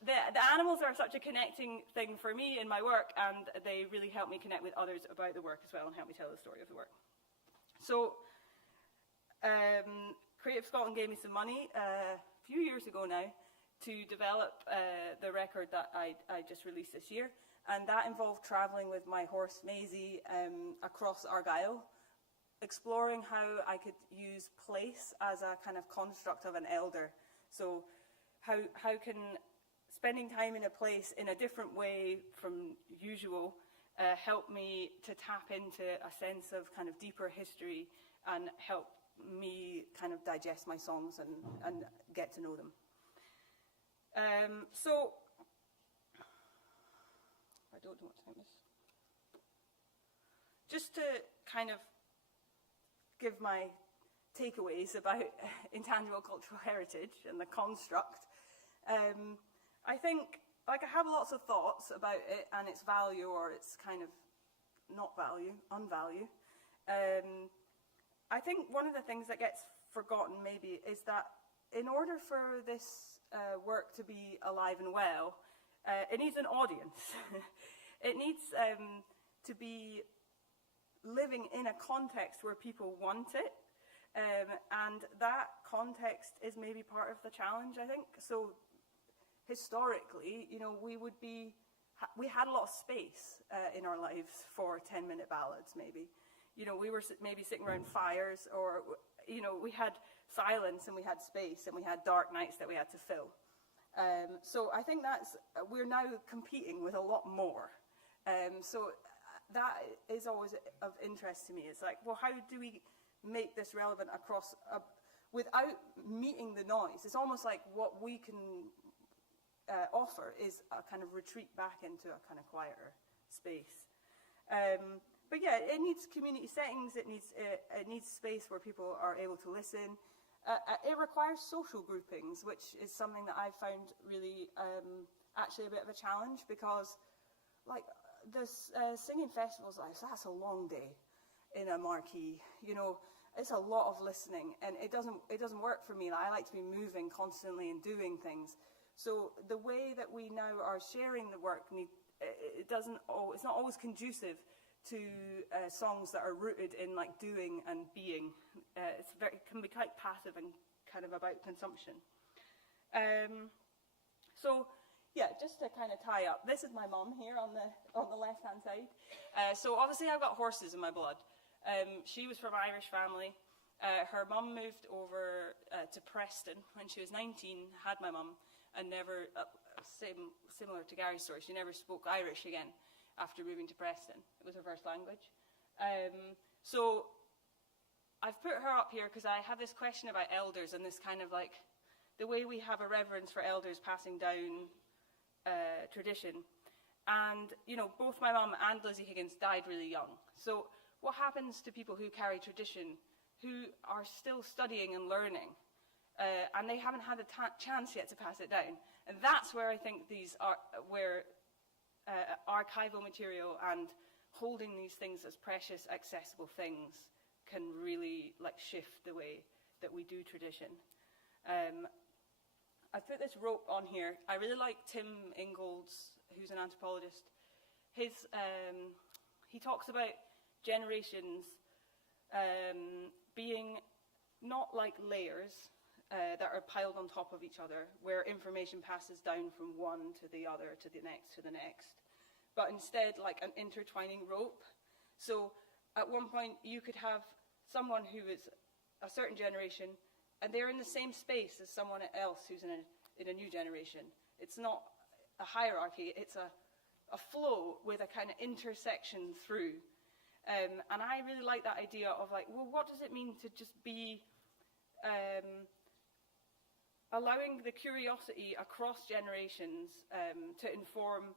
the animals are such a connecting thing for me in my work, and they really help me connect with others about the work as well and help me tell the story of the work. So Creative Scotland gave me some money a few years ago now to develop the record that I just released this year, and that involved travelling with my horse Maisie across Argyll, exploring how I could use place as a kind of construct of an elder. So how can spending time in a place in a different way from usual help me to tap into a sense of kind of deeper history and help me kind of digest my songs and get to know them. So, I don't know what time it is. Just to kind of give my takeaways about intangible cultural heritage and the construct, I think, I have lots of thoughts about it and its value or its kind of not value, unvalue. I think one of the things that gets forgotten maybe is that in order for this work to be alive and well, it needs an audience. It needs to be living in a context where people want it, and that context is maybe part of the challenge, I think. So historically, we had a lot of space in our lives for 10-minute ballads, maybe. We were maybe sitting around fires, or, we had silence and we had space and we had dark nights that we had to fill. So I think we're now competing with a lot more. So that is always of interest to me. It's like, well, how do we make this relevant across, without meeting the noise? It's almost like what we can offer is a kind of retreat back into a kind of quieter space. But yeah, it needs community settings, it needs space where people are able to listen. It requires social groupings, which is something that I've found really actually a bit of a challenge, because this singing festivals, that's a long day in a marquee. It's a lot of listening, and it doesn't work for me. I like to be moving constantly and doing things. So the way that we now are sharing the work, it's not always conducive to songs that are rooted in doing and being. It can be quite passive and kind of about consumption. So yeah, just to kind of tie up, this is my mum here on the left hand side. So obviously I've got horses in my blood. She was from Irish family. Her mum moved over to Preston when she was 19, had my mum, and never similar to Gary's story. She never spoke Irish again after moving to Preston. It was her first language. So I've put her up here because I have this question about elders and this kind of like the way we have a reverence for elders passing down tradition. And, you know, both my mum and Lizzie Higgins died really young. So what happens to people who carry tradition, who are still studying and learning, and they haven't had a chance yet to pass it down? And that's where I think these are, where archival material and holding these things as precious, accessible things can really like shift the way that we do tradition. I've put this rope on here. I really like Tim Ingold's, who's an anthropologist. He talks about generations being not like layers that are piled on top of each other, where information passes down from one to the other, to the next, but instead like an intertwining rope. So at one point you could have someone who is a certain generation and they're in the same space as someone else who's in a new generation. It's not a hierarchy, it's a flow with a kind of intersection through. And I really like that idea of like, well, what does it mean to just be allowing the curiosity across generations to inform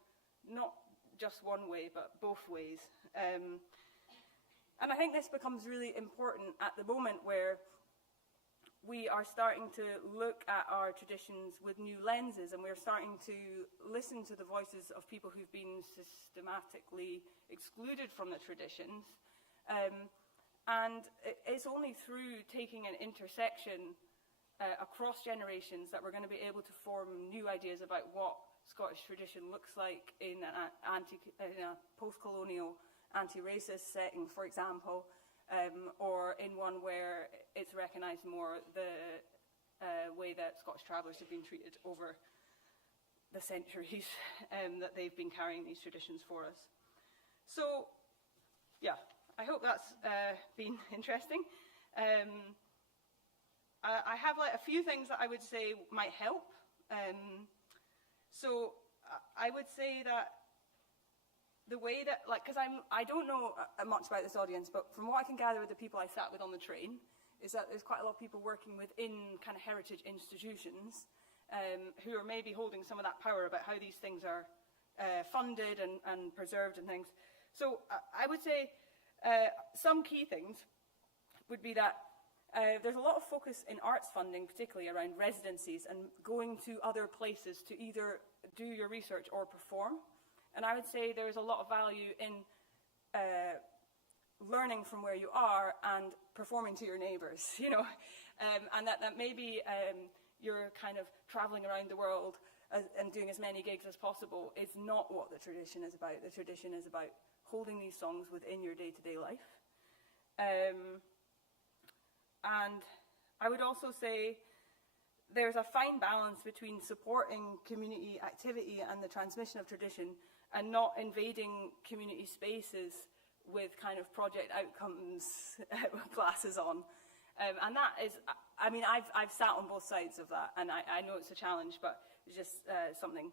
not just one way, but both ways. And I think this becomes really important at the moment where we are starting to look at our traditions with new lenses, and we're starting to listen to the voices of people who've been systematically excluded from the traditions. And it's only through taking an intersection across generations that we're going to be able to form new ideas about what Scottish tradition looks like in a post-colonial anti-racist setting, for example, or in one where it's recognised more the way that Scottish travellers have been treated over the centuries that they've been carrying these traditions for us. So, yeah, I hope that's been interesting. I have like a few things that I would say might help. So I would say that the way that, like, because I don't know much about this audience, but from what I can gather with the people I sat with on the train, is that there's quite a lot of people working within kind of heritage institutions who are maybe holding some of that power about how these things are funded and preserved and things. So I would say some key things would be that there's a lot of focus in arts funding, particularly around residencies and going to other places to either do your research or perform. And I would say there's a lot of value in learning from where you are and performing to your neighbours, you know, and that maybe you're kind of travelling around the world and doing as many gigs as possible. It's not what the tradition is about. The tradition is about holding these songs within your day-to-day life. And I would also say there's a fine balance between supporting community activity and the transmission of tradition and not invading community spaces with kind of project outcomes glasses on. And that is, I mean, I've sat on both sides of that, and I know it's a challenge, but it's just something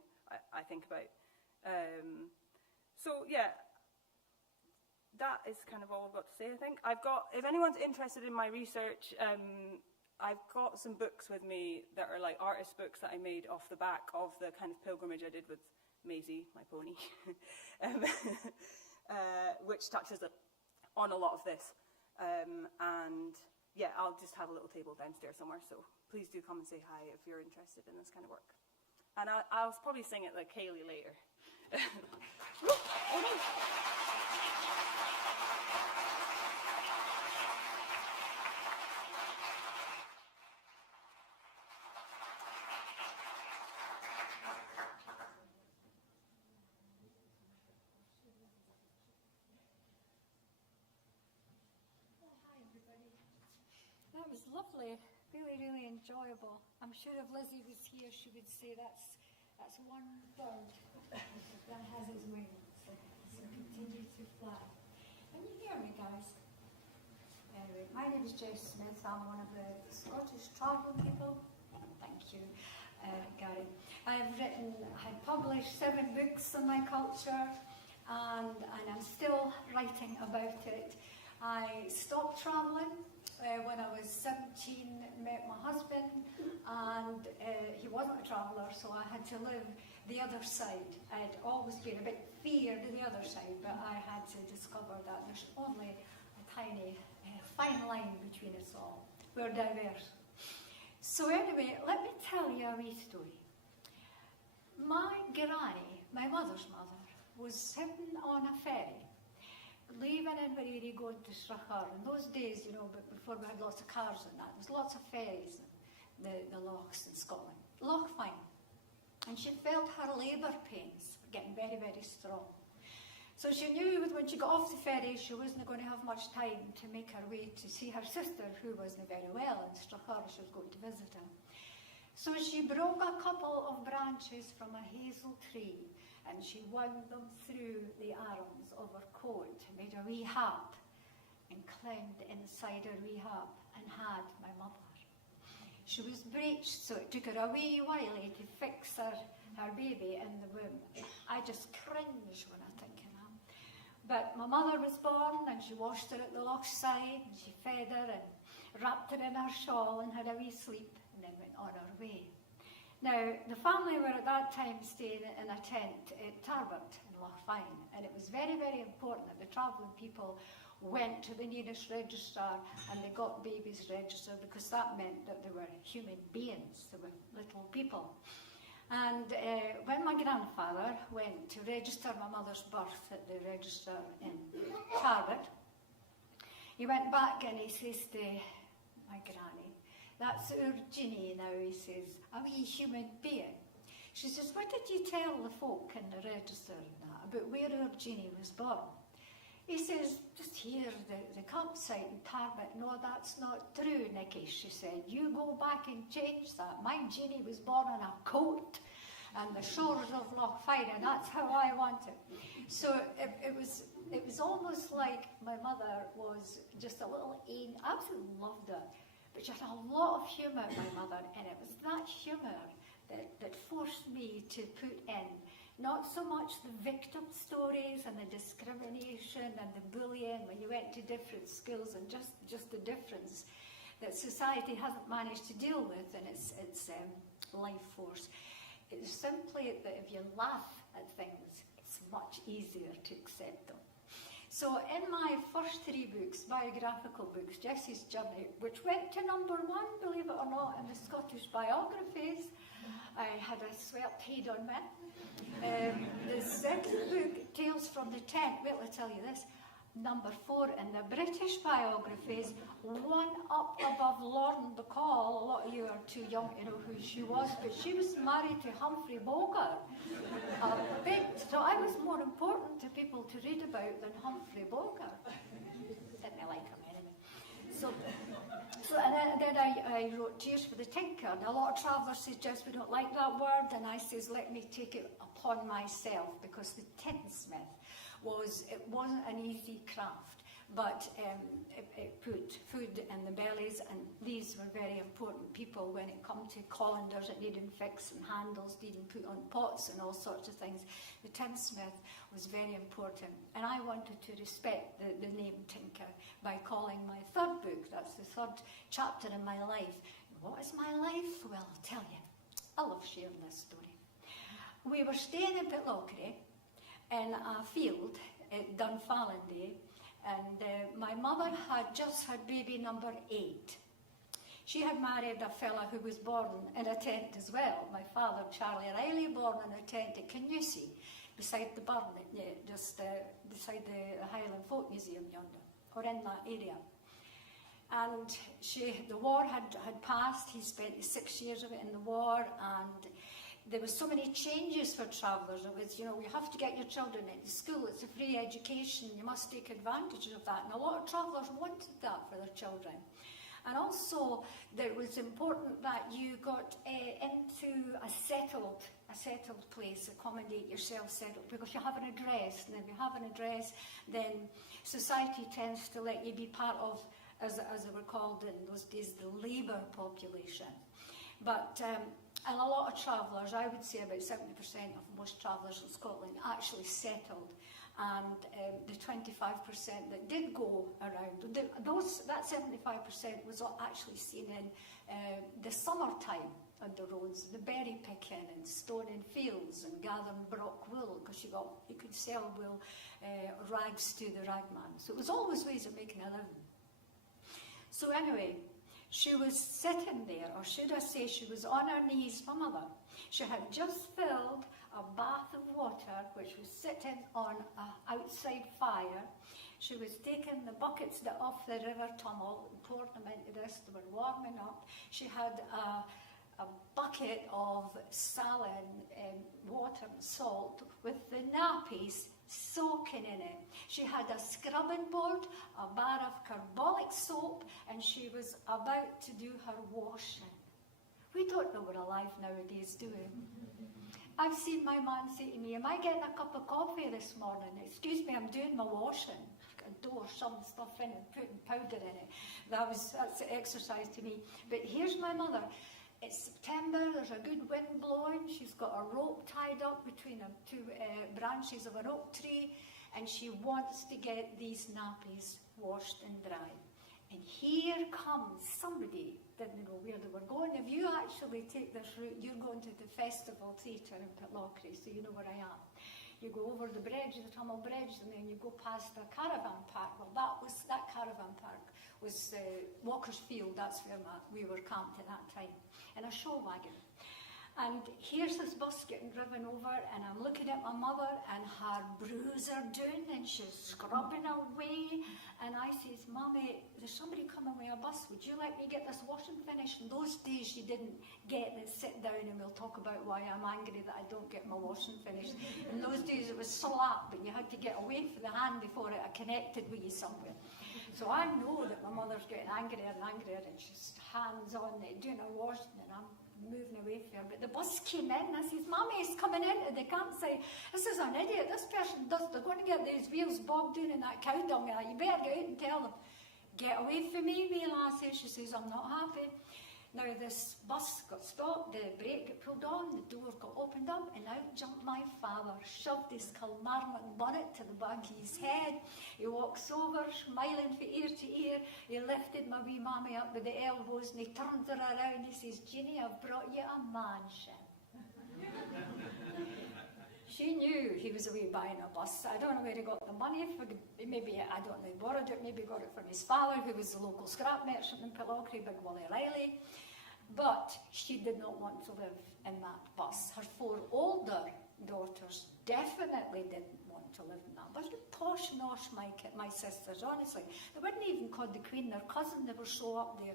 I think about. So yeah, that is kind of all I've got to say, I think. If anyone's interested in my research, I've got some books with me that are like artist books that I made off the back of the kind of pilgrimage I did with Maisie, my pony, which touches on a lot of this. And yeah, I'll just have a little table downstairs somewhere, so please do come and say hi if you're interested in this kind of work. And I'll probably sing it like Kaylee later. Oh, no. That was lovely, really enjoyable. I'm sure if Lizzie was here, she would say that's one bird that has his wings, so continue to fly. Can you hear me, guys? Anyway, my name is Jess Smith. I'm one of the Scottish travelling people. Thank you, Gary. I published 7 books on my culture, and I'm still writing about it. I stopped travelling when I was 17, met my husband, and he wasn't a traveller, so I had to live the other side. I'd always been a bit feared of the other side, but I had to discover that there's only a tiny, fine line between us all. We're diverse. So anyway, let me tell you a wee story. My granny, my mother's mother, was sitting on a ferry, leaving Inverary going to Strathclyde. In those days, you know, but before we had lots of cars and that, there was lots of ferries in the lochs in Scotland. Loch Fyne. And she felt her labour pains were getting very, very strong. So she knew when she got off the ferry, she wasn't going to have much time to make her way to see her sister, who wasn't very well in Strathclyde. She was going to visit her. So she broke a couple of branches from a hazel tree, and she wound them through the arms of her coat, made a wee hat, and climbed inside her wee hat and had my mother. She was breeched, so it took her a wee while to fix her baby in the womb. I just cringe when I think of that. But my mother was born, and she washed her at the loch side, and she fed her and wrapped her in her shawl and had a wee sleep, and then went on her way. Now, the family were at that time staying in a tent at Tarbert in Loch Fyne, and it was very, very important that the travelling people went to the nearest registrar and they got babies registered, because that meant that they were human beings, they were little people. And when my grandfather went to register my mother's birth at the register in Tarbert, he went back and he says to my granny, "That's our Ginny now," he says, "a wee human being." She says, "What did you tell the folk in the register and that about where our Ginny was born?" He says, "Just here, the campsite in Tarbert." "No, that's not true, Nicky," she said. "You go back and change that. My Ginny was born on a coat and the shores of Loch Fyne, and that's how I want it." So it was almost like my mother was just a little angel. I absolutely loved her. But she had a lot of humour, my mother, and it was that humour that forced me to put in not so much the victim stories and the discrimination and the bullying when you went to different schools, and just the difference that society hasn't managed to deal with in its life force. It's simply that if you laugh at things, it's much easier to accept them. So in my first 3 books, biographical books, Jessie's Journey, which went to #1, believe it or not, in the Scottish biographies, I had a swept head on me. The second book, Tales from the Tent, wait till I tell you this, #4 in the British biographies, one up above Lauren Bacall. A lot of you are too young to know who she was, but she was married to Humphrey Bogart. So I was more important to people to read about than Humphrey Bogart. Didn't like him anyway. And then I wrote Tears for the Tinker, and a lot of travellers suggest we don't like that word, and I says, let me take it upon myself, because the tinsmith wasn't an easy craft, but it put food in the bellies, and these were very important people when it come to colanders that needed fixed and handles needing put on pots and all sorts of things. The tinsmith was very important, and I wanted to respect the name Tinker by calling my 3rd book, that's the 3rd chapter in my life. What is my life? Well, I'll tell you. I love sharing this story. We were staying in Pitlochry in a field at Dunfallen Day, and my mother had just had baby number 8. She had married a fella who was born in a tent as well. My father, Charlie Riley, born in a tent at Canusie, beside the burn, just beside the Highland Folk Museum yonder, or in that area. And the war had passed. He spent 6 years of it in the war, and there were so many changes for travellers. It was, you have to get your children into school. It's a free education. You must take advantage of that. And a lot of travellers wanted that for their children. And also, it was important that you got into a settled place, accommodate yourself settled, because you have an address. And if you have an address, then society tends to let you be part of, as they were called in those days, the labour population. But And a lot of travellers, I would say about 70% of most travellers in Scotland actually settled. And the 25% that did go around, that 75% was actually seen in the summertime on the roads, the berry picking and stoning fields and gathering brock wool, because you could sell wool rags to the ragman. So it was always ways of making a living. So anyway, she was sitting there, or should I say she was on her knees, my mother. She had just filled a bath of water, which was sitting on an outside fire. She was taking the buckets off the River Tummel and pouring them into this. They were warming up. She had a bucket of saline water and salt with the nappies soaking in it. She had a scrubbing board, a bar of carbolic soap, and she was about to do her washing. We don't know we're alive nowadays, do we? I've seen my man say to me, am I getting a cup of coffee this morning? Excuse me, I'm doing my washing. Or some stuff in and putting powder in it. That's exercise to me. But here's my mother. It's September, there's a good wind blowing, she's got a rope tied up between two branches of an oak tree, and she wants to get these nappies washed and dry. And here comes somebody, didn't know where they were going. If you actually take this route, you're going to the Festival Theatre in Pitlochry, so you know where I am. You go over the bridge, the Tummel Bridge, and then you go past the caravan park. Well, that caravan park was Walker's Field. That's where we were camped at that time, in a show wagon. And here's this bus getting driven over, and I'm looking at my mother, and her brews are doing, and she's scrubbing away. And I says, Mommy, there's somebody coming with a bus. Would you let me get this washing finished? In those days, she didn't get and sit down, and we'll talk about why I'm angry that I don't get my washing finished. In those days, it was slap, and you had to get away from the hand before it connected with you somewhere. So I know that my mother's getting angrier and angrier, and she's hands on it, doing her washing, and I'm moving away from her. But the bus came in, and I says, Mummy's coming into the campsite. This is an idiot. This person they're going to get these wheels bogged down in that cow dung. You better get out and tell them. Get away from me, wee lassie. She says, I'm not happy. Now this bus got stopped, the brake got pulled on, the door got opened up, and out jumped my father, shoved his Kilmarnock bonnet to the back of his head. He walks over, smiling from ear to ear. He lifted my wee mammy up with the elbows, and he turned her around. He says, Jeannie, I've brought you a mansion. She knew he was away buying a bus. I don't know where he got the money. Maybe, I don't know, he borrowed it. Maybe he got it from his father, who was the local scrap merchant in Pitlochry, Big Willie Riley. But she did not want to live in that bus. Her 4 older daughters definitely didn't want to live in that bus. Posh nosh my sisters, honestly. They wouldn't even call the Queen their cousin, they were so up there.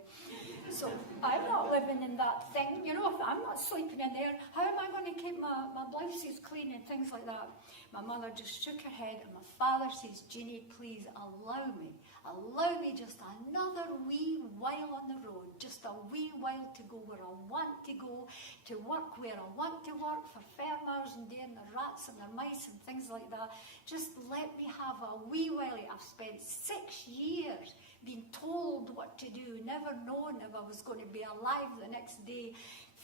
So I'm not living in that thing, you know, if I'm not sleeping in there, how am I going to keep my blouses clean and things like that? My mother just shook her head, and my father says, Jeannie, please allow me just another wee while on the road, just a wee while to go where I want to go, to work where I want to work, for farmers and doing their rats and their mice and things like that. Just let me have a wee while. I've spent 6 years being told what to do, never knowing if I was going to be alive the next day,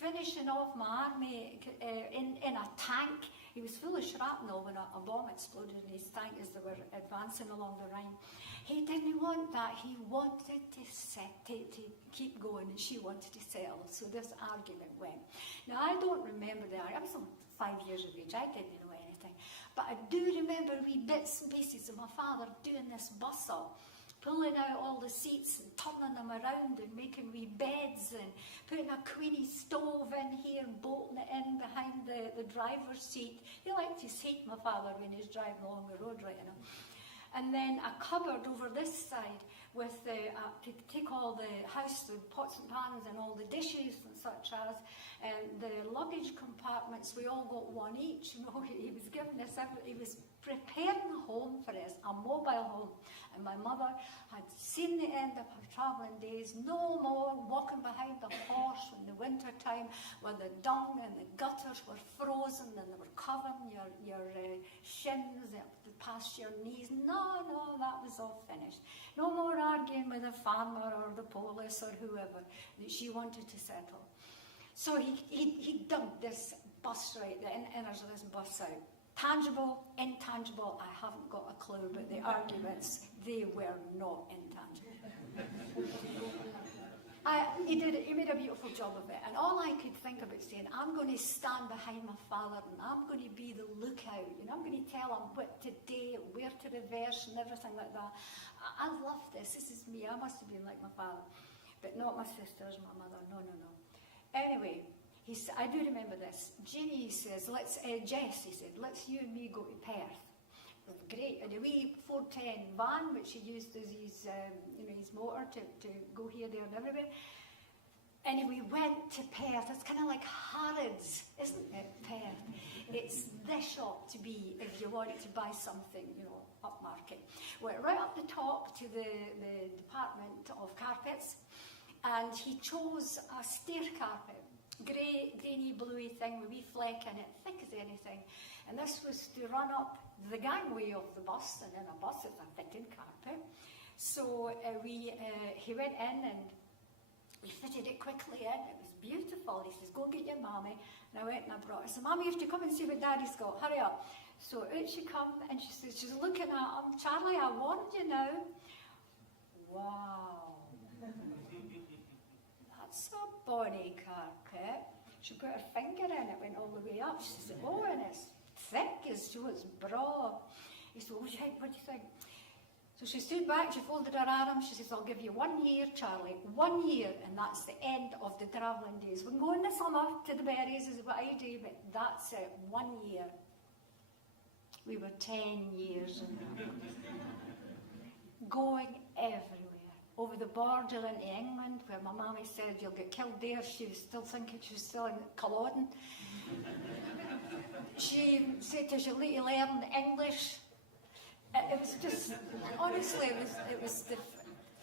finishing off my army in a tank. He was full of shrapnel when a bomb exploded in his tank as they were advancing along the Rhine. He didn't want that. He wanted to keep going, and she wanted to settle. So this argument went. Now, I don't remember the argument. I was only 5 years of age. I didn't know anything. But I do remember wee bits and pieces of my father doing this bustle, pulling out all the seats and turning them around and making wee beds and putting a Queenie stove in here and bolting it in behind the driver's seat. He liked his seat, my father, when he was driving along the road, right, you know. And then a cupboard over this side with to take all the house, the pots and pans and all the dishes and such as, and the luggage compartments, we all got one each. You know, he was giving us, he was preparing a home for us, a mobile home. And my mother had seen the end of her travelling days. No more walking behind the horse in the winter time when the dung and the gutters were frozen and they were covering your shins past your knees. No, that was all finished. No more arguing with the farmer or the police or whoever. She wanted to settle. So he dug this bus, right, the inners of this bus out. Tangible, intangible, I haven't got a clue, but the arguments, they were not intangible. He made a beautiful job of it, and all I could think about saying, I'm going to stand behind my father, and I'm going to be the lookout, and I'm going to tell him what to do, where to reverse, and everything like that. I love this. This is me. I must have been like my father, but not my sisters, my mother. No. Anyway, I do remember this. Jeannie says, Jess, he said, let's you and me go to Perth. Great, and a wee 410 van, which he used as his, his motor to go here, there, and everywhere. And we went to Perth. It's kind of like Harrods, isn't it? Perth. It's the shop to be if you wanted to buy something, upmarket. Went right up the top to the department of carpets, and he chose a stair carpet. Greeny, bluey thing with a wee fleck in it, thick as anything. And this was to run up the gangway of the bus, and in a bus it's a fitted carpet. So he went in and we fitted it quickly in. It was beautiful. He says, go and get your mammy. And I went and I brought her. I said, Mammy, you have to come and see what Daddy's got. Hurry up. So out she come and she says, she's looking at him. Charlie, I warned you now. Wow. That's a bonny carpet. She put her finger in it, went all the way up. She said, oh, and it's thick as so it's broad. He said, what do you think? So she stood back, she folded her arms, she says, I'll give you 1 year, Charlie, 1 year, and that's the end of the travelling days. We can go in the summer to the berries, is what I do, but that's it, 1 year. We were 10 years in that. Going everywhere. Over the border into England, where my mammy said, you'll get killed there. She was still thinking she was still in Culloden. She said to us, you'll need to learn English. It was just, honestly,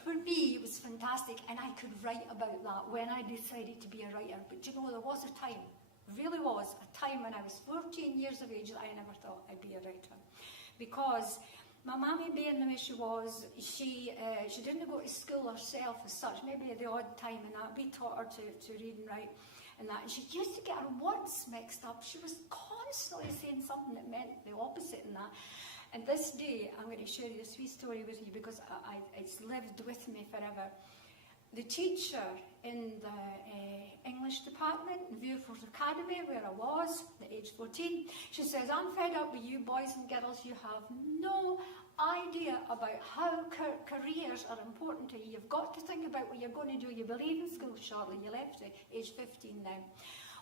for me, it was fantastic. And I could write about that when I decided to be a writer. But there was a time, really was a time when I was 14 years of age that I never thought I'd be a writer. Because my mammy, being the way she was, she didn't go to school herself as such, maybe at the odd time and that. We taught her to read and write and that. And she used to get her words mixed up. She was constantly saying something that meant the opposite in that. And this day, I'm going to share this wee story with you because it's lived with me forever. The teacher in the English department in Viewforth Academy, where I was at age 14, she says, I'm fed up with you boys and girls. You have no idea about how careers are important to you. You've got to think about what you're going to do. You believe in school shortly. You left at age 15 now.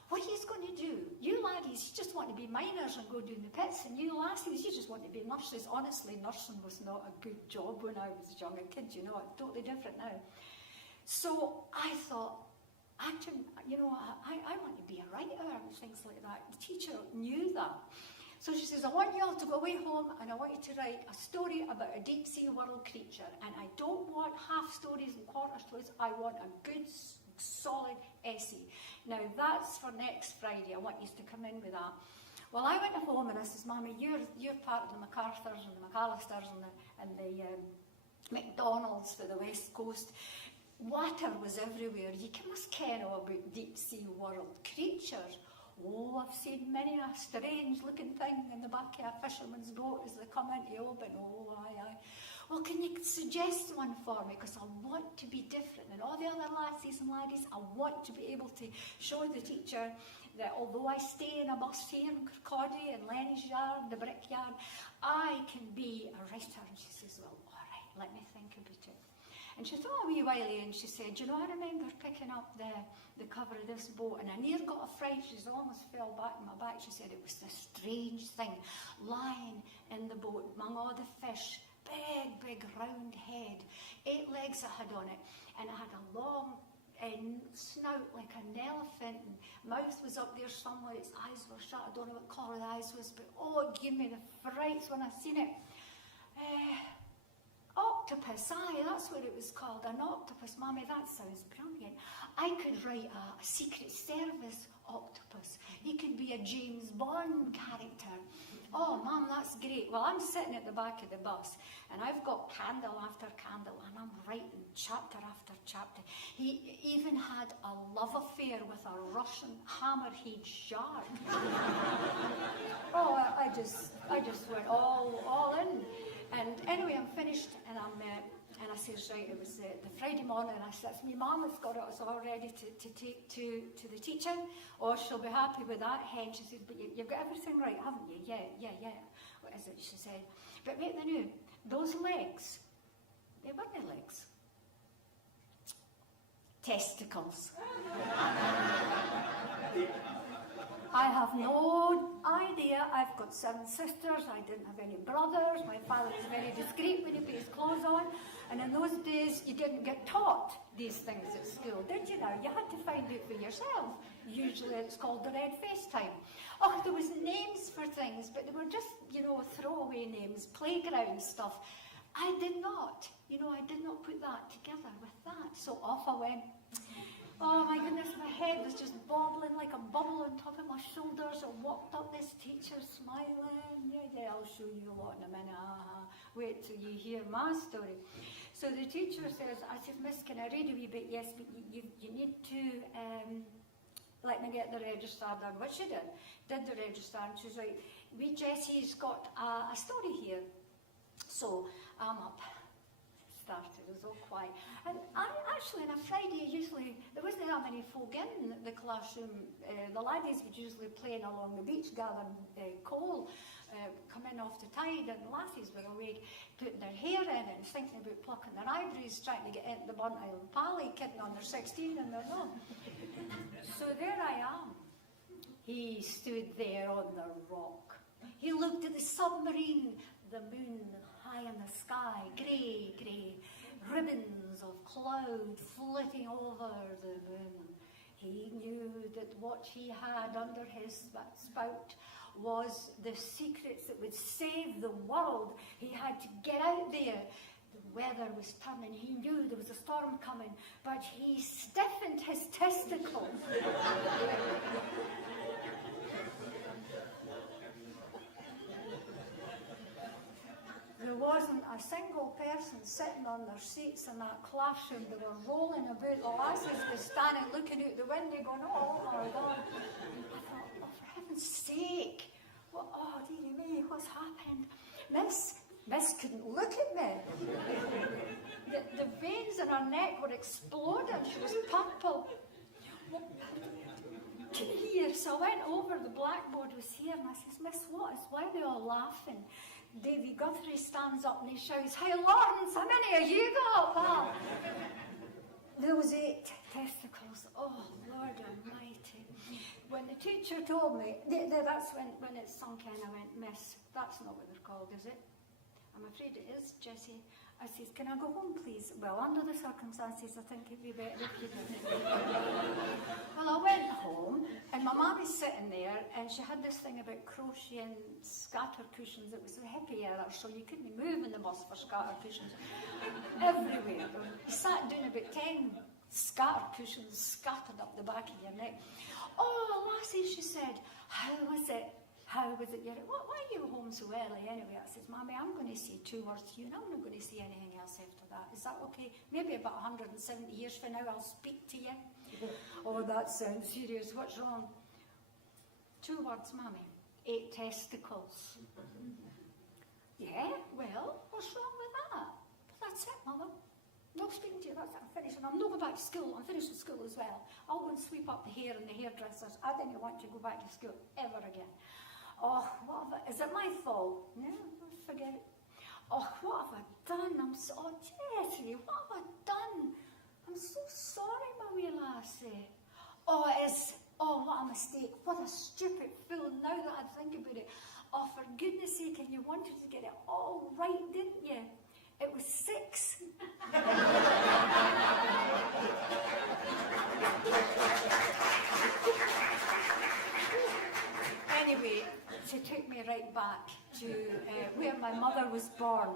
What are you going to do? You laddies, you just want to be miners and go doing the pits, and you lassies, you just want to be nurses. Honestly, nursing was not a good job when I was young. A kid, it's totally different now. So I thought, actually, I want to be a writer and things like that. The teacher knew that. So she says, I want you all to go away home and I want you to write a story about a deep sea world creature. And I don't want half stories and quarter stories. I want a good, solid essay. Now that's for next Friday. I want you to come in with that. Well, I went home and I says, Mammy, you're part of the MacArthurs and the McAllisters and the McDonald's for the West Coast. Water was everywhere. You must ken all about deep sea world creatures. Oh, I've seen many a strange looking thing in the back of a fisherman's boat as they come into open. Oh, aye. Well, can you suggest one for me? Because I want to be different than all the other lassies and laddies. I want to be able to show the teacher that although I stay in a bus here in Kirkcaldy and Lenny's yard, the brickyard, I can be a writer. And she says, well, all right, let me think about it. And she thought a wee while and she said, I remember picking up the cover of this boat and I near got a fright. She almost fell back in my back. She said it was this strange thing lying in the boat among all the fish. Big round head, 8 legs it had on it, and it had a long snout like an elephant, and mouth was up there somewhere, its eyes were shut. I don't know what colour the eyes was, but it gave me the frights when I seen it. Octopus, aye, that's what it was called, an octopus. Mummy, that sounds brilliant. I could write a Secret Service octopus. He could be a James Bond character. Oh, Mum, that's great. Well, I'm sitting at the back of the bus, and I've got candle after candle, and I'm writing chapter after chapter. He even had a love affair with a Russian hammerhead shark. Oh, I just went all in. And anyway, I'm finished, and and I says, right, it was the Friday morning, and I says, my mum has got it all ready to take to the teacher. Oh, she'll be happy with that, hen. She said, but you've got everything right, haven't you? Yeah. What is it? She said, but wait, they knew, those legs, they weren't legs. Testicles. I have no idea. I've got 7 sisters. I didn't have any brothers. My father was very discreet when he put his clothes on. And in those days, you didn't get taught these things at school, did you now? You had to find it for yourself. Usually it's called the red face time. Oh, there was names for things, but they were just, throwaway names, playground stuff. I did not. I did not put that together with that. So off I went. Oh my goodness, my head was just bobbling like a bubble on top of my shoulders. I walked up this teacher smiling. Yeah, I'll show you a lot in a minute. Wait till you hear my story. So the teacher says, I said, Miss, can I read a wee bit? Yes, but you need to let me get the register done, which she did. Did the register, and she's like, wee Jessie's got a story here. So I'm up. Started, it was all quiet. And I actually, on a Friday, there wasn't that many folk in the classroom. The laddies would usually playing along the beach, gathering coal, coming off the tide, and the lassies were awake, putting their hair in and thinking about plucking their eyebrows, trying to get into the Burnt Island Pally, kidding on their 16 and they're not. So there I am. He stood there on the rock. He looked at the submarine, the moon high in the sky, grey, ribbons of cloud flitting over the moon. He knew that what he had under his spout was the secrets that would save the world. He had to get out there. The weather was turning. He knew there was a storm coming, but he stiffened his testicles. There wasn't a single person sitting on their seats in that classroom. They were rolling about. The lasses were standing looking out the window going, oh my God. I thought, oh, for heaven's sake. Well, oh, dearie me, what's happened? Miss couldn't look at me. The veins in her neck were exploding. She was purple. Well, come here. So I went over, the blackboard was here, and I says, Miss, what is, why are they all laughing? Davy Guthrie stands up and he shouts, hey Lawrence, how many have you got, pal? Those 8 testicles. Oh, Lord Almighty. When the teacher told me, that's when it sunk in, I went, Miss, that's not what they're called, is it? I'm afraid it is, Jessie. I says, can I go home, please? Well, under the circumstances, I think it'd be better if you did. Well, I went home, and my mum is sitting there, and she had this thing about crocheting scatter cushions. It was a hippie era, so you couldn't move in the bus for scatter cushions. Everywhere. You sat doing about 10 scatter cushions scattered up the back of your neck. Oh, lassie, she said, how was it? Why are you home so early anyway? I says, Mommy, I'm going to say 2 words to you and I'm not going to say anything else after that. Is that okay? Maybe about 170 years from now I'll speak to you. Oh, that sounds serious. What's wrong? 2 words, Mommy. 8 testicles. Yeah, well, what's wrong with that? Well, that's it, Mama. No speaking to you, that's it, I'm finished. And I'm not going back to school, I'm finished with school as well. I'll go and sweep up the hair and the hairdressers. I didn't want to go back to school ever again. Oh, is it my fault? No, forget it. Oh, what have I done? Oh, Jessie, what have I done? I'm so sorry, my wee lassie. Oh, what a mistake. What a stupid fool, now that I think about it. Oh, for goodness sake, and you wanted to get it all right, didn't you? It was 6. Anyway, she took me right back to where my mother was born.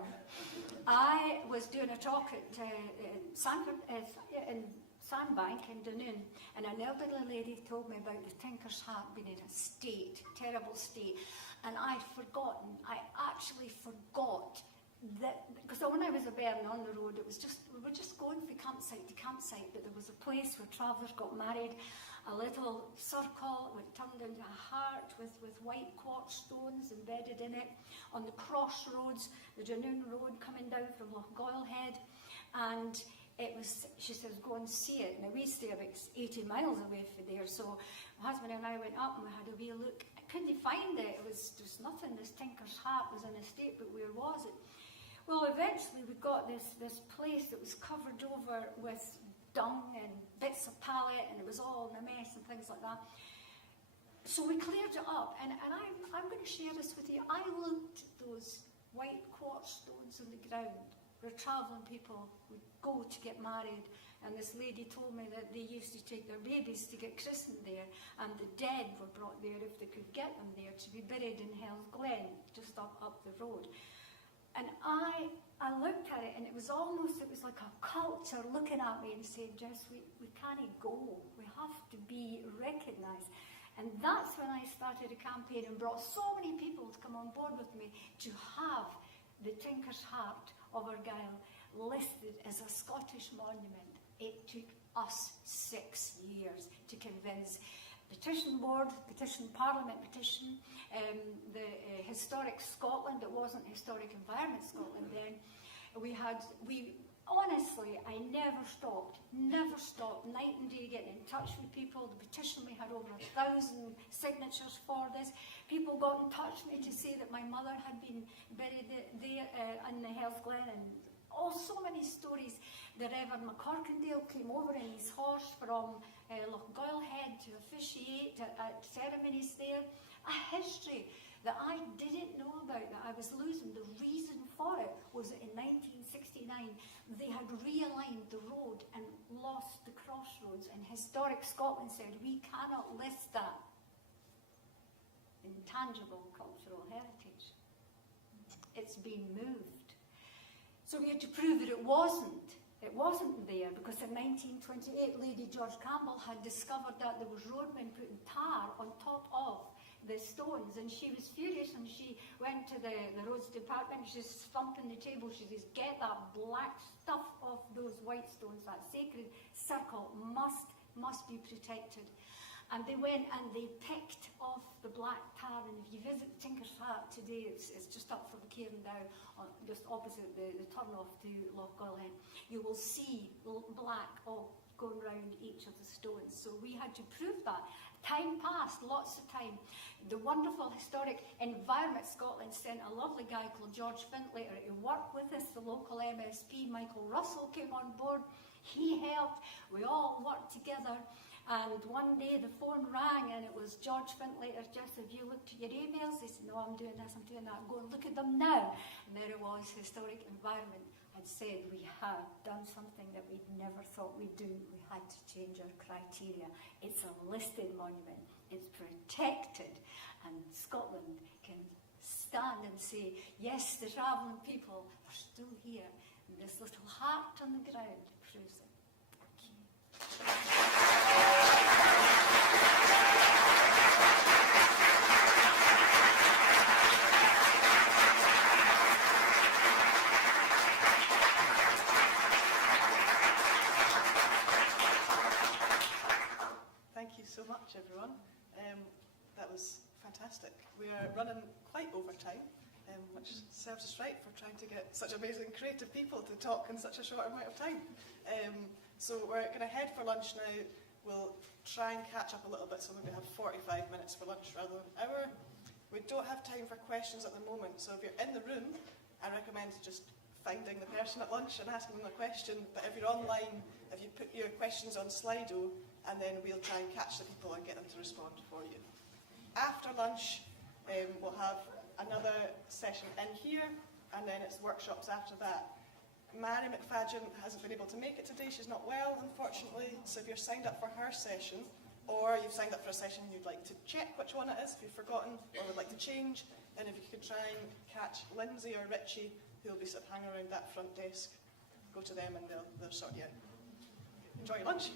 I was doing a talk at in Sandbank in Dunoon, and an elderly lady told me about the Tinker's Hat being in a state, terrible state, and I'd forgotten, I actually forgot that, because when I was a bairn on the road, it was just, we were just going from campsite to campsite, but there was a place where travellers got married, a little circle, it turned into a heart with white quartz stones embedded in it, on the crossroads, the Dunoon Road coming down from Lochgoyle Head, and it was, she says, go and see it. Now we stay about 80 miles away from there, so my husband and I went up and we had a wee look. I couldn't find it, it was just nothing, this Tinker's Hat was in a state, but where was it? Well, eventually we got this place that was covered over with dung and bits of pallet, and it was all in a mess and things like that. So we cleared it up, and I'm going to share this with you. I looked at those white quartz stones on the ground where travelling people would go to get married, and this lady told me that they used to take their babies to get christened there, and the dead were brought there if they could get them there to be buried in Hell's Glen, just up the road. And I looked at it, and it was like a culture looking at me and saying, Jess, we can't go. We have to be recognised. And that's when I started a campaign and brought so many people to come on board with me to have the Tinker's Hat of Argyll listed as a Scottish monument. It took us 6 years to convince Petition Board, Petition Parliament Petition, the Historic Scotland, it wasn't Historic Environment Scotland then. Honestly, I never stopped, night and day getting in touch with people. The petition, we had over 1,000 signatures for this. People got in touch with me to say that my mother had been buried there in the Hell's Glen, and so many stories. The Reverend McCorkindale came over in his horse from Lochgoyle Head to officiate at ceremonies there. A history that I didn't know about, that I was losing. The reason for it was that in 1969 they had realigned the road and lost the crossroads, and Historic Scotland said we cannot list that intangible cultural heritage. It's been moved. So we had to prove that it wasn't there, because in 1928 Lady George Campbell had discovered that there was roadmen putting tar on top of the stones, and she was furious, and she went to the roads department. She's thumping the table. She says, get that black stuff off those white stones. That sacred circle must be protected. And they went and they picked off the black tar, and if you visit Tinker's Hat today, it's just up from Cairn now, just opposite the turn-off to Lochgoyle Head. You will see black all going round each of the stones. So we had to prove that. Time passed, lots of time. The wonderful Historic Environment Scotland sent a lovely guy called George Fintlater to work with us. The local MSP, Michael Russell, came on board. He helped. We all worked together. And one day the phone rang, and it was George Fintlater. Just, have you looked at your emails? He said, no, I'm doing this, I'm doing that. Go and look at them now. And there it was. Historic Environment had said we had done something that we'd never thought we'd do. We had to change our criteria. It's a listed monument. It's protected. And Scotland can stand and say, yes, the travelling people are still here. And this little heart on the ground proves it. Thank you. So much, everyone. That was fantastic. We are running quite over time, which serves us right for trying to get such amazing creative people to talk in such a short amount of time. So we're going to head for lunch now. We'll try and catch up a little bit, so maybe have 45 minutes for lunch rather than an hour. We don't have time for questions at the moment, so if you're in the room, I recommend just finding the person at lunch and asking them a question. But if you're online, if you put your questions on Slido, and then we'll try and catch the people and get them to respond for you. After lunch, we'll have another session in here, and then it's workshops after that. Mary McFadgen hasn't been able to make it today. She's not well, unfortunately, so if you're signed up for her session, or you've signed up for a session and you'd like to check which one it is if you've forgotten or would like to change, then if you could try and catch Lindsay or Richie, who'll be sort of hanging around that front desk, go to them and they'll sort you out. Enjoy your lunch.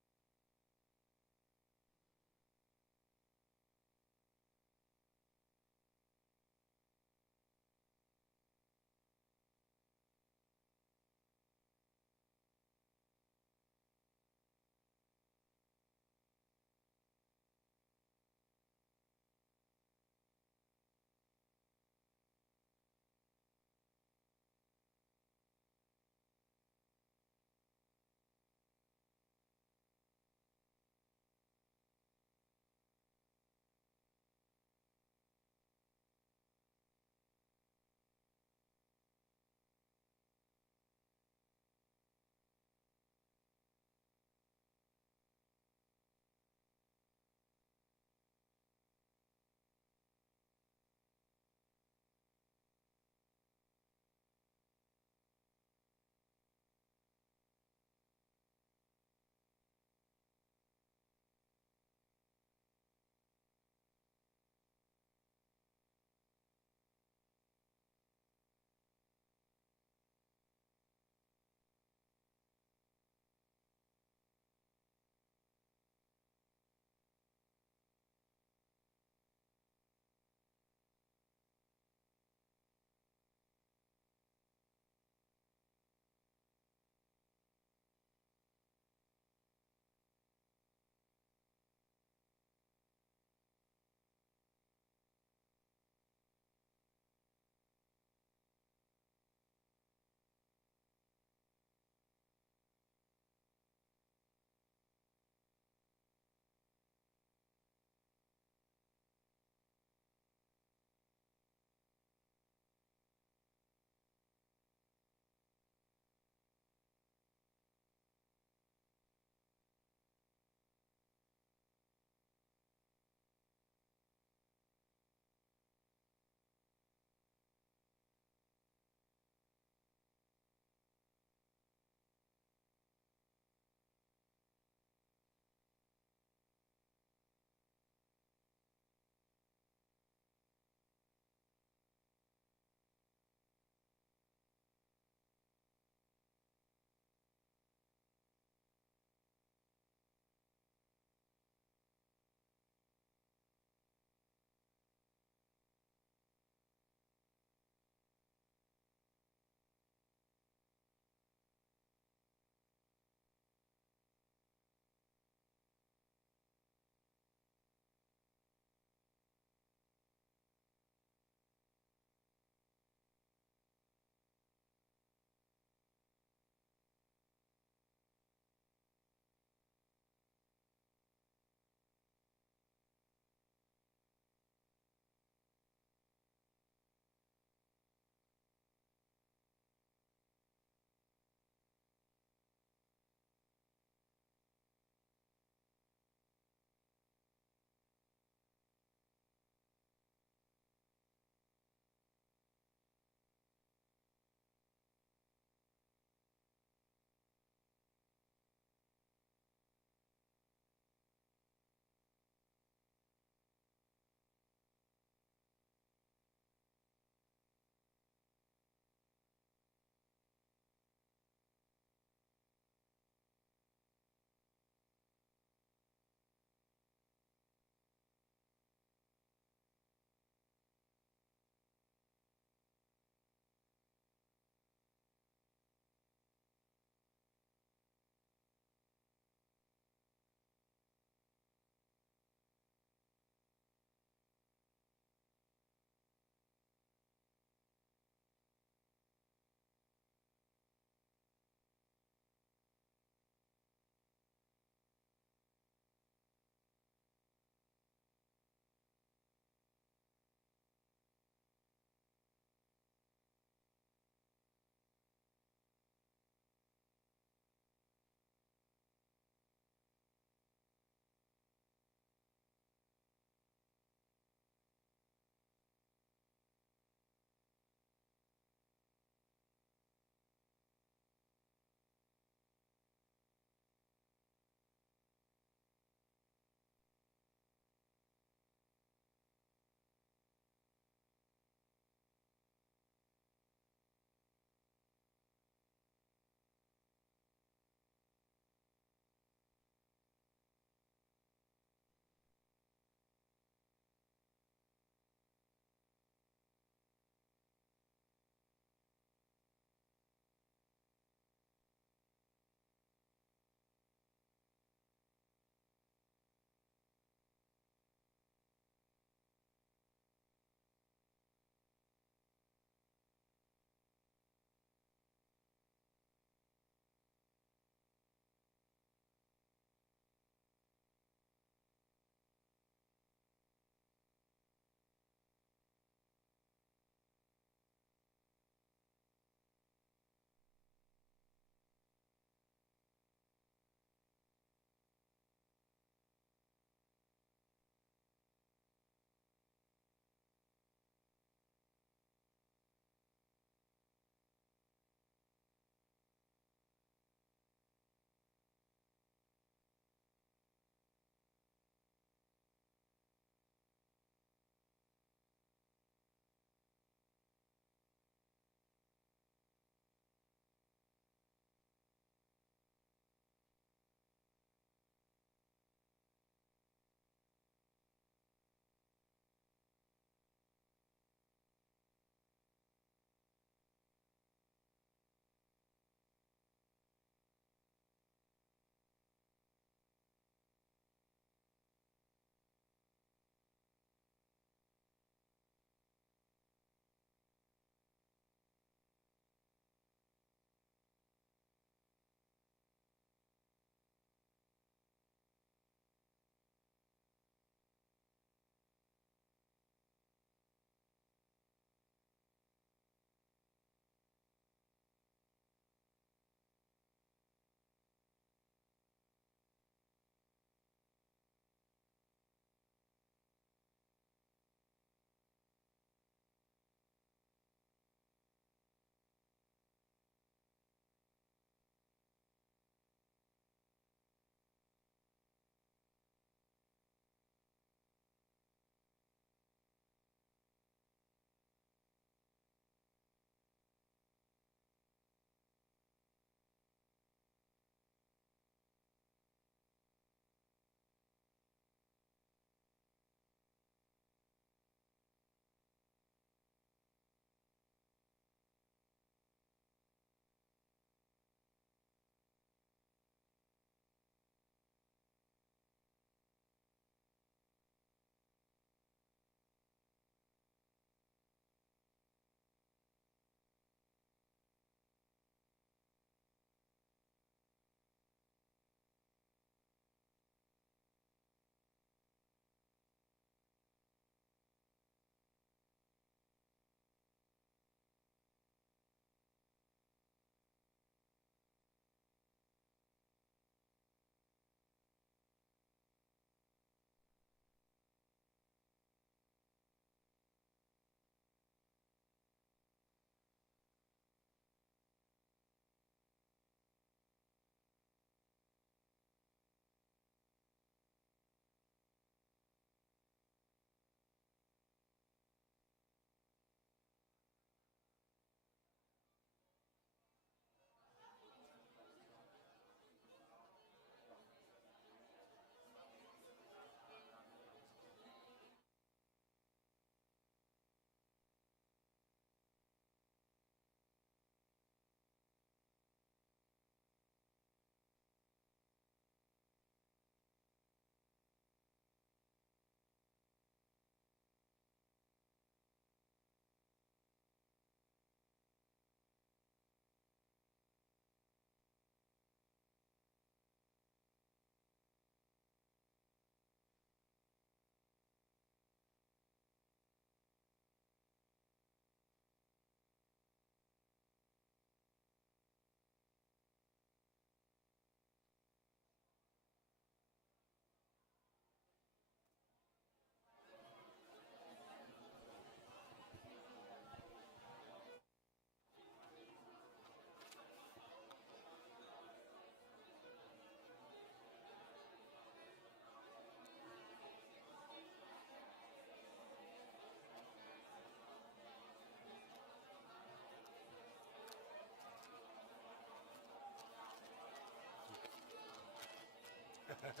That's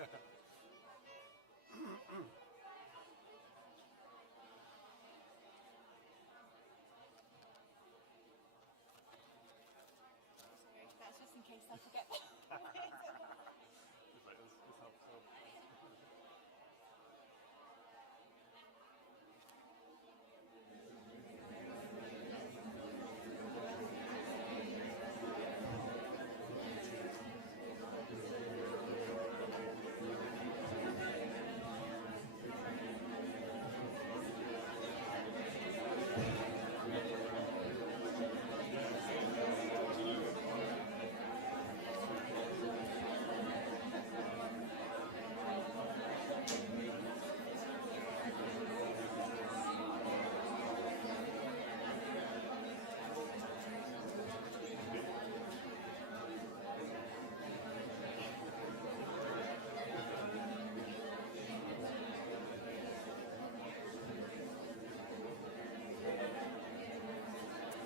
just in case I forget.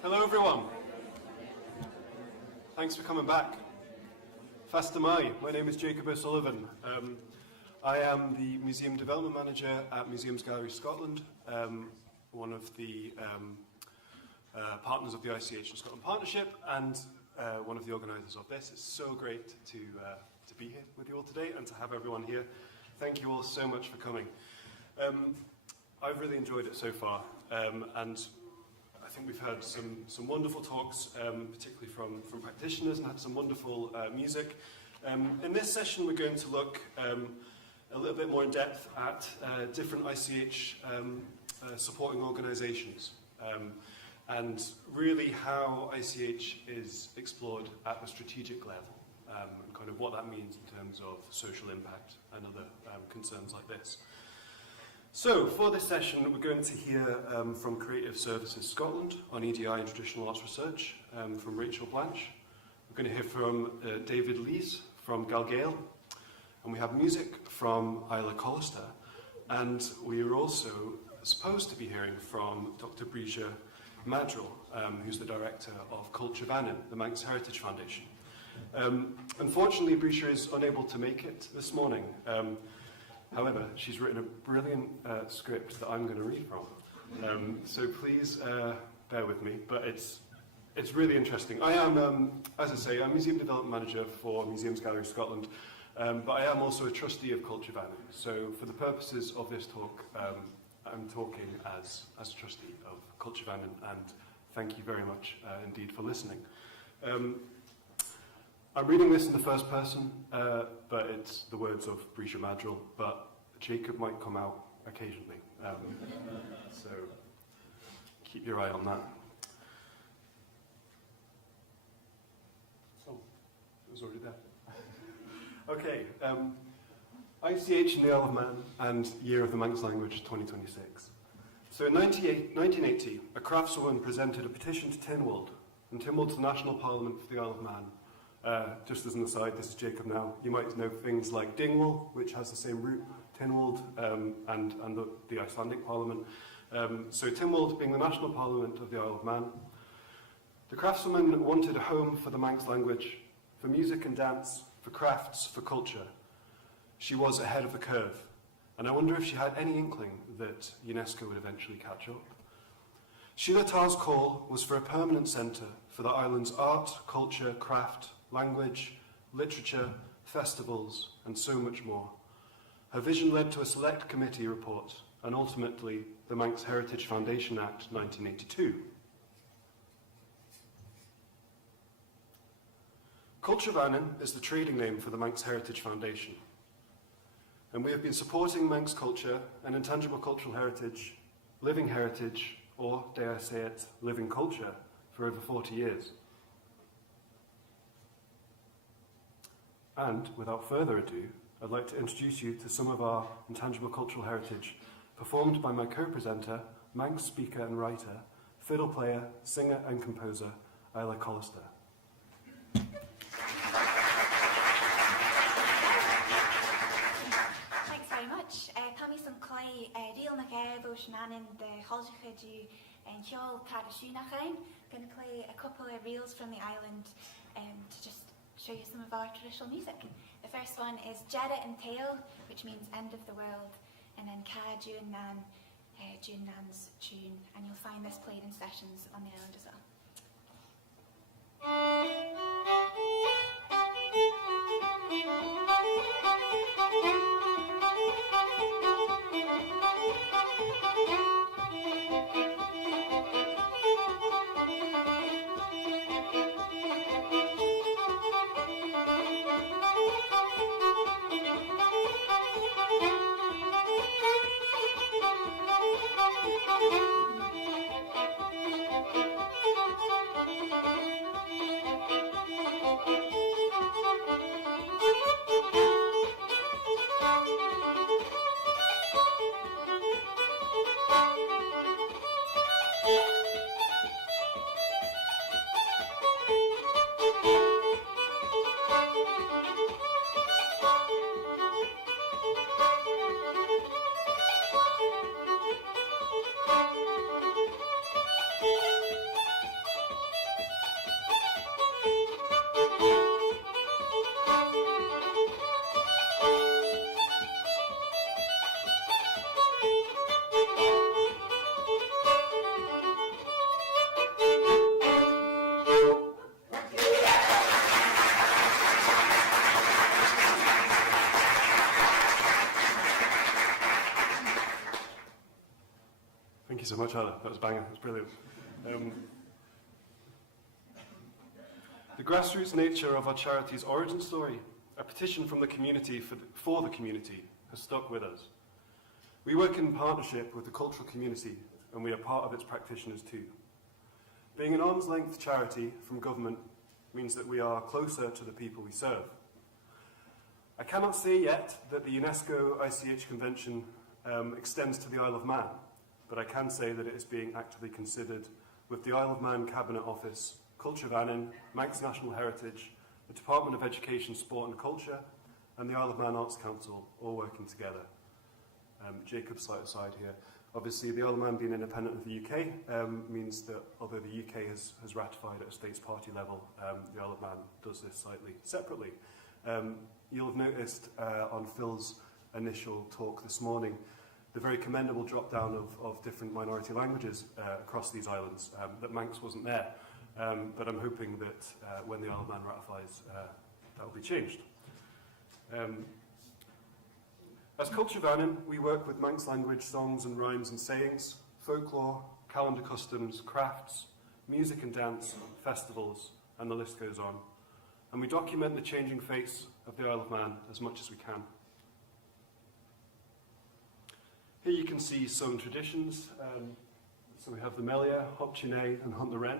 Hello everyone. Thanks for coming back. Fasta mai. My name is Jacob O'Sullivan. I am the Museum Development Manager at Museums Galleries Scotland, one of the partners of the ICH and Scotland Partnership, and one of the organisers of this. It's so great to be here with you all today and to have everyone here. Thank you all so much for coming. I've really enjoyed it so far, and I think we've heard some wonderful talks, particularly from practitioners, and had some wonderful music. In this session, we're going to look a little bit more in depth at different ICH supporting organisations, and really how ICH is explored at the strategic level, and kind of what that means in terms of social impact and other concerns like this. So, for this session, we're going to hear from Creative Services Scotland on EDI and Traditional Arts Research, from Rachel Blanche. We're going to hear from David Lees from Galgale, and we have music from Isla Collister. And we are also supposed to be hearing from Dr. Bríse Madrill, who's the Director of Culture Vannin, the Manx Heritage Foundation. Unfortunately, Bríse is unable to make it this morning. However, she's written a brilliant script that I'm going to read from. So please bear with me, but it's really interesting. I am, as I say, I'm Museum Development Manager for Museums Galleries Scotland, but I am also a trustee of Culture Vannin. So for the purposes of this talk, I'm talking as a trustee of Culture Vannin, and thank you very much indeed for listening. I'm reading this in the first person, but it's the words of Bríse Madrill, but Jacob might come out occasionally. So keep your eye on that. So, it was already there. Okay, ICH in the Isle of Man and Year of the Manx Language 2026. So in 1980, a craftswoman presented a petition to Tynwald, and Tynwald's the National Parliament for the Isle of Man. Just as an aside, this is Jacob now. You might know things like Dingwall, which has the same root, Tynwald, and the Icelandic Parliament. So Tynwald being the National Parliament of the Isle of Man. The craftswoman wanted a home for the Manx language, for music and dance, for crafts, for culture. She was ahead of the curve, and I wonder if she had any inkling that UNESCO would eventually catch up. Sheila Tarr's call was for a permanent centre for the island's art, culture, craft, language, literature, festivals, and so much more. Her vision led to a select committee report, and ultimately the Manx Heritage Foundation Act 1982. Culture Vannin is the trading name for the Manx Heritage Foundation, and we have been supporting Manx culture and intangible cultural heritage, living heritage, or, dare I say it, living culture, for over 40 years. And, without further ado, I'd like to introduce you to some of our intangible cultural heritage, performed by my co-presenter, Manx speaker and writer, fiddle player, singer and composer, Isla Collister. Thanks very much. Tommy some clay, Real McGev, Oshmanin, the Holshaju, and Hiol Karashunachine. Going to play a couple of reels from the island to just show you some of our traditional music. The first one is Jera and Tail, which means end of the world, and then Ka Jun Nan, Jun Nan's tune, and you'll find this played in sessions on the island as well. Thank you so much, Anna. That was banging. That was brilliant. The grassroots nature of our charity's origin story, a petition from the community for the community, has stuck with us. We work in partnership with the cultural community, and we are part of its practitioners too. Being an arm's-length charity from government means that we are closer to the people we serve. I cannot say yet that the UNESCO ICH Convention extends to the Isle of Man, but I can say that it is being actively considered with the Isle of Man Cabinet Office, Culture Vannin, Manx National Heritage, the Department of Education, Sport and Culture, and the Isle of Man Arts Council all working together. Jacob's slight aside here. Obviously, the Isle of Man being independent of the UK means that although the UK has ratified at a states party level, the Isle of Man does this slightly separately. You'll have noticed on Phil's initial talk this morning the very commendable drop-down of different minority languages across these islands, that Manx wasn't there. But I'm hoping that when the Isle of Man ratifies, that will be changed. As Culture Vannin, we work with Manx language songs and rhymes and sayings, folklore, calendar customs, crafts, music and dance, festivals, and the list goes on. And we document the changing face of the Isle of Man as much as we can. Here you can see some traditions. So we have the Melia, Hop Chine, and Hunt the Wren.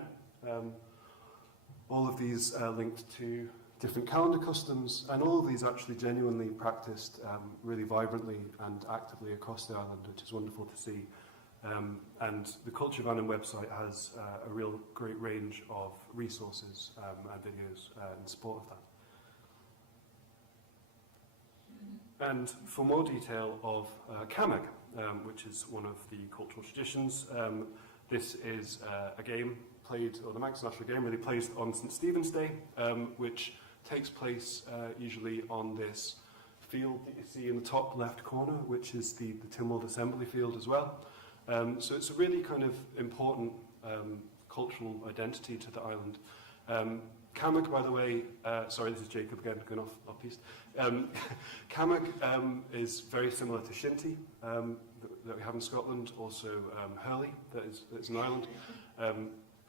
All of these linked to different calendar customs, and all of these actually genuinely practiced really vibrantly and actively across the island, which is wonderful to see. And the Culture Vannin website has a real great range of resources and videos in support of that. And for more detail of Camag, which is one of the cultural traditions, this is a game played, or the Manx National game really plays on St Stephen's Day, which takes place usually on this field that you see in the top left corner, which is the Tynwald Assembly Field as well. So it's a really kind of important cultural identity to the island. Camag, by the way, sorry, this is Jacob again, going off piste. Camag is very similar to Shinty that we have in Scotland, also Hurley, that is an island.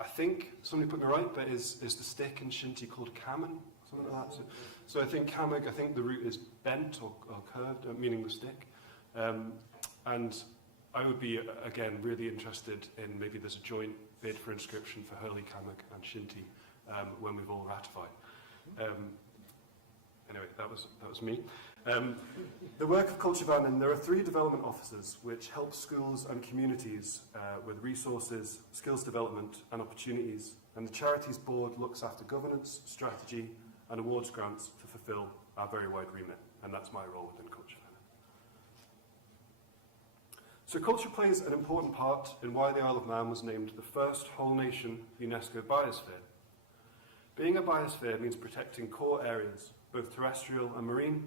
I think, somebody put me right, but is the stick in Shinty called Caman? Something like that. So I think Camag, I think the root is bent or curved, meaning the stick. And I would be, again, really interested in maybe there's a joint bid for inscription for Hurley, Camag and Shinty when we've all ratified. Anyway, that was me. The work of Culture Vannin, there are 3 development officers which help schools and communities with resources, skills development and opportunities, and the charity's board looks after governance, strategy and awards grants to fulfil our very wide remit, and that's my role within Culture Vannin. So culture plays an important part in why the Isle of Man was named the first whole nation UNESCO biosphere. Being a biosphere means protecting core areas, both terrestrial and marine,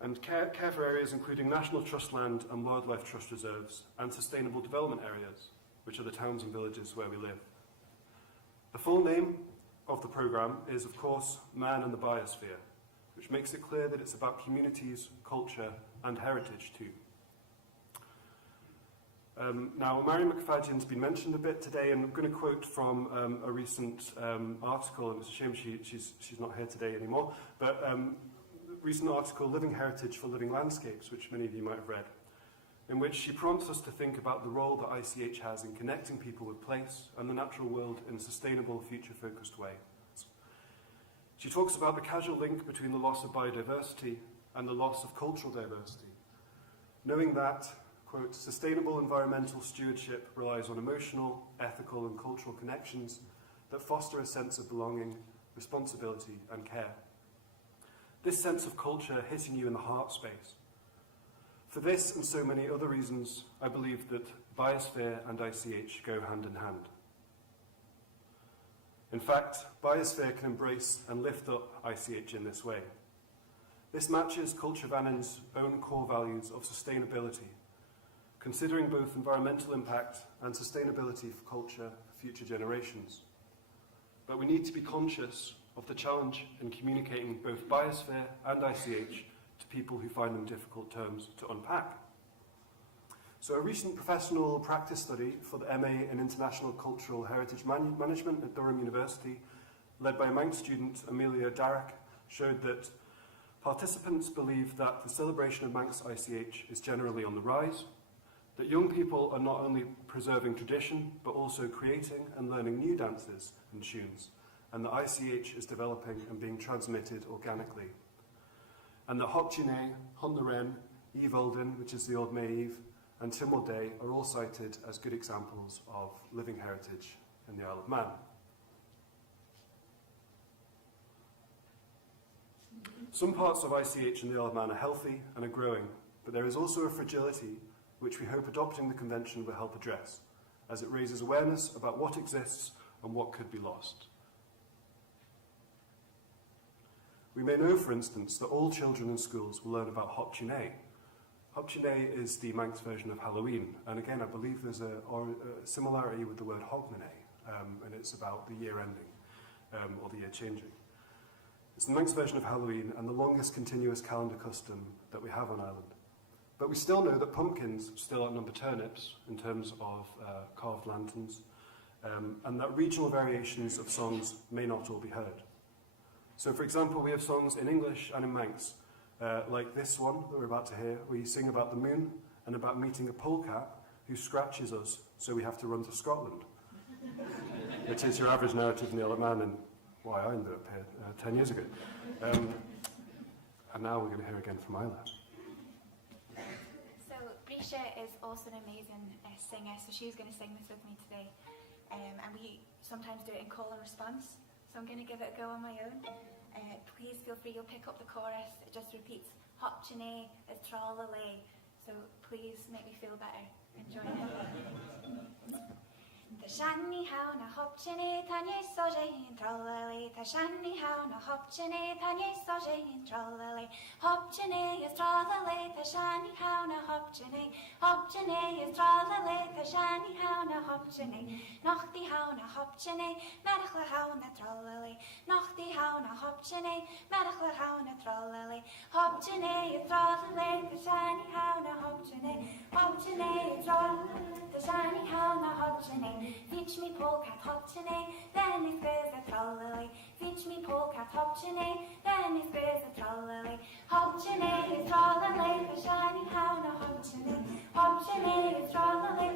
and care for areas including National Trust land and Wildlife Trust reserves, and sustainable development areas, which are the towns and villages where we live. The full name of the programme is, of course, Man and the Biosphere, which makes it clear that it's about communities, culture, and heritage too. Now, Mary McFadden's been mentioned a bit today, and I'm going to quote from a recent article, and it's a shame she's not here today anymore, but a recent article, Living Heritage for Living Landscapes, which many of you might have read, in which she prompts us to think about the role that ICH has in connecting people with place and the natural world in a sustainable, future-focused way. She talks about the causal link between the loss of biodiversity and the loss of cultural diversity, knowing that, quote, sustainable environmental stewardship relies on emotional, ethical and cultural connections that foster a sense of belonging, responsibility and care. This sense of culture hitting you in the heart space. For this and so many other reasons, I believe that biosphere and ICH go hand in hand. In fact, biosphere can embrace and lift up ICH in this way. This matches Culture Vannin's own core values of sustainability, considering both environmental impact and sustainability for culture for future generations. But we need to be conscious of the challenge in communicating both biosphere and ICH to people who find them difficult terms to unpack. So a recent professional practice study for the MA in International Cultural Heritage Management at Durham University, led by Manx student Amelia Darroch, showed that participants believe that the celebration of Manx ICH is generally on the rise, that young people are not only preserving tradition, but also creating and learning new dances and tunes, and that ICH is developing and being transmitted organically. And that Hopchine, Hunt the Wren, Eve Olden, which is the Old Maeve, and Tymor Day are all cited as good examples of living heritage in the Isle of Man. Some parts of ICH in the Isle of Man are healthy and are growing, but there is also a fragility which we hope adopting the Convention will help address, as it raises awareness about what exists and what could be lost. We may know, for instance, that all children in schools will learn about Hopchine. Hopchine is the Manx version of Halloween, and again, I believe there's a similarity with the word Hogmanay, and it's about the year ending, or the year changing. It's the Manx version of Halloween and the longest continuous calendar custom that we have on Ireland. But we still know that pumpkins still outnumber turnips in terms of carved lanterns, and that regional variations of songs may not all be heard. So, for example, we have songs in English and in Manx, like this one that we're about to hear, where you sing about the moon and about meeting a polecat who scratches us, so we have to run to Scotland, which is your average narrative in the Isle of Man and why I ended up here 10 years ago. And now we're going to hear again from Isla. So Brisha is also an amazing singer, so she's going to sing this with me today. And we sometimes do it in call and response, so I'm going to give it a go on my own. Please feel free, you'll pick up the chorus. It just repeats, Hopchine is Trallalay, so please make me feel better. Enjoy it. Ta shani how na Hopchine tanye soje Trallalay, ta shani how na Hopchine tanye soje Trallalay. Hopchine is Trallalay, ta shani how na Hopchine. Hopchine is Trallalay, ta shani how na Hopchine. Nachti how na Hopchine, Merachla how na Trallalay. Nachti how na Hopchine, Merachla how na Trallalay. Hopchine is Trallalay, ta shani how na Hopchine. Hopchine is Trallalay, ta shani how na Hopchine. Vinch me polecat Hopchine, then it goes a Trallalay. Vinch me polecat Hopchine, then it goes a Trallalay. Hopchine is Trallalay, ta shani how na Hopchine. Hopchine is Trallalay,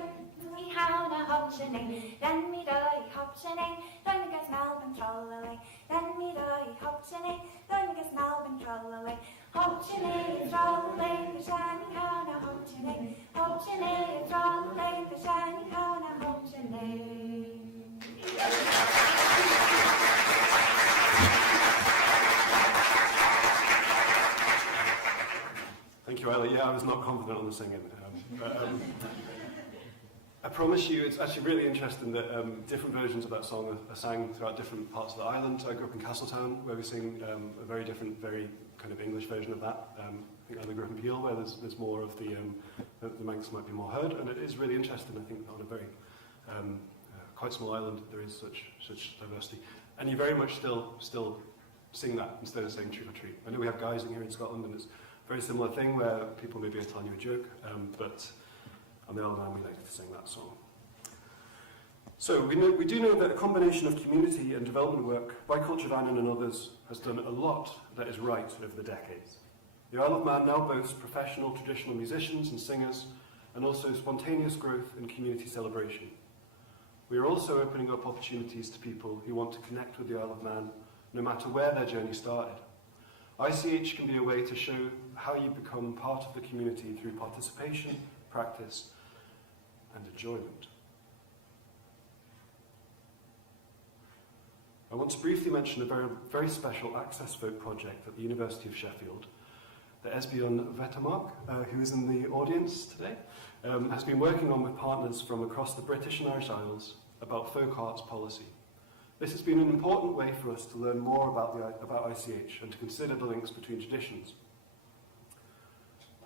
me how na Hopchine. Then me die Hopchine, then me gets Melbourne Trallalay. Then me die Hopchine, then me gets Melbourne Trallalay. Hopchine is Trallalay, ta shani how na Hopchine. Hopchine is Trallalay, ta shani how na Hopchine. Thank you, Isla. Yeah, I was not confident on the singing. I promise you, it's actually really interesting that different versions of that song are sang throughout different parts of the island. I grew up in Castletown, where we sing a very different, very kind of English version of that. I think I grew up in Peel, where there's more of the Manx might be more heard, and it is really interesting. I think on a very quite small island, there is such diversity, and you very much still sing that instead of saying trick or treat. I know we have guys in here in Scotland, and it's a very similar thing where people maybe are telling you a joke, but on the Isle of Man we like to sing that song. So we do know that a combination of community and development work by Culture Vannon and others has done a lot that is right over the decades. The Isle of Man now boasts professional traditional musicians and singers, and also spontaneous growth and community celebration. We are also opening up opportunities to people who want to connect with the Isle of Man, no matter where their journey started. ICH can be a way to show how you become part of the community through participation, practice, and enjoyment. I want to briefly mention a very special Access Vote project at the University of Sheffield that Esbjørn Vettermark, who is in the audience today, has been working on with partners from across the British and Irish Isles about folk arts policy. This has been an important way for us to learn more about ICH and to consider the links between traditions.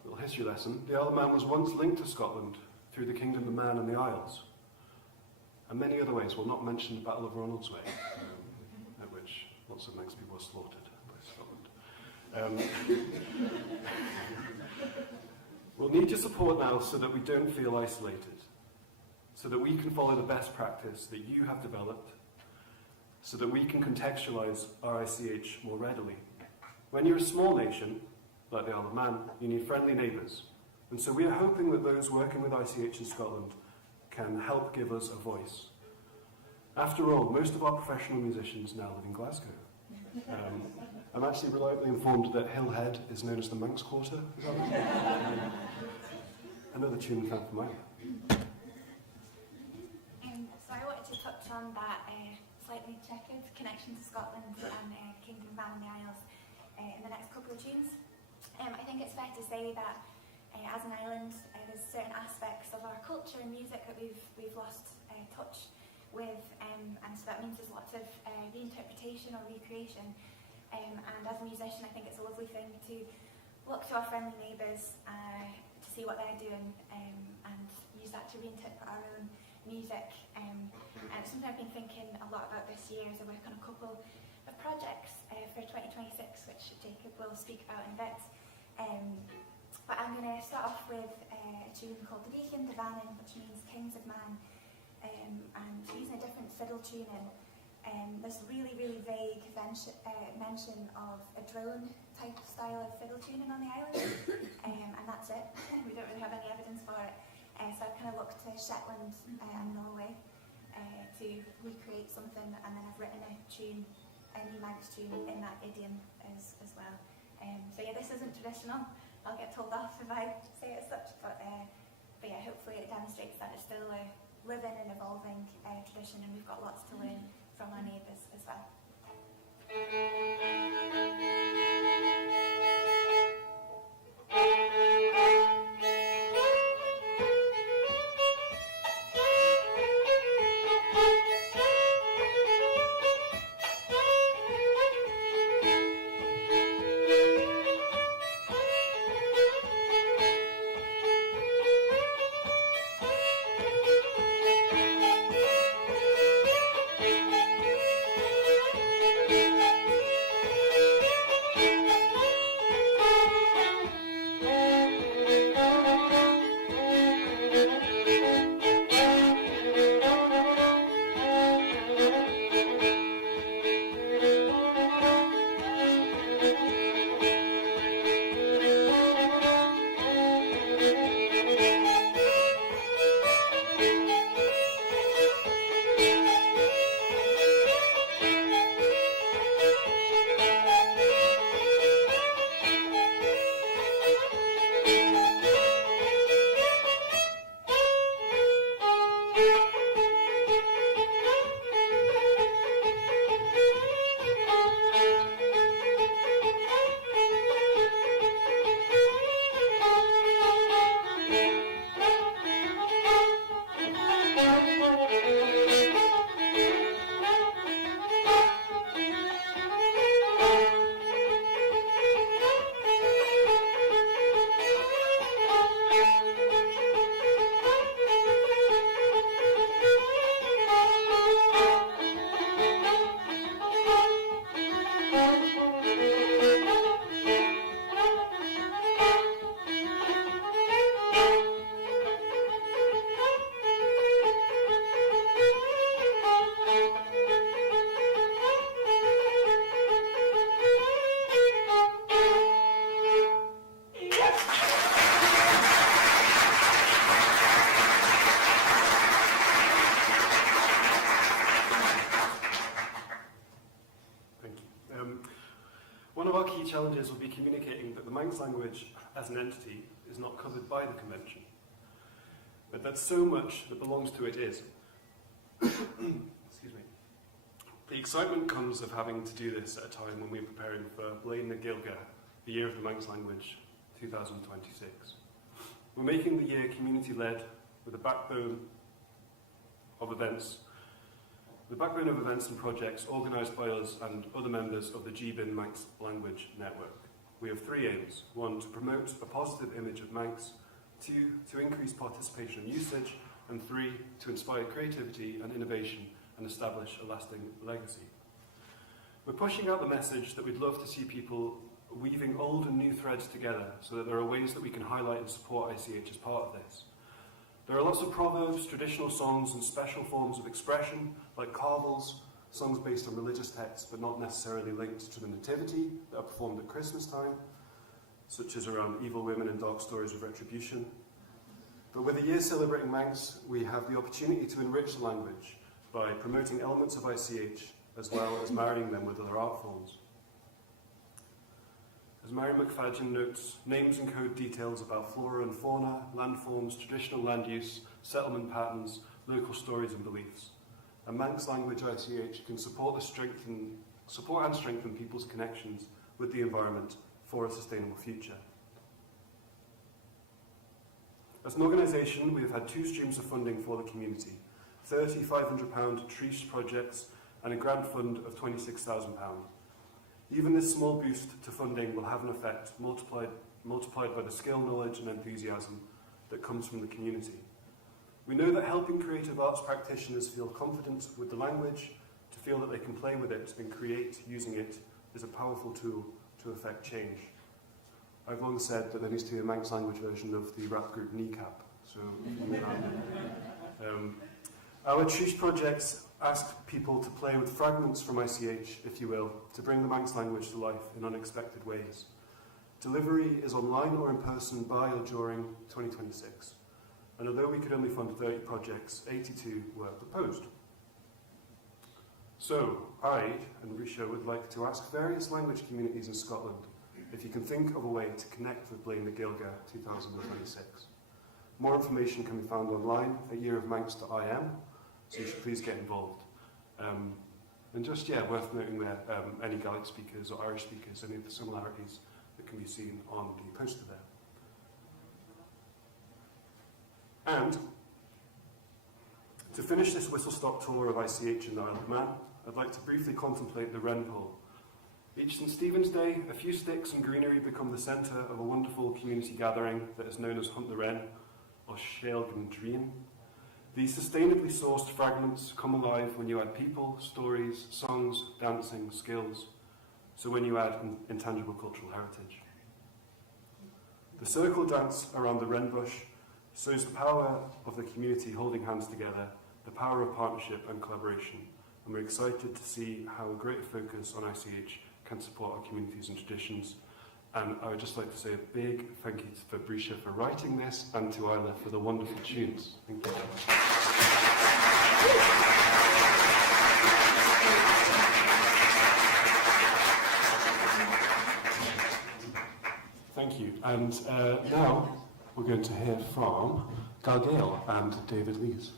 A little history lesson. The Isle of Man was once linked to Scotland through the Kingdom of Man and the Isles, and many other ways. We'll not mention the Battle of Ronaldsway, at which lots of Manx people were slaughtered by Scotland. We'll need your support now so that we don't feel isolated, so that we can follow the best practice that you have developed, so that we can contextualise our ICH more readily. When you're a small nation, like the Isle of Man, you need friendly neighbours. And so we are hoping that those working with ICH in Scotland can help give us a voice. After all, most of our professional musicians now live in Glasgow. I'm actually reliably informed that Hill Head is known as the Manx Quarter. Is that right? Another tune we found from Iowa. So I wanted to touch on that slightly checkered connection to Scotland and Kingdom of Man and the Isles in the next couple of tunes. I think it's fair to say that as an island, there's certain aspects of our culture and music that we've lost touch with, and so that means there's lots of reinterpretation or recreation. And as a musician, I think it's a lovely thing to look to our friendly neighbours to see what they're doing and use that to reinterpret our own music. And it's something I've been thinking a lot about this year as I work on a couple of projects for 2026, which Jacob will speak about in a bit. But I'm going to start off with a tune called Richen de Vannon, which means Kings of Man, and using a different fiddle tuning. There's really, really vague mention of a drone type style of fiddle tuning on the island, and that's it. We don't really have any evidence for it. So I've kind of looked to Shetland and Norway to recreate something, and then I've written a tune, a new Manx tune in that idiom as well. So yeah, this isn't traditional. I'll get told off if I say it as such, but yeah, hopefully it demonstrates that it's still a living and evolving tradition, and we've got lots to learn from our neighbours as well. One of our key challenges will be communicating that the Manx language as an entity is not covered by the Convention, but that so much that belongs to it is. Excuse me. The excitement comes of having to do this at a time when we're preparing for Blaine na Gaeilge, the Year of the Manx Language 2026. We're making the year community-led with a backbone of events and projects organised by us and other members of the GBIN Manx Language Network. We have three aims. One, to promote a positive image of Manx. Two, to increase participation and usage. And three, to inspire creativity and innovation and establish a lasting legacy. We're pushing out the message that we'd love to see people weaving old and new threads together so that there are ways that we can highlight and support ICH as part of this. There are lots of proverbs, traditional songs and special forms of expression like carvels, songs based on religious texts but not necessarily linked to the nativity that are performed at Christmas time, such as around evil women and dark stories of retribution. But with the year celebrating Manx, we have the opportunity to enrich the language by promoting elements of ICH as well as marrying them with other art forms. As Mary McFadden notes, names encode details about flora and fauna, landforms, traditional land use, settlement patterns, local stories and beliefs. A Manx language ICH can support and strengthen people's connections with the environment for a sustainable future. As an organisation, we have had two streams of funding for the community, £30, £500 Trish projects and a grant fund of £26,000. Even this small boost to funding will have an effect multiplied by the skill, knowledge and enthusiasm that comes from the community. We know that helping creative arts practitioners feel confident with the language, to feel that they can play with it and create using it, is a powerful tool to effect change. I've long said that there needs to be a Manx language version of the rap group Kneecap. So, our Trish projects ask people to play with fragments from ICH, if you will, to bring the Manx language to life in unexpected ways. Delivery is online or in person by or during 2026. And although we could only fund 30 projects, 82 were proposed. So, I and Risha would like to ask various language communities in Scotland if you can think of a way to connect with Blaine na Gaeilge 2026. More information can be found online at yearofmanx.im, so you should please get involved. And just, worth noting there, any Gaelic speakers or Irish speakers, any of the similarities that can be seen on the poster there. And to finish this whistle-stop tour of ICH in the Isle of Man, I'd like to briefly contemplate the Wren Pole. Each St Stephen's Day, a few sticks and greenery become the centre of a wonderful community gathering that is known as Hunt the Wren, or Sheilgan Dream. These sustainably sourced fragments come alive when you add people, stories, songs, dancing, skills, so when you add intangible cultural heritage. The circle dance around the wren bush shows the power of the community holding hands together, the power of partnership and collaboration, and we're excited to see how a greater focus on ICH can support our communities and traditions. And I would just like to say a big thank you to Brisha for writing this and to Isla for the wonderful tunes. Thank you. Thank you. And now we're going to hear from Gael and David Lees.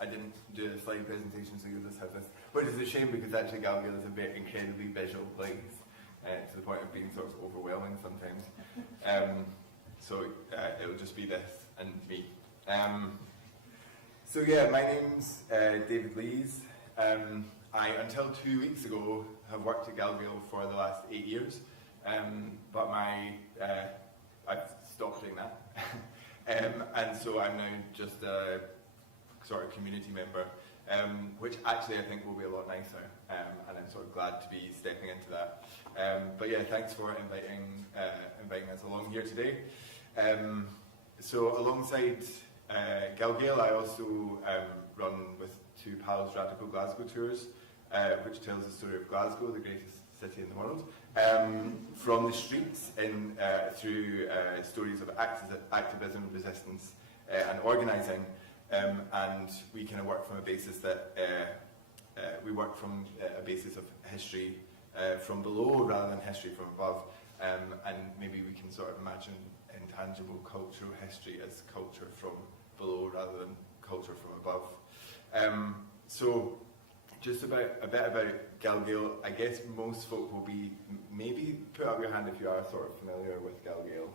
I didn't do a slide presentation, so you'll just have this, which is a shame because actually Gabriel is a very incredibly visual place, to the point of being sort of overwhelming sometimes. It'll just be this and me. My name's David Lees. I, until 2 weeks ago, have worked at Gabriel for the last 8 years, but I've stopped doing that. And so I'm now just a sort of community member, which actually I think will be a lot nicer, and I'm sort of glad to be stepping into that. Thanks for inviting us along here today. So alongside Galgale, I also run with two pals Radical Glasgow Tours, which tells the story of Glasgow, the greatest city in the world, from the streets through stories of activism, resistance, and organising. And we kind of work from a basis that we work from a basis of history from below rather than history from above, and maybe we can sort of imagine intangible cultural history as culture from below rather than culture from above. So just a bit about Galgale. I guess most folk will be, maybe put up your hand if you are sort of familiar with Galgale.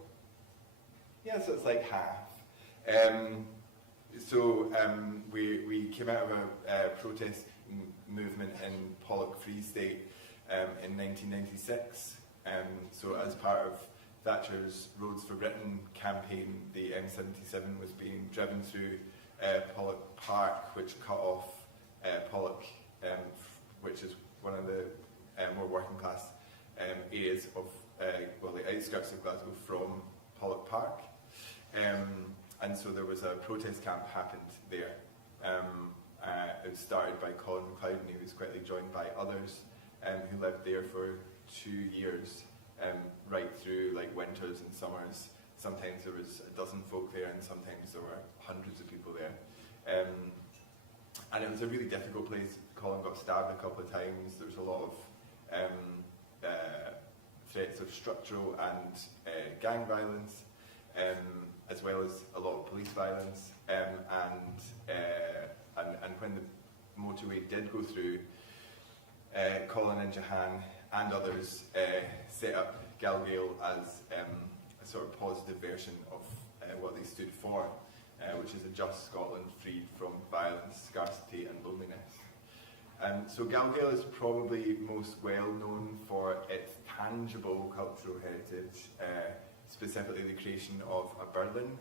Yeah, so it's like half. We came out of a protest movement in Pollock Free State in 1996. So as part of Thatcher's Roads for Britain campaign, the M77 was being driven through Pollock Park, which cut off Pollock, which is one of the more working class areas of, the outskirts of Glasgow from Pollock Park. And so there was a protest camp happened there. It was started by Colin MacLeod, and he was quickly joined by others who lived there for 2 years, right through like winters and summers. Sometimes there was a dozen folk there, and sometimes there were hundreds of people there. And it was a really difficult place. Colin got stabbed a couple of times. There was a lot of threats of structural and gang violence, as well as a lot of police violence. And when the motorway did go through, Colin and Jahan and others set up Galgale as a sort of positive version of what they stood for, which is a just Scotland freed from violence, scarcity and loneliness. So Galgale is probably most well known for its tangible cultural heritage, specifically the creation of a birlin,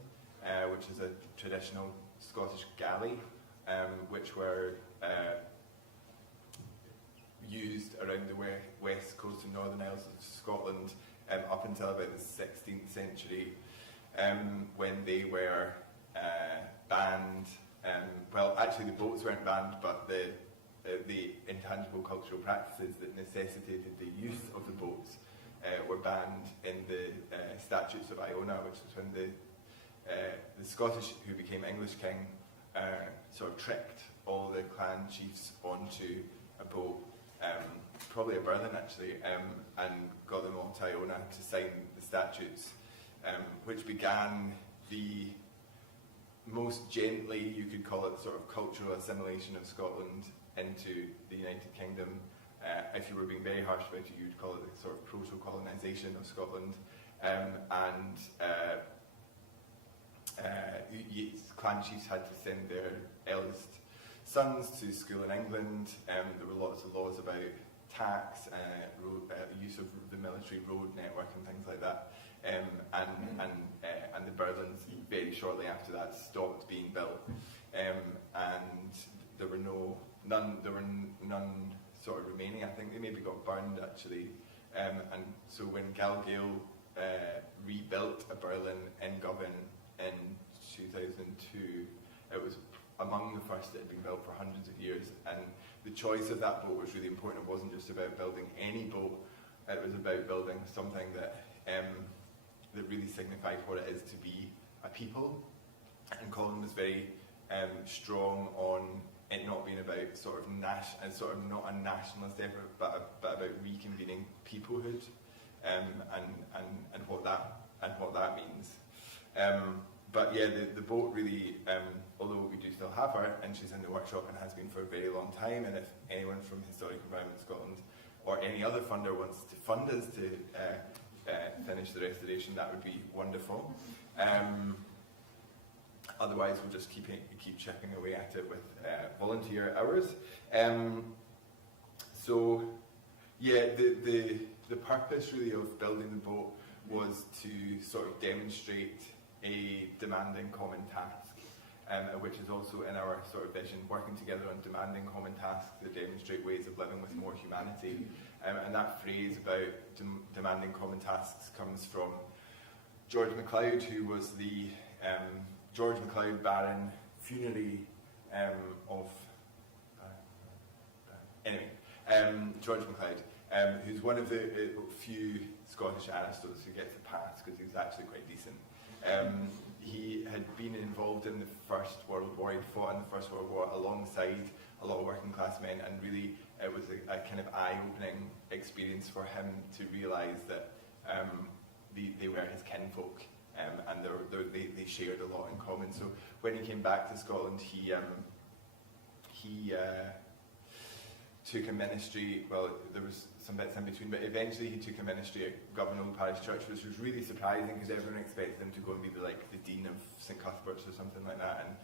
which is a traditional Scottish galley, which were used around the west coast and northern Isles of Scotland up until about the 16th century, when they were banned. Well, actually the boats weren't banned, but the intangible cultural practices that necessitated the use of the boats were banned in the Statutes of Iona, which was when the Scottish, who became English king, sort of tricked all the clan chiefs onto a boat, probably a birlin actually, and got them all to Iona to sign the statutes, which began the most gently, you could call it, sort of cultural assimilation of Scotland into the United Kingdom. If you were being very harsh about it, you'd call it the sort of proto-colonisation of Scotland. Clan chiefs had to send their eldest sons to school in England. There were lots of laws about tax, use of the military road network and things like that. And the birlins very shortly after that stopped being built, and there were none sort of remaining. I think they maybe got burned actually. And so when Galgale rebuilt a birlin in Govan in 2002, it was among the first that had been built for hundreds of years. And the choice of that boat was really important. It wasn't just about building any boat; it was about building something that really signified what it is to be a people. And Colin was very strong on it not being about sort of not a nationalist effort, but about reconvening peoplehood, and what that means. But yeah, the boat really, although we do still have her, and she's in the workshop and has been for a very long time, and if anyone from Historic Environment Scotland or any other funder wants to fund us to finish the restoration, that would be wonderful. Otherwise, we'll just keep chipping away at it with volunteer hours. So, yeah, the purpose really of building the boat was to sort of demonstrate a demanding common task, which is also in our sort of vision, working together on demanding common tasks that demonstrate ways of living with more humanity. And that phrase about demanding common tasks comes from George MacLeod, who was the George MacLeod Baron funerary of George MacLeod, who's one of the few Scottish aristos who gets a pass because he was actually quite decent. He had been involved in the First World War. He'd fought in the First World War alongside a lot of working class men, and really it was a kind of eye-opening experience for him to realise that they were his kinfolk, and they shared a lot in common. So when he came back to Scotland, he took a ministry. Well, there was some bits in between, but eventually he took a ministry at Governor Parish Church, which was really surprising because everyone expected him to go and be like the Dean of St Cuthbert's or something like that, and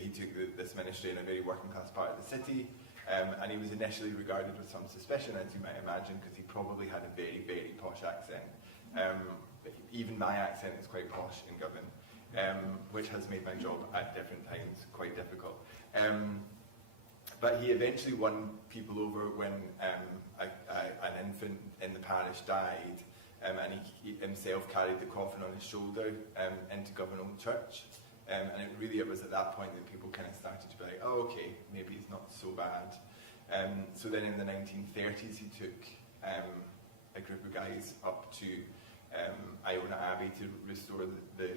he took this ministry in a very working class part of the city, and he was initially regarded with some suspicion, as you might imagine, because he probably had a very, very posh accent. Even my accent is quite posh in Govan, which has made my job at different times quite difficult. But he eventually won people over when an infant in the parish died, and he himself carried the coffin on his shoulder into Governor Church. And it was at that point that people kind of started to be like, oh, okay, maybe it's not so bad. So then in the 1930s, he took a group of guys up to Iona Abbey to restore the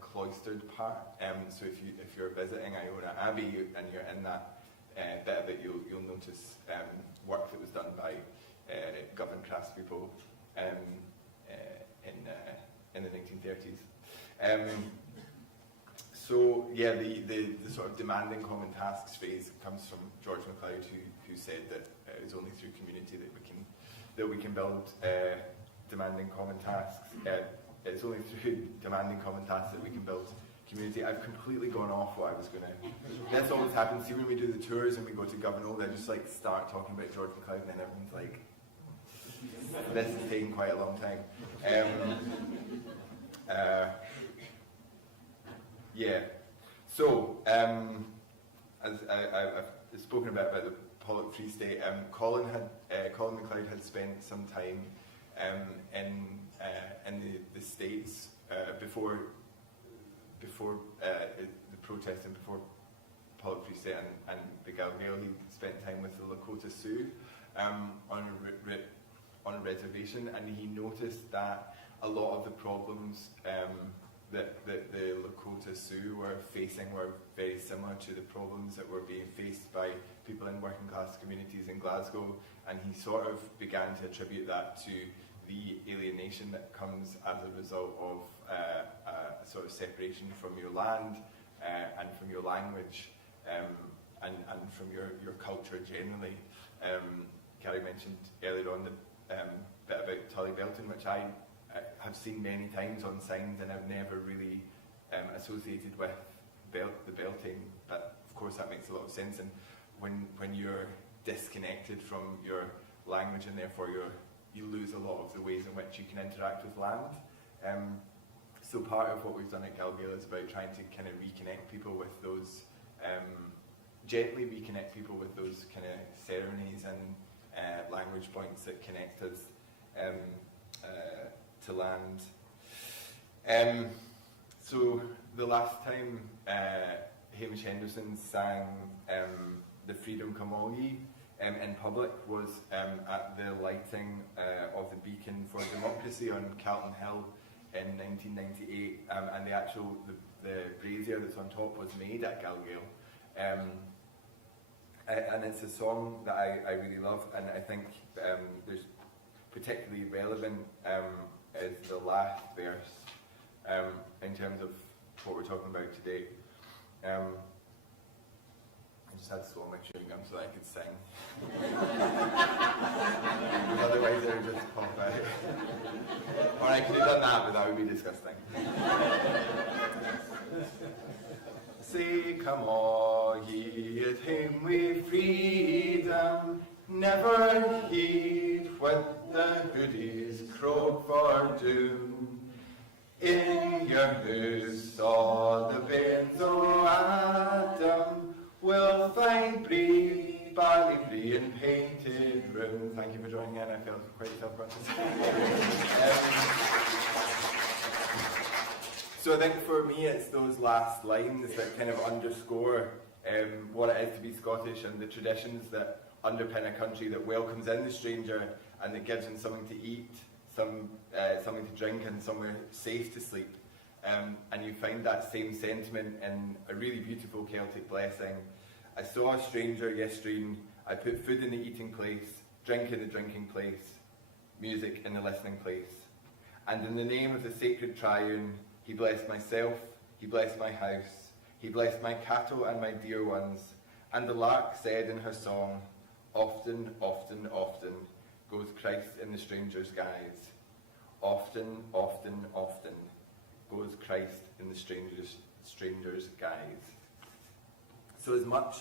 cloistered part. So if you're visiting Iona Abbey and you're in that bit of it, you'll notice work that was done by Govan craftspeople in the 1930s. So yeah, the sort of demanding common tasks phrase comes from George MacLeod, who said that it's only through community that we can build demanding common tasks. It's only through demanding common tasks that we can build community. I've completely gone off what I was going to... This always happens. See, when we do the tours and we go to Governor, they just like start talking about George MacLeod, and then everyone's like, this is taking quite a long time. Yeah. So, as I've spoken about the Pollock Free State, Colin MacLeod had spent some time in the States before the protest and before Pollock Free State and the Galvale. He spent time with the Lakota Sioux on a reservation, and he noticed that a lot of the problems that the Lakota Sioux were facing were very similar to the problems that were being faced by people in working class communities in Glasgow, and he sort of began to attribute that to the alienation that comes as a result of a sort of separation from your land and from your language and from your culture generally. Carrie mentioned earlier on the bit about Tully Belton, which I have seen many times on signs, and I've never really associated with the belting, but of course that makes a lot of sense. And when you're disconnected from your language, and therefore you lose a lot of the ways in which you can interact with land. So part of what we've done at Galvale is about trying to kind of reconnect people with those, gently reconnect people with those kind of ceremonies and language points that connect us to land. So the last time Hamish Henderson sang the Freedom Come All Ye in public was at the lighting of the Beacon for Democracy on Calton Hill in 1998, and the brazier that's on top was made at Galvale. And it's a song that I really love, and I think there's particularly relevant is the last verse in terms of what we're talking about today. I just had to swallow my chewing gum so that I could sing. Otherwise it would just pop out. Or I could have done that, but that would be disgusting. Say, come all ye at him with freedom, never heed what the hoodies croak for doom. In your house all the bairns o' Adam will find brie, barley brie and painted room. Thank you for joining in. I felt quite self-conscious. So I think for me it's those last lines that kind of underscore what it is to be Scottish and the traditions that underpin a country that welcomes in the stranger and that gives them something to eat, something to drink and somewhere safe to sleep. And you find that same sentiment in a really beautiful Celtic blessing. I saw a stranger yestreen, I put food in the eating place, drink in the drinking place, music in the listening place. And in the name of the sacred triune, he blessed myself, he blessed my house, he blessed my cattle and my dear ones. And the lark said in her song, often, often, often goes Christ in the stranger's guise. Often, often, often goes Christ in the stranger's guise. So as much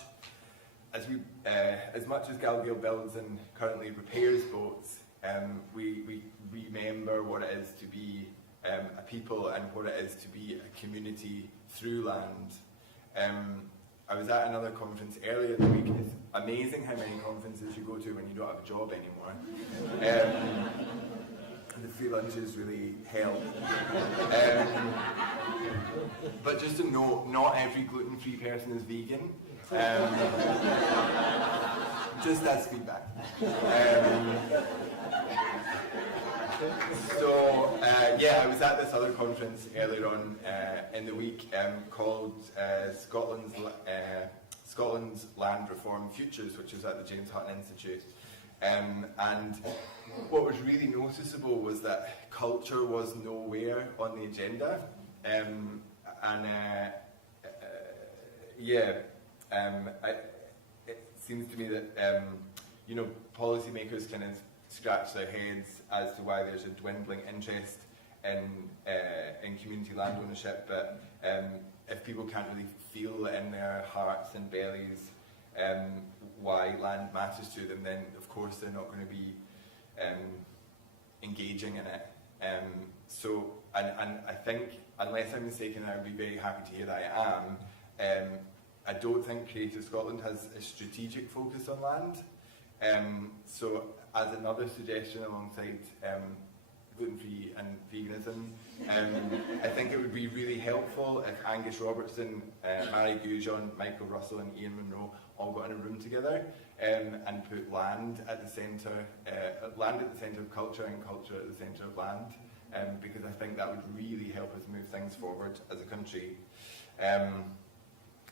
as Galgale builds and currently repairs boats, we remember what it is to be a people and what it is to be a community through land. I was at another conference earlier in the week. It's amazing how many conferences you go to when you don't have a job anymore. The free lunches really help. But just to note, not every gluten-free person is vegan. Just as feedback. Yeah, I was at this other conference earlier on in the week called Scotland's Land Reform Futures, which was at the James Hutton Institute. And what was really noticeable was that culture was nowhere on the agenda. It seems to me that policymakers kind of scratch their heads as to why there's a dwindling interest in community land ownership, but if people can't really feel in their hearts and bellies why land matters to them, then of course they're not going to be engaging in it. And I think, unless I'm mistaken, I would be very happy to hear that I am, I don't think Creative Scotland has a strategic focus on land. So as another suggestion alongside gluten-free and veganism, I think it would be really helpful if Angus Robertson, Mary Goujon, Michael Russell and Ian Munro all got in a room together and put land at the centre of culture and culture at the centre of land, because I think that would really help us move things forward as a country.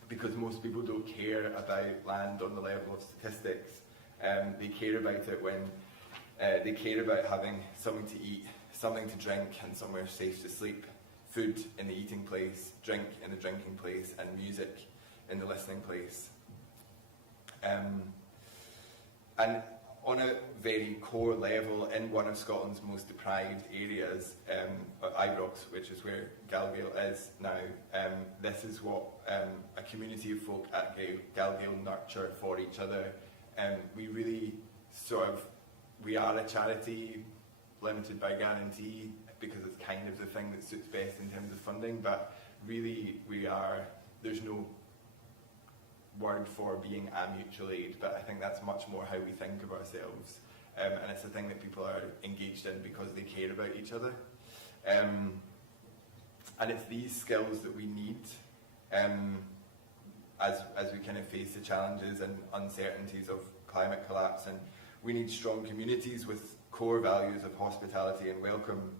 Because most people don't care about land on the level of statistics. They care about it when they care about having something to eat, something to drink, and somewhere safe to sleep. Food in the eating place, drink in the drinking place, and music in the listening place. And on a very core level, in one of Scotland's most deprived areas, Ibrox, which is where Galgale is now, this is what a community of folk at Galgale nurture for each other. We really we are a charity limited by guarantee because it's kind of the thing that suits best in terms of funding, but really there's no word for being a mutual aid, but I think that's much more how we think of ourselves. And it's a thing that people are engaged in because they care about each other. And it's these skills that we need as we kind of face the challenges and uncertainties of climate collapse. And we need strong communities with core values of hospitality and welcome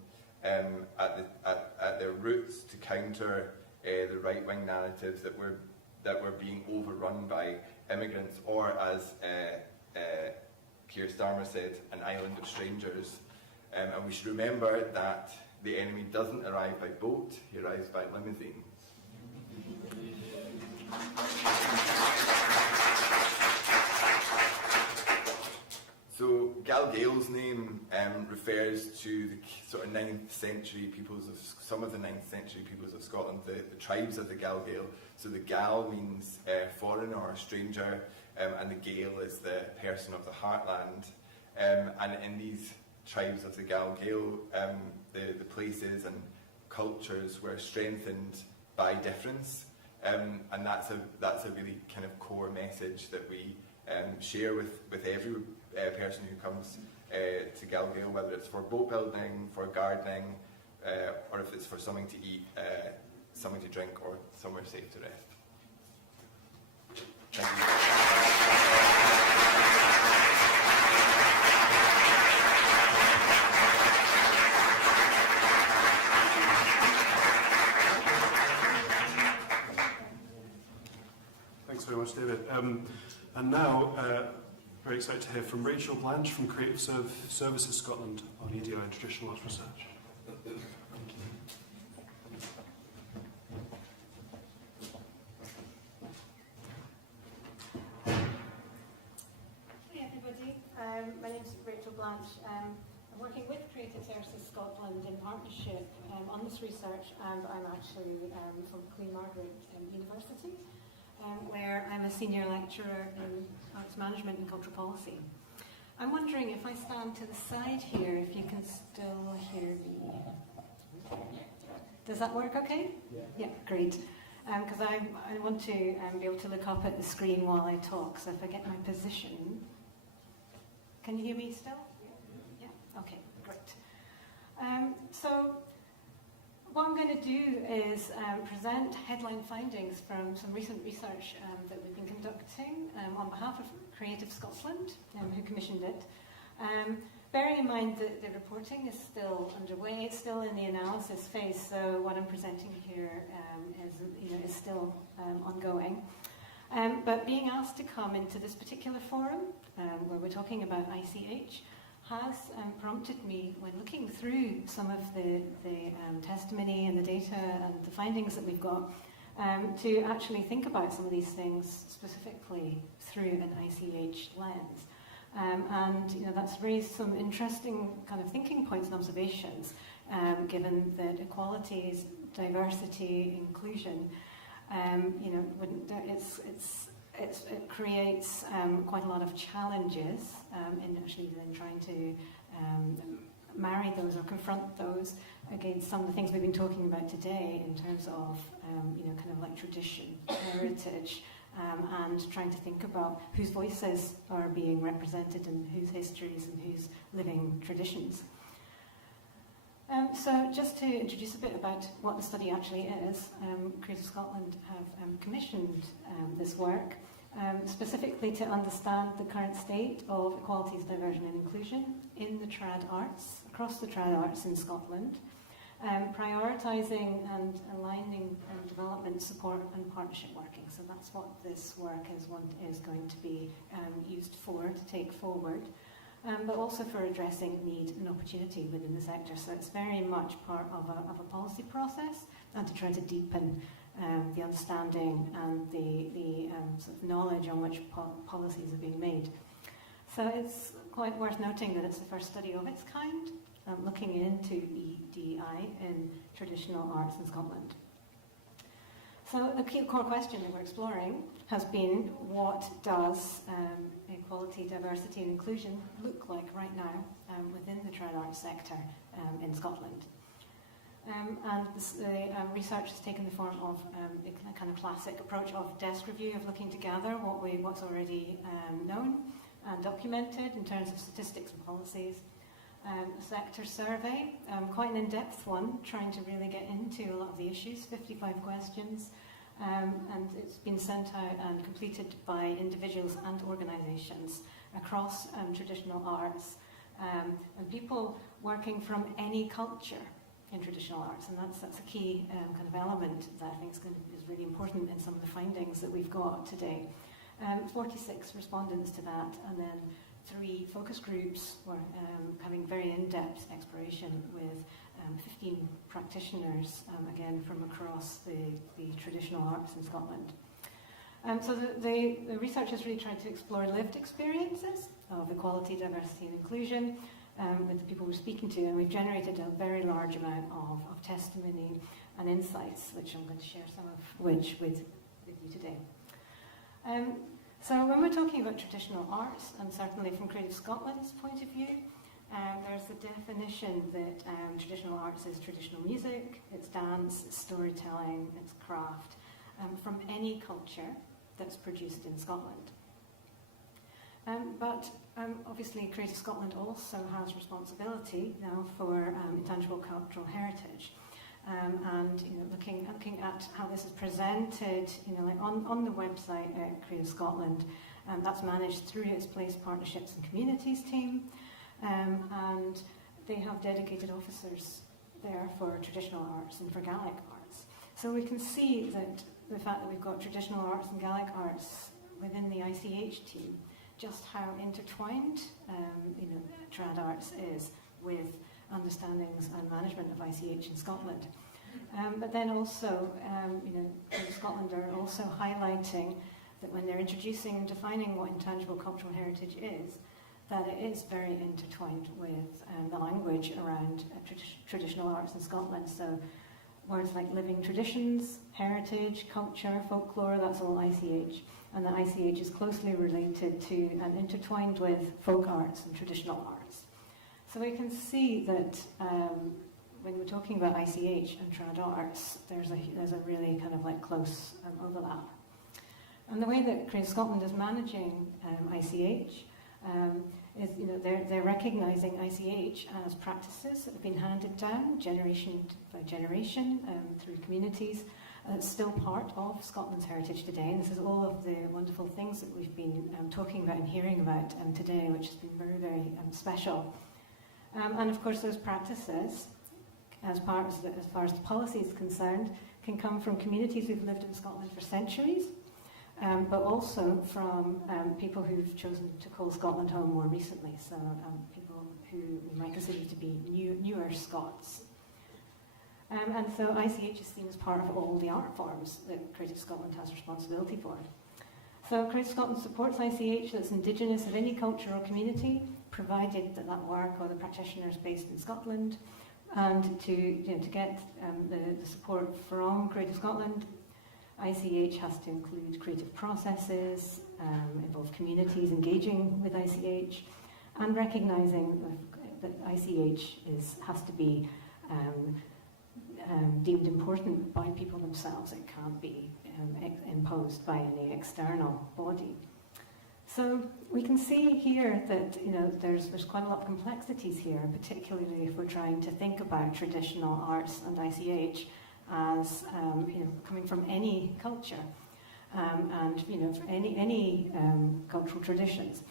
at their roots to counter the right-wing narratives that we're being overrun by immigrants, or as Keir Starmer said, an island of strangers. And we should remember that the enemy doesn't arrive by boat, he arrives by limousine. So Galgale's name refers to the sort of 9th century some of the 9th century peoples of Scotland, the tribes of the Galgale. So the Gal means foreigner or stranger, and the Gael is the person of the heartland. And in these tribes of the Galgale, the places and cultures were strengthened by difference, and that's a really kind of core message that we share with every person who comes to Galgale, whether it's for boat building, for gardening, or if it's for something to eat, something to drink, or somewhere safe to rest. Thank you. Thanks very much, David. And now, very excited to hear from Rachel Blanche from Creative Services Scotland on EDI and Traditional Arts Research. Hey everybody, my name is Rachel Blanche. I'm working with Creative Services Scotland in partnership on this research, and I'm actually from Queen Margaret University, where I'm a senior lecturer in arts management and cultural policy. I'm wondering if I stand to the side here, if you can still hear me. Does that work okay? Yeah, great. Because I want to be able to look up at the screen while I talk, so if I get my position. Can you hear me still? Yeah, okay, great. So what I'm going to do is present headline findings from some recent research that we've been conducting on behalf of Creative Scotland, who commissioned it. Bearing in mind that the reporting is still underway, it's still in the analysis phase, so what I'm presenting here is still ongoing. But being asked to come into this particular forum, where we're talking about ICH, has prompted me, when looking through some of the testimony and the data and the findings that we've got, to actually think about some of these things specifically through an ICH lens. And that's raised some interesting kind of thinking points and observations, given that equalities, diversity, inclusion, it creates quite a lot of challenges in actually then trying to marry those or confront those against some of the things we've been talking about today in terms of kind of like tradition, heritage, and trying to think about whose voices are being represented and whose histories and whose living traditions. So just to introduce a bit about what the study actually is, Creative Scotland have commissioned this work specifically to understand the current state of equalities, diversion and inclusion in the trad arts, across the trad arts in Scotland, prioritising and aligning development, support and partnership working. So that's what this work is going to be used for, to take forward. But also for addressing need and opportunity within the sector. So it's very much part of a policy process, and to try to deepen the understanding and the sort of knowledge on which policies are being made. So it's quite worth noting that it's the first study of its kind, looking into EDI in traditional arts in Scotland. So the key core question that we're exploring has been, what does equality, diversity and inclusion look like right now within the trad arts sector in Scotland? And the research has taken the form of a kind of classic approach of desk review, of looking to gather what's already known and documented in terms of statistics and policies. A sector survey, quite an in-depth one, trying to really get into a lot of the issues, 55 questions, and it's been sent out and completed by individuals and organisations across traditional arts, and people working from any culture in traditional arts, and that's a key kind of element that I think is really important in some of the findings that we've got today. 46 respondents to that, and then 3 focus groups were having very in-depth exploration with 15 practitioners, again from across the traditional arts in Scotland. So the research has really tried to explore lived experiences of equality, diversity and inclusion with the people we're speaking to, and we've generated a very large amount of testimony and insights, which I'm going to share some of which with you today. So when we're talking about traditional arts, and certainly from Creative Scotland's point of view, there's the definition that traditional arts is traditional music, it's dance, it's storytelling, it's craft, from any culture that's produced in Scotland. Obviously Creative Scotland also has responsibility now for intangible cultural heritage. And looking at how this is presented, like on the website at Creative Scotland, that's managed through its Place Partnerships and Communities team, and they have dedicated officers there for traditional arts and for Gaelic arts. So we can see that the fact that we've got traditional arts and Gaelic arts within the ICH team, just how intertwined trad arts is with understandings and management of ICH in Scotland. But then also, Scotland are also highlighting that when they're introducing and defining what intangible cultural heritage is, that it is very intertwined with the language around traditional arts in Scotland. So words like living traditions, heritage, culture, folklore, that's all ICH. And the ICH is closely related to and intertwined with folk arts and traditional arts. So we can see that when we're talking about ICH and trad arts, there's a really kind of like close overlap. And the way that Creative Scotland is managing ICH is, they're recognising ICH as practices that have been handed down generation by generation through communities. It's still part of Scotland's heritage today, and this is all of the wonderful things that we've been talking about and hearing about today, which has been very, very special. And of course, those practices, as far as the policy is concerned, can come from communities who've lived in Scotland for centuries, but also from people who've chosen to call Scotland home more recently, so people who we might consider to be newer Scots. And so ICH is seen as part of all the art forms that Creative Scotland has responsibility for. So Creative Scotland supports ICH that's indigenous of any culture or community, provided that that work or the practitioner is based in Scotland. And to get the support from Creative Scotland, ICH has to include creative processes, involve communities engaging with ICH, and recognising that ICH has to be deemed important by people themselves. It can't be imposed by any external body. So we can see here that there's quite a lot of complexities here, particularly if we're trying to think about traditional arts and ICH as coming from any culture and for any cultural traditions.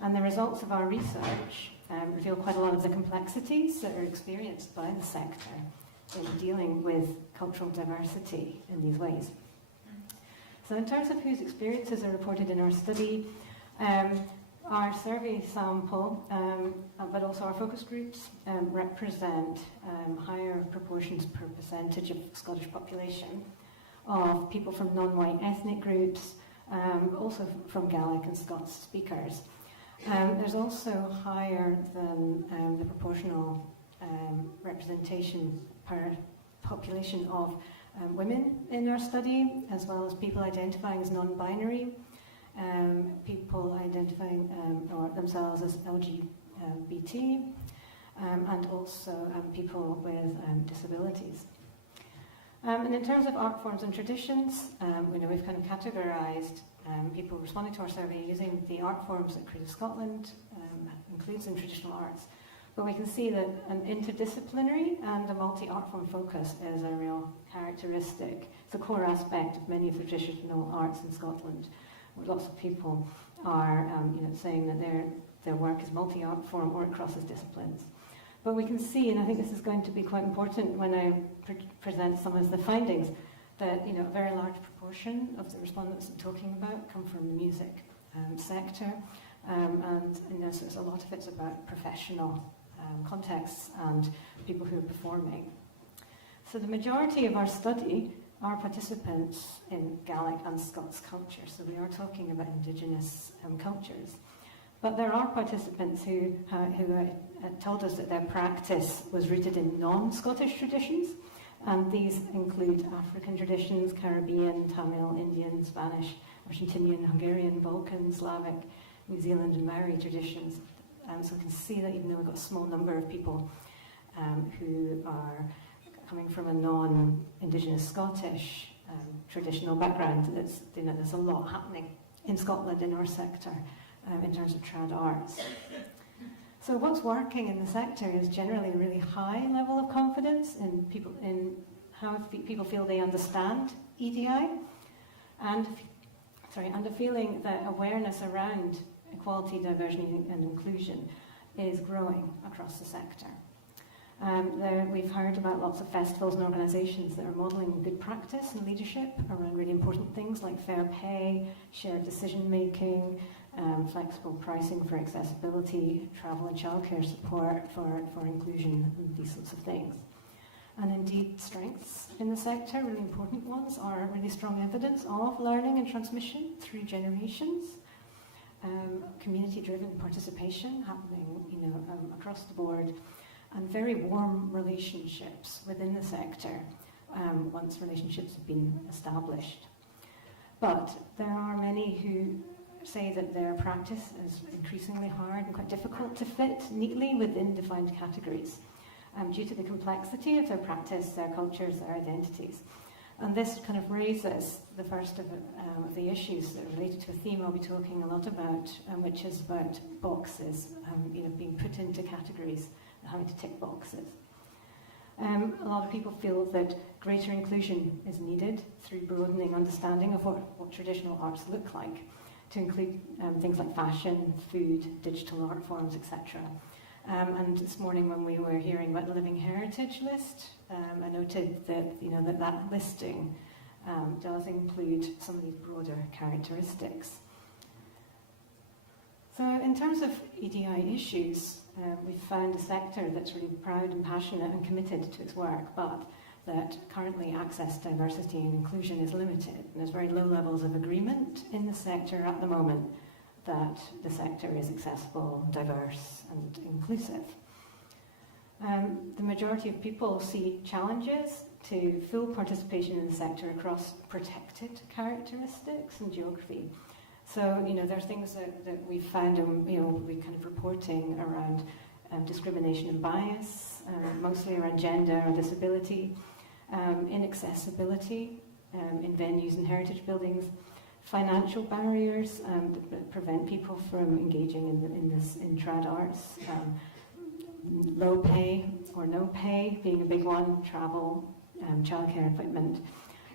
And the results of our research reveal quite a lot of the complexities that are experienced by the sector in dealing with cultural diversity in these ways. So in terms of whose experiences are reported in our study, our survey sample, but also our focus groups, represent higher proportions per percentage of Scottish population of people from non-white ethnic groups, also from Gaelic and Scots speakers. There's also higher than the proportional representation per population of women in our study, as well as people identifying as non-binary, people identifying or themselves as LGBT, and also people with disabilities. And in terms of art forms and traditions, we've kind of categorised people responding to our survey using the art forms that Creative Scotland includes in traditional arts. But we can see that an interdisciplinary and a multi-art form focus is a real characteristic. It's a core aspect of many of the traditional arts in Scotland, where lots of people are saying that their work is multi-art form or it crosses disciplines. But we can see, and I think this is going to be quite important when I present some of the findings, that a very large proportion of the respondents I'm talking about come from the music sector, and so a lot of it's about professional contexts and people who are performing. So the majority of our study are participants in Gaelic and Scots culture, so we are talking about Indigenous cultures. But there are participants who told us that their practice was rooted in non-Scottish traditions, and these include African traditions, Caribbean, Tamil, Indian, Spanish, Argentinian, Hungarian, Balkan, Slavic, New Zealand and Maori traditions. So we can see that even though we've got a small number of people who are coming from a non-Indigenous Scottish traditional background, there's a lot happening in Scotland in our sector in terms of trad arts. So what's working in the sector is generally a really high level of confidence in how people feel they understand EDI, and a feeling that awareness around equality, diversity and inclusion is growing across the sector. We've heard about lots of festivals and organisations that are modelling good practice and leadership around really important things like fair pay, shared decision making, flexible pricing for accessibility, travel and childcare support for inclusion, and these sorts of things. And indeed, strengths in the sector, really important ones, are really strong evidence of learning and transmission through generations, community-driven participation happening, across the board, and very warm relationships within the sector once relationships have been established. But there are many who say that their practice is increasingly hard and quite difficult to fit neatly within defined categories due to the complexity of their practice, their cultures, their identities. And this kind of raises the first of the issues that are related to a theme I'll be talking a lot about, which is about boxes, being put into categories and having to tick boxes. A lot of people feel that greater inclusion is needed through broadening understanding of what traditional arts look like, to include things like fashion, food, digital art forms, etc. And this morning when we were hearing about the Living Heritage list, I noted that that listing does include some of these broader characteristics. So in terms of EDI issues, we've found a sector that's really proud and passionate and committed to its work, but that currently access, diversity and inclusion is limited. And there's very low levels of agreement in the sector at the moment that the sector is accessible, diverse and inclusive. The majority of people see challenges to full participation in the sector across protected characteristics and geography. So, there's things that we've found, we kind of reporting around discrimination and bias, mostly around gender or disability, inaccessibility in venues and heritage buildings, financial barriers that prevent people from engaging in trad arts, low pay or no pay being a big one, travel, childcare equipment,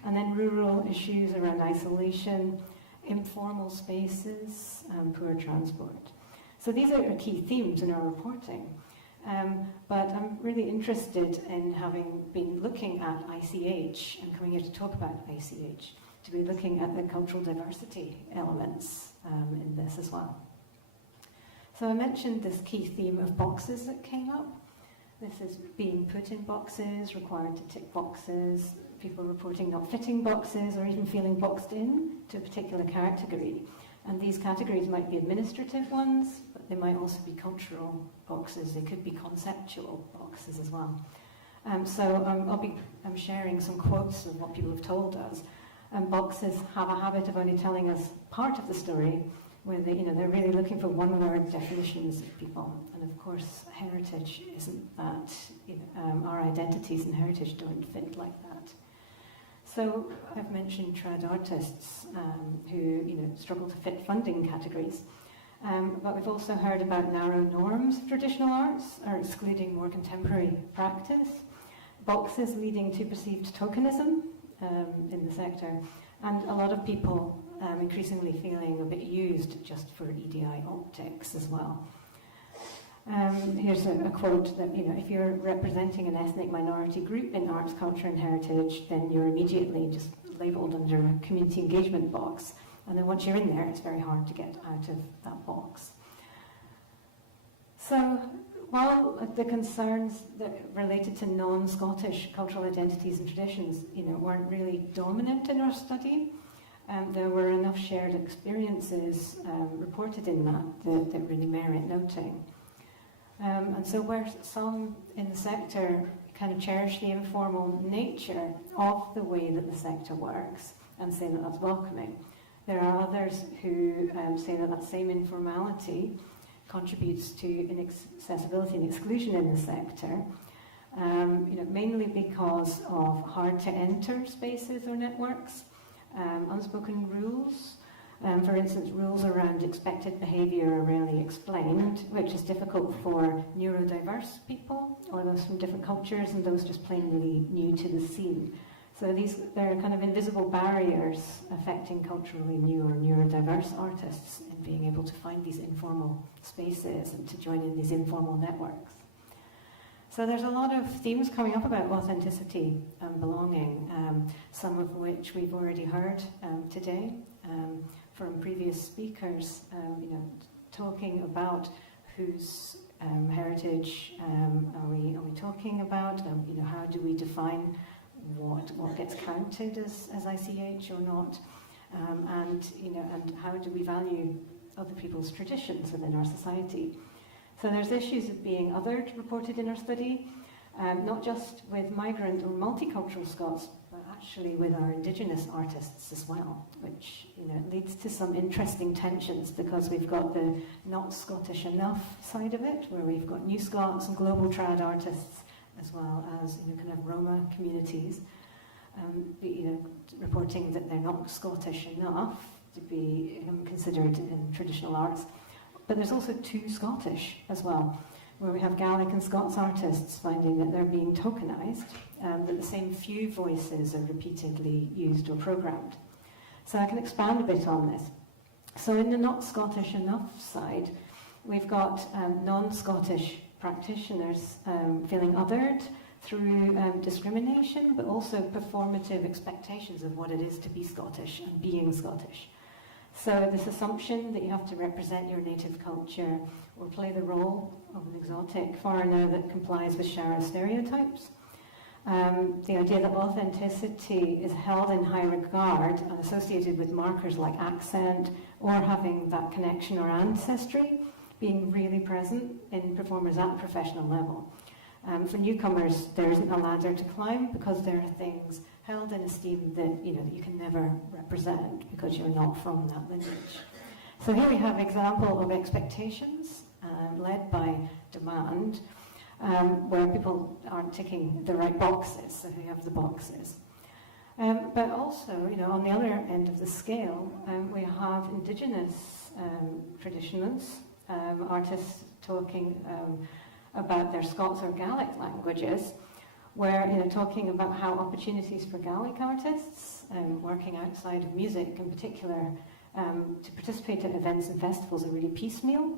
and then rural issues around isolation, informal spaces, poor transport. So these are key themes in our reporting. But I'm really interested in, having been looking at ICH and coming here to talk about ICH, to be looking at the cultural diversity elements in this as well. So I mentioned this key theme of boxes that came up. This is being put in boxes, required to tick boxes, people reporting not fitting boxes or even feeling boxed in to a particular category. And these categories might be administrative ones, but they might also be cultural boxes. They could be conceptual boxes as well. I'm sharing some quotes of what people have told us. Boxes have a habit of only telling us part of the story, where they're really looking for one-word definitions of people. And of course, heritage isn't that. Our identities and heritage don't fit like that. So I've mentioned trad artists who struggle to fit funding categories. But we've also heard about narrow norms of traditional arts are excluding more contemporary practice, boxes leading to perceived tokenism in the sector, and a lot of people increasingly feeling a bit used just for EDI optics as well. Here's a quote that, if you're representing an ethnic minority group in arts, culture and heritage, then you're immediately just labelled under a community engagement box. And then once you're in there, it's very hard to get out of that box. So while the concerns that related to non-Scottish cultural identities and traditions, weren't really dominant in our study, there were enough shared experiences reported in that really merit noting. And so where some in the sector kind of cherish the informal nature of the way that the sector works and say that that's welcoming, there are others who say that that same informality contributes to inaccessibility and exclusion in the sector, mainly because of hard to enter spaces or networks, unspoken rules, For instance, rules around expected behaviour are rarely explained, which is difficult for neurodiverse people, or those from different cultures, and those just plain really new to the scene. So there are kind of invisible barriers affecting culturally new or neurodiverse artists in being able to find these informal spaces and to join in these informal networks. So there's a lot of themes coming up about authenticity and belonging, some of which we've already heard today from previous speakers, talking about whose heritage are we talking about? How do we define what gets counted as ICH or not? And how do we value other people's traditions within our society? So there's issues of being othered reported in our study, not just with migrant or multicultural Scots, but actually with our Indigenous artists as well, which leads to some interesting tensions, because we've got the not Scottish enough side of it, where we've got New Scots and global trad artists, as well as kind of Roma communities, reporting that they're not Scottish enough to be considered in traditional arts. But there's also too Scottish as well, where we have Gaelic and Scots artists finding that they're being tokenised, that the same few voices are repeatedly used or programmed. So I can expand a bit on this. So in the not Scottish enough side, we've got non-Scottish practitioners feeling othered through discrimination, but also performative expectations of what it is to be Scottish and being Scottish. So this assumption that you have to represent your native culture or play the role of an exotic foreigner that complies with Shara stereotypes. The idea that authenticity is held in high regard and associated with markers like accent or having that connection or ancestry being really present in performers at the professional level. For newcomers, there isn't a ladder to climb because there are things held in esteem that you can never represent because you're not from that lineage. So here we have example of expectations led by demand, where people aren't ticking the right boxes, so we have the boxes. But also, on the other end of the scale, we have Indigenous traditionalists, artists talking about their Scots or Gaelic languages, where talking about how opportunities for Gaelic artists working outside of music in particular to participate at events and festivals are really piecemeal,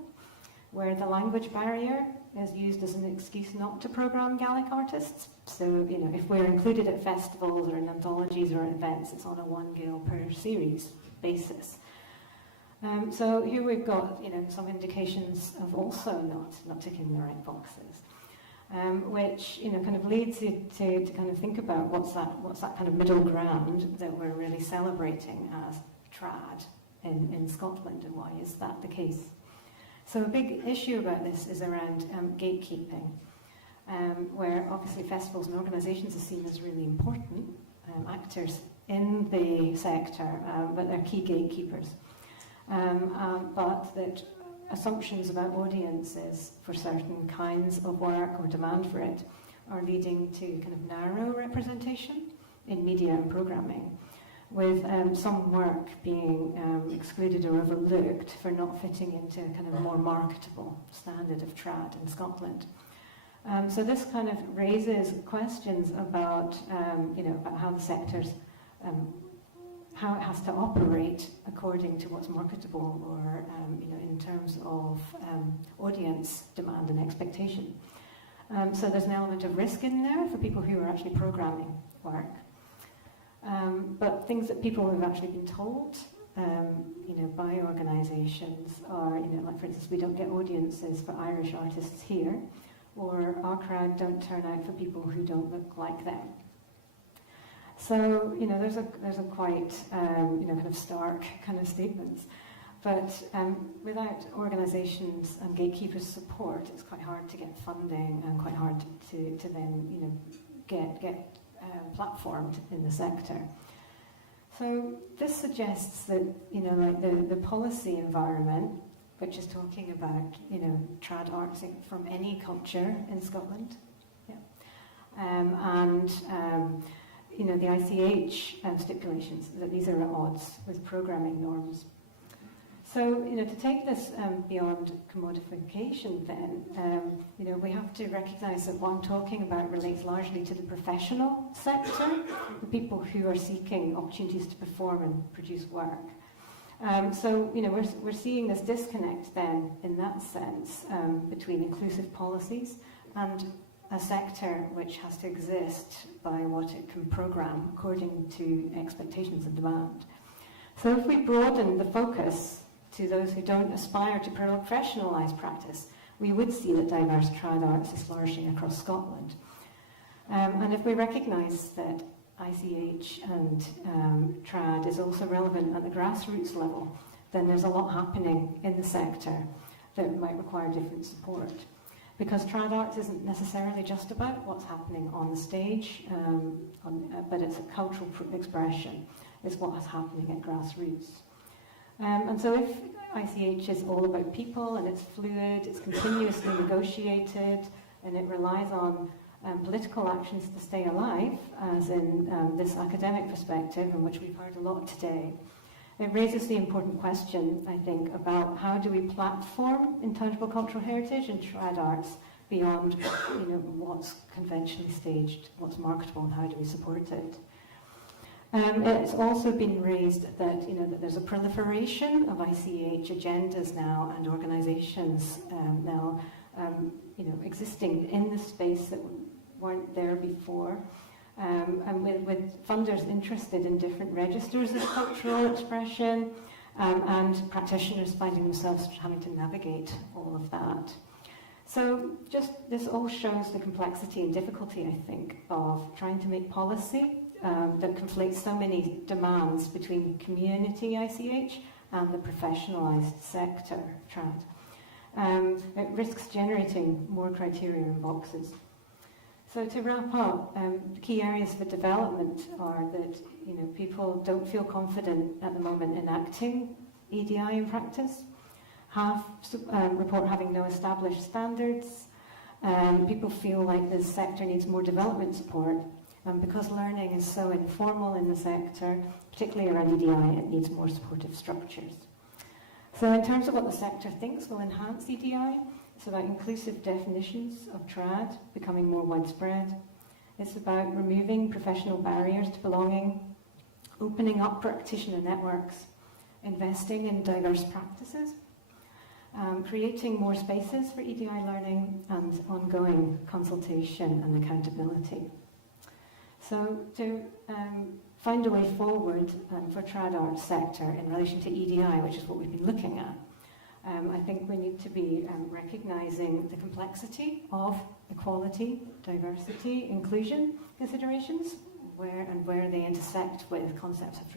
where the language barrier is used as an excuse not to program Gaelic artists. So if we're included at festivals or in anthologies or events, it's on a 1 Gael per series basis. So here we've got some indications of also not ticking the right boxes. Which kind of leads you to kind of think about what's that kind of middle ground that we're really celebrating as trad in Scotland, and why is that the case? So a big issue about this is around gatekeeping, where obviously festivals and organisations are seen as really important actors in the sector, but they're key gatekeepers. But that assumptions about audiences for certain kinds of work or demand for it are leading to kind of narrow representation in media and programming, with some work being excluded or overlooked for not fitting into a kind of more marketable standard of trad in Scotland. So this kind of raises questions about, about how the sector's how it has to operate according to what's marketable, or in terms of audience demand and expectation. So there's an element of risk in there for people who are actually programming work. But things that people have actually been told, by organisations are, like for instance, we don't get audiences for Irish artists here, or our crowd don't turn out for people who don't look like them. So, there's a quite, kind of stark kind of statements. But without organisations and gatekeepers' support, it's quite hard to get funding and quite hard to then, get platformed in the sector. So this suggests that, like the policy environment, which is talking about, trad arts from any culture in Scotland, the ICH stipulations, that these are at odds with programming norms. So, to take this beyond commodification then, we have to recognise that what I'm talking about relates largely to the professional sector, the people who are seeking opportunities to perform and produce work. We're seeing this disconnect then, in that sense, between inclusive policies and a sector which has to exist by what it can programme according to expectations and demand. So if we broaden the focus to those who don't aspire to professionalise practice, we would see that diverse trad arts is flourishing across Scotland. And if we recognise that ICH and trad is also relevant at the grassroots level, then there's a lot happening in the sector that might require different support. Because trad arts isn't necessarily just about what's happening on the stage, but it's a cultural expression. It's what is happening at grassroots. And so if ICH is all about people and it's fluid, it's continuously negotiated, and it relies on political actions to stay alive, as in this academic perspective, in which we've heard a lot today, it raises the important question, I think, about how do we platform intangible cultural heritage and trad arts beyond what's conventionally staged, what's marketable, and how do we support it. It's also been raised that that there's a proliferation of ICH agendas now and organisations now existing in the space that weren't there before, and with funders interested in different registers of cultural expression, and practitioners finding themselves having to navigate all of that. So just this all shows the complexity and difficulty, I think, of trying to make policy that conflates so many demands between community ICH and the professionalised sector trad. It risks generating more criteria and boxes. So to wrap up, the key areas for development are that people don't feel confident at the moment enacting EDI in practice, report having no established standards, people feel like the sector needs more development support. Because learning is so informal in the sector, particularly around EDI, it needs more supportive structures. So in terms of what the sector thinks will enhance EDI, it's about inclusive definitions of trad becoming more widespread. It's about removing professional barriers to belonging, opening up practitioner networks, investing in diverse practices, creating more spaces for EDI learning, and ongoing consultation and accountability. So to find a way forward for trad arts sector in relation to EDI, which is what we've been looking at, I think we need to be recognising the complexity of equality, diversity, inclusion considerations, where they intersect with concepts of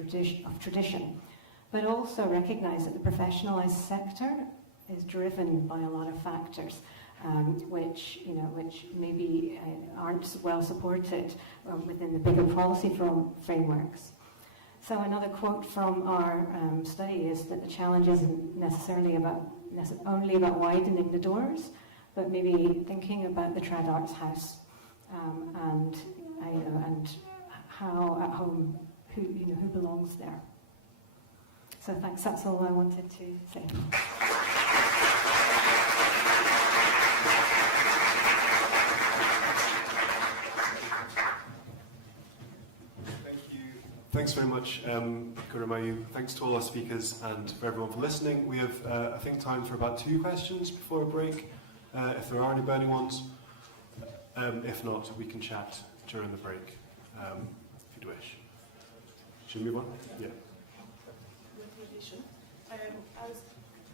tradition, but also recognise that the professionalised sector is driven by a lot of factors, which maybe aren't well supported within the bigger policy frameworks. So another quote from our study is that the challenge isn't necessarily only about widening the doors, but maybe thinking about the trad arts house and how at home who belongs there. So thanks. That's all I wanted to say. Thanks very much, Guramayu. Thanks to all our speakers and for everyone for listening. We have, I think, time for about 2 questions before a break, if there are any burning ones. If not, we can chat during the break, if you'd wish. Should we move on? Yeah.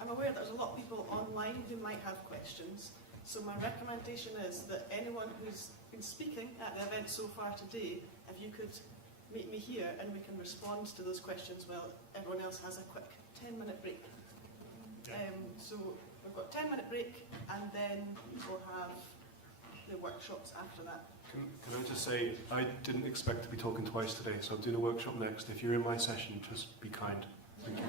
I'm aware there's a lot of people online who might have questions, so my recommendation is that anyone who's been speaking at the event so far today, if you could meet me here and we can respond to those questions while everyone else has a quick 10-minute break. So we've got a 10-minute break and then we'll have the workshops after that. Can I just say, I didn't expect to be talking twice today, so I'm doing a workshop next. If you're in my session, just be kind. Thank you.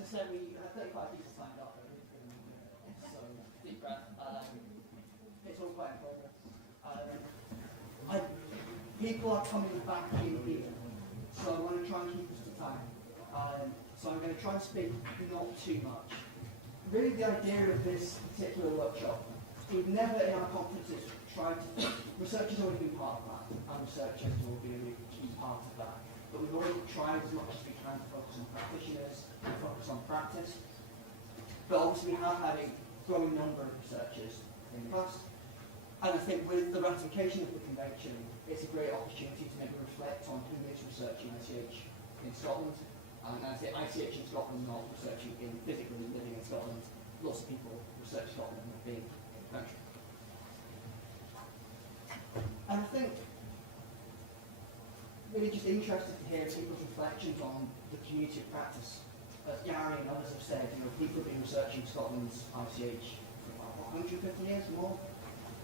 as I said, we had 35 people signed up, so deep breath. It's all quite in progress. People are coming back in here, so I want to try and keep us to time. So I'm going to try and speak not too much. Really, the idea of this particular workshop, we've never in our conferences tried to, research has always been part of that, and researchers will be a really key part of that. But we've always tried as much as we can to focus on practitioners and focus on practice. But obviously we have had a growing number of researchers in the past. And I think with the ratification of the convention, it's a great opportunity to maybe reflect on who is researching ICH in Scotland. And as the ICH in Scotland, not researching in physically living in Scotland, lots of people research Scotland and being in the country. And I think really just interested to hear people's reflections on the community of practice. As Gary and others have said, people have been researching Scotland's ICH for about 150 years more.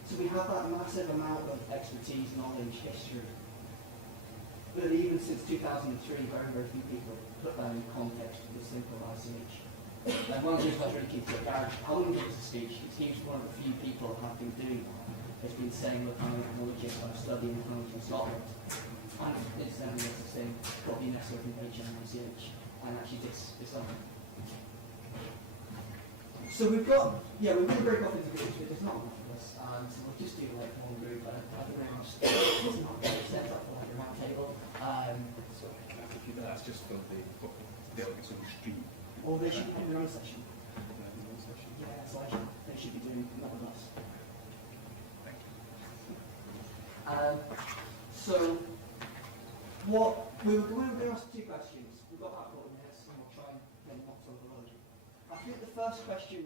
So we have that massive amount of expertise, knowledge, history. But even since 2003, very, very few people put that in context with the simple ICH. And one of the reasons I was really keen to get Gary to come and give us a speech, because he was one of the few people who have been doing that. Has been saying, look, I'm an ethnologist, I'm studying ethnology in Scotland. And incidentally, it's the same, got the UNESCO Convention and ICH, and actually this summer. So we're going to break off into groups, but there's not enough of us, so we'll just do like one group. I think very much it's not really set up for like a round table. So can I give you that? That's just for the delegates on the stream. Or they should be doing their own session. Yeah, so they should be doing none of us. Thank you. So what we were going to ask 2 questions. We've got about 40 minutes, and we'll try and then not to overload. I think the first question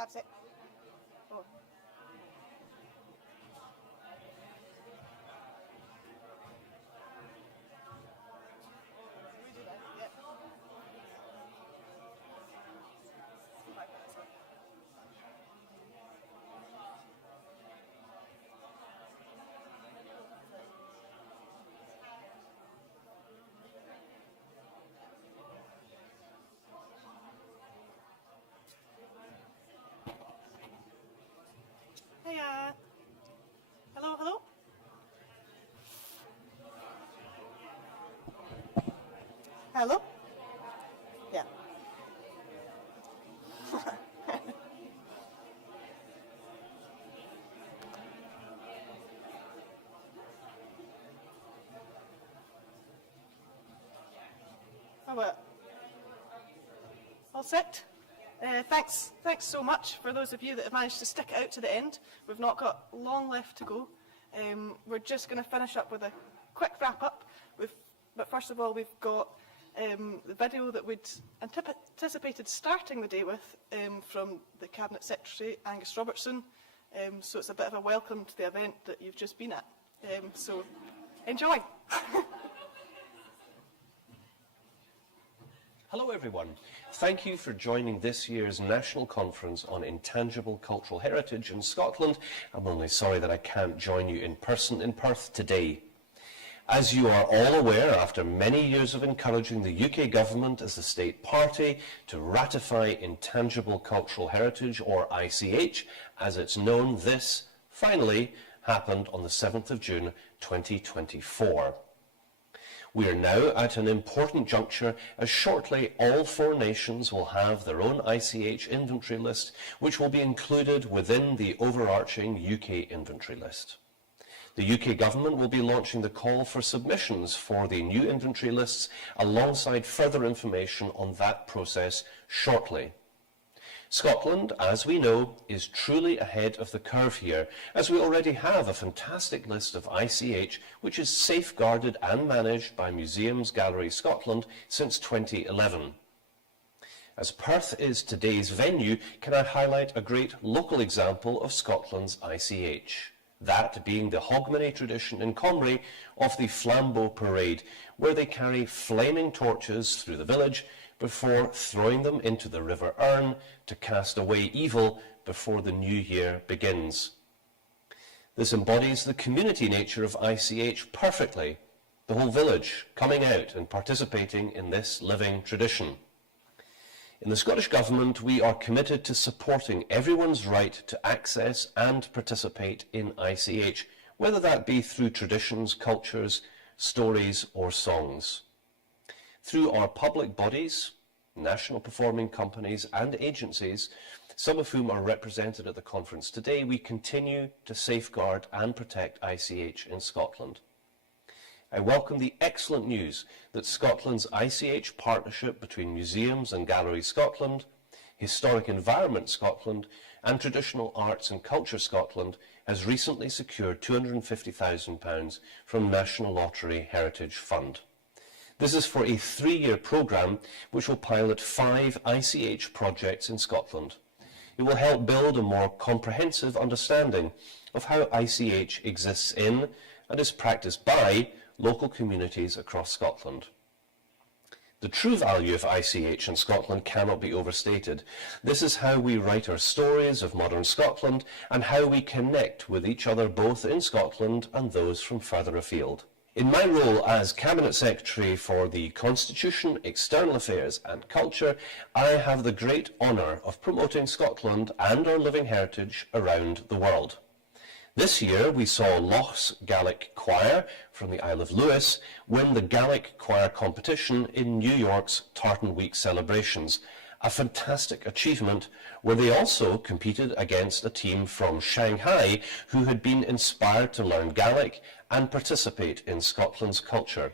That's it. Oh. We do that, yeah. Hiya. Hello, hello. Hello? Yeah. How about? All set? Thanks so much for those of you that have managed to stick it out to the end. We've not got long left to go. We're just going to finish up with a quick wrap up. But first of all, we've got the video that we'd anticipated starting the day with from the Cabinet Secretary, Angus Robertson. So it's a bit of a welcome to the event that you've just been at. So enjoy. Hello everyone. Thank you for joining this year's National Conference on Intangible Cultural Heritage in Scotland. I'm only sorry that I can't join you in person in Perth today. As you are all aware, after many years of encouraging the UK government as the state party to ratify Intangible Cultural Heritage, or ICH, as it's known, this finally happened on the 7th of June 2024. We are now at an important juncture, as shortly all 4 nations will have their own ICH inventory list, which will be included within the overarching UK inventory list. The UK government will be launching the call for submissions for the new inventory lists, alongside further information on that process shortly. Scotland, as we know, is truly ahead of the curve here, as we already have a fantastic list of ICH which is safeguarded and managed by Museums Galleries Scotland since 2011. As Perth is today's venue, can I highlight a great local example of Scotland's ICH? That being the Hogmanay tradition in Comrie of the Flambeau Parade, where they carry flaming torches through the village before throwing them into the River Erne to cast away evil before the new year begins. This embodies the community nature of ICH perfectly, the whole village coming out and participating in this living tradition. In the Scottish Government, we are committed to supporting everyone's right to access and participate in ICH, whether that be through traditions, cultures, stories or songs. Through our public bodies, national performing companies and agencies, some of whom are represented at the conference today, we continue to safeguard and protect ICH in Scotland. I welcome the excellent news that Scotland's ICH partnership between Museums and Galleries Scotland, Historic Environment Scotland and Traditional Arts and Culture Scotland has recently secured £250,000 from National Lottery Heritage Fund. This is for a 3-year programme which will pilot 5 ICH projects in Scotland. It will help build a more comprehensive understanding of how ICH exists in and is practised by local communities across Scotland. The true value of ICH in Scotland cannot be overstated. This is how we write our stories of modern Scotland and how we connect with each other both in Scotland and those from further afield. In my role as Cabinet Secretary for the Constitution, External Affairs and Culture, I have the great honour of promoting Scotland and our living heritage around the world. This year we saw Loch's Gaelic Choir from the Isle of Lewis win the Gaelic Choir competition in New York's Tartan Week celebrations, a fantastic achievement where they also competed against a team from Shanghai who had been inspired to learn Gaelic and participate in Scotland's culture.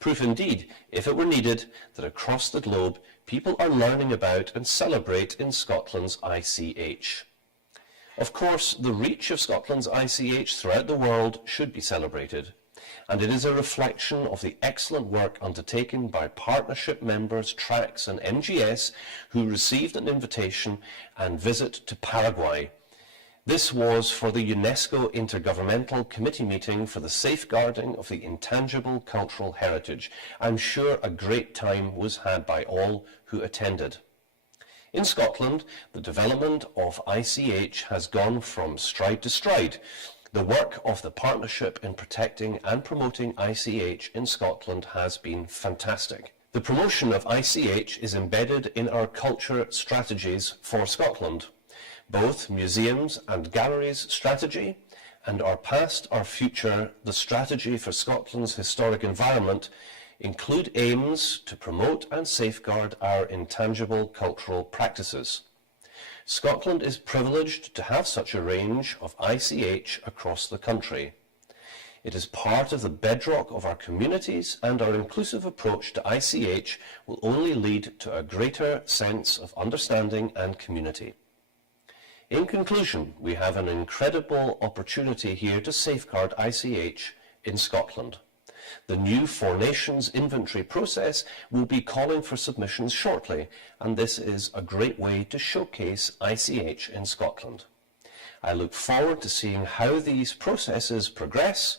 Proof indeed, if it were needed, that across the globe people are learning about and celebrate in Scotland's ICH. Of course, the reach of Scotland's ICH throughout the world should be celebrated. and it is a reflection of the excellent work undertaken by partnership members TRACS and MGS, who received an invitation and visit to Paraguay. This was for the UNESCO Intergovernmental Committee meeting for the safeguarding of the intangible cultural heritage. I'm sure a great time was had by all who attended. In Scotland, the development of ICH has gone from stride to stride. The work of the Partnership in Protecting and Promoting ICH in Scotland has been fantastic. The promotion of ICH is embedded in our culture strategies for Scotland. Both museums and galleries strategy and Our Past, Our Future, the strategy for Scotland's historic environment, include aims to promote and safeguard our intangible cultural practices. Scotland is privileged to have such a range of ICH across the country. It is part of the bedrock of our communities, and our inclusive approach to ICH will only lead to a greater sense of understanding and community. In conclusion, we have an incredible opportunity here to safeguard ICH in Scotland. The new Four Nations inventory process will be calling for submissions shortly, and this is a great way to showcase ICH in Scotland. I look forward to seeing how these processes progress,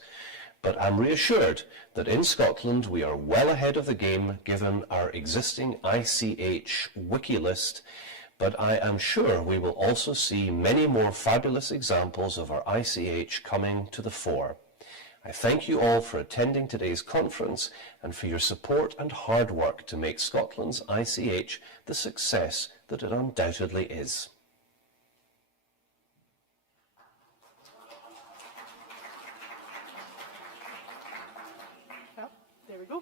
but I'm reassured that in Scotland we are well ahead of the game given our existing ICH wiki list, but I am sure we will also see many more fabulous examples of our ICH coming to the fore. I thank you all for attending today's conference and for your support and hard work to make Scotland's ICH the success that it undoubtedly is. Well, there we go.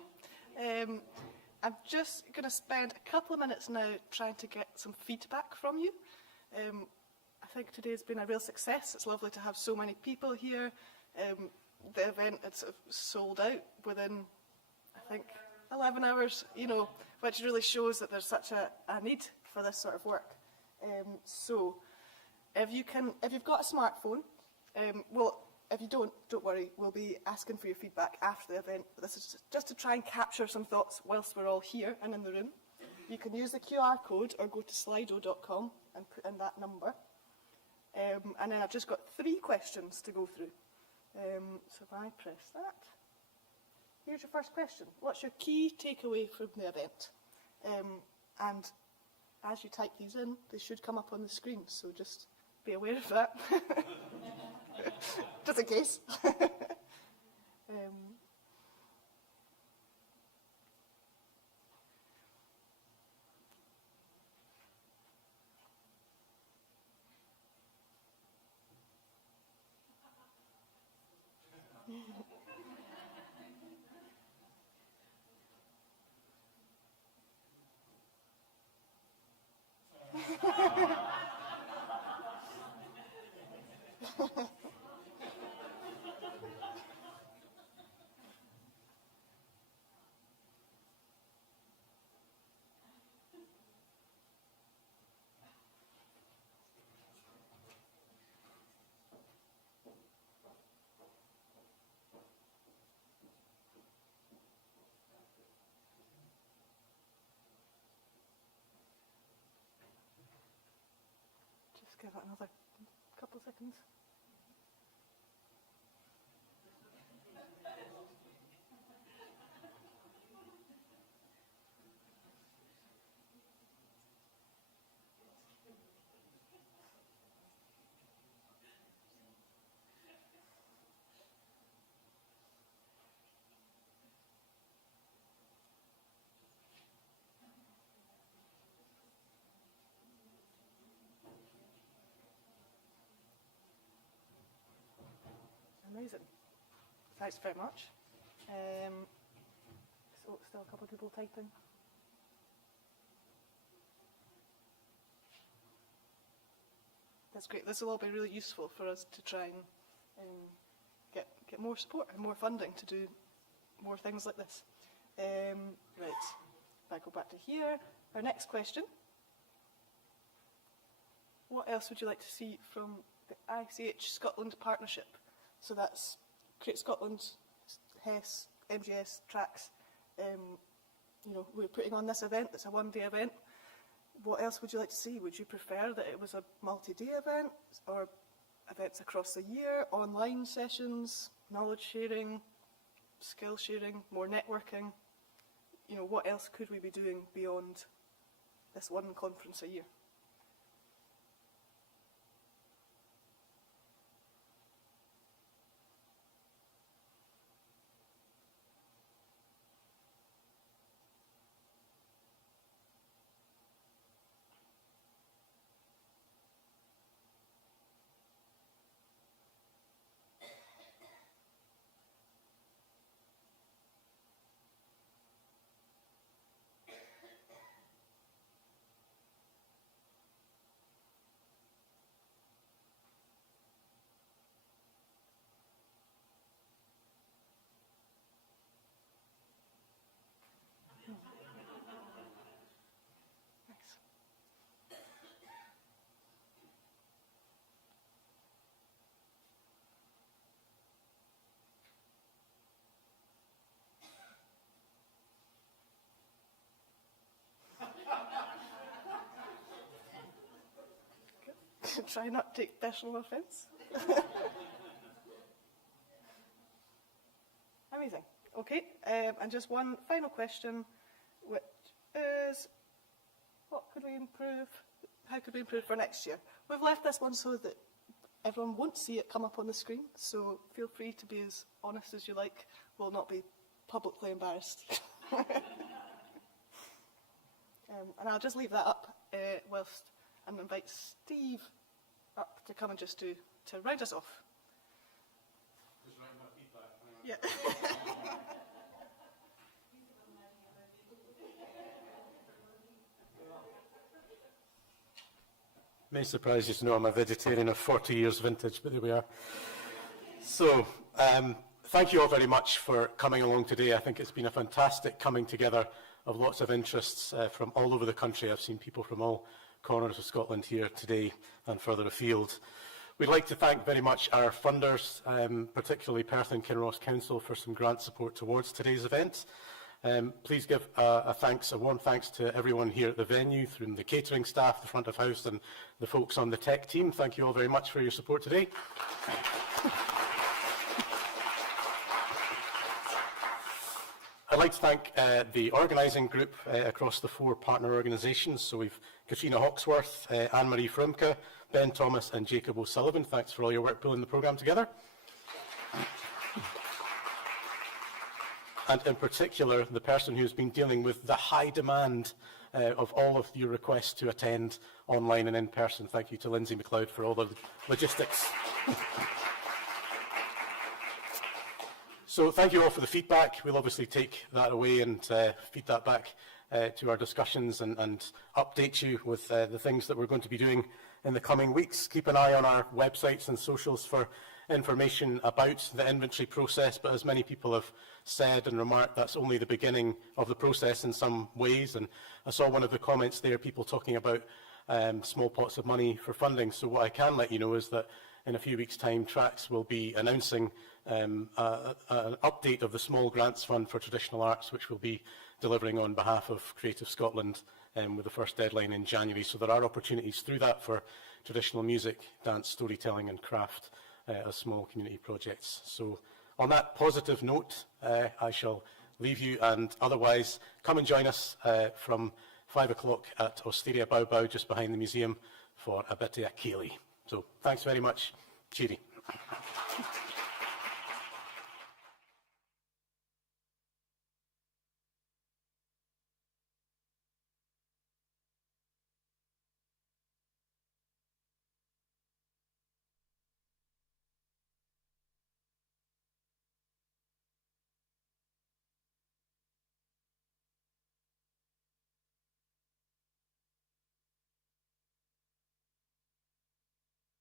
I'm just going to spend a couple of minutes now trying to get some feedback from you. I think today's been a real success. It's lovely to have so many people here. The event had sort of sold out within, I think, 11 hours, you know, which really shows that there's such a need for this sort of work. So, if you've got a smartphone, well, if you don't worry, we'll be asking for your feedback after the event. But this is just to try and capture some thoughts whilst we're all here and in the room. You can use the QR code or go to slido.com and put in that number. And then I've just got 3 questions to go through. So if I press that, here's your first question. What's your key takeaway from the event? And as you type these in, they should come up on the screen, so just be aware of that. Just in case. Give it another couple of seconds. Amazing. Thanks very much. So still a couple of people typing. That's great. This will all be really useful for us to try and get more support and more funding to do more things like this. Right. If I go back to here, our next question. What else would you like to see from the ICH Scotland partnership? So that's Create Scotland HES, MGS tracks, you know, we're putting on this event, it's a one-day event. What else would you like to see? Would you prefer that it was a multi-day event, or events across the year, online sessions, knowledge sharing, skill sharing, more networking? You know, what else could we be doing beyond this one conference a year? Try not to take personal offence. Amazing. Okay, and just one final question, which is, what could we improve? How could we improve for next year? We've left this one so that everyone won't see it come up on the screen, so feel free to be as honest as you like. We'll not be publicly embarrassed. And I'll just leave that up whilst and invite Steve up to come and just to round us off. Just write my feedback. Yeah. May surprise you to know I'm a vegetarian of 40 years vintage, but there we are. So, thank you all very much for coming along today. I think it's been a fantastic coming together of lots of interests from all over the country. I've seen people from all corners of Scotland here today and further afield. We'd like to thank very much our funders, particularly Perth and Kinross Council, for some grant support towards today's event. Please give a warm thanks to everyone here at the venue, from the catering staff, the front of house, and the folks on the tech team. Thank you all very much for your support today. I'd like to thank the organising group across the 4 partner organisations. So we've Katrina Hawksworth, Anne-Marie Frumke, Ben Thomas and Jacob O'Sullivan. Thanks for all your work pulling the programme together. And in particular, the person who's been dealing with the high demand of all of your requests to attend online and in person. Thank you to Lindsay MacLeod for all the logistics. So thank you all for the feedback. We'll obviously take that away and feed that back to our discussions and update you with the things that we're going to be doing in the coming weeks. Keep an eye on our websites and socials for information about the inventory process, but as many people have said and remarked, that's only the beginning of the process in some ways. And I saw one of the comments there, people talking about small pots of money for funding. So what I can let you know is that in a few weeks' time, Tracks will be announcing an update of the Small Grants Fund for Traditional Arts, which we'll be delivering on behalf of Creative Scotland with the first deadline in January. So there are opportunities through that for traditional music, dance, storytelling and craft as small community projects. So on that positive note, I shall leave you, and otherwise come and join us from 5 o'clock at Osteria Bow Bow, just behind the museum, for a bit of a ceilidh. So thanks very much. Cheery.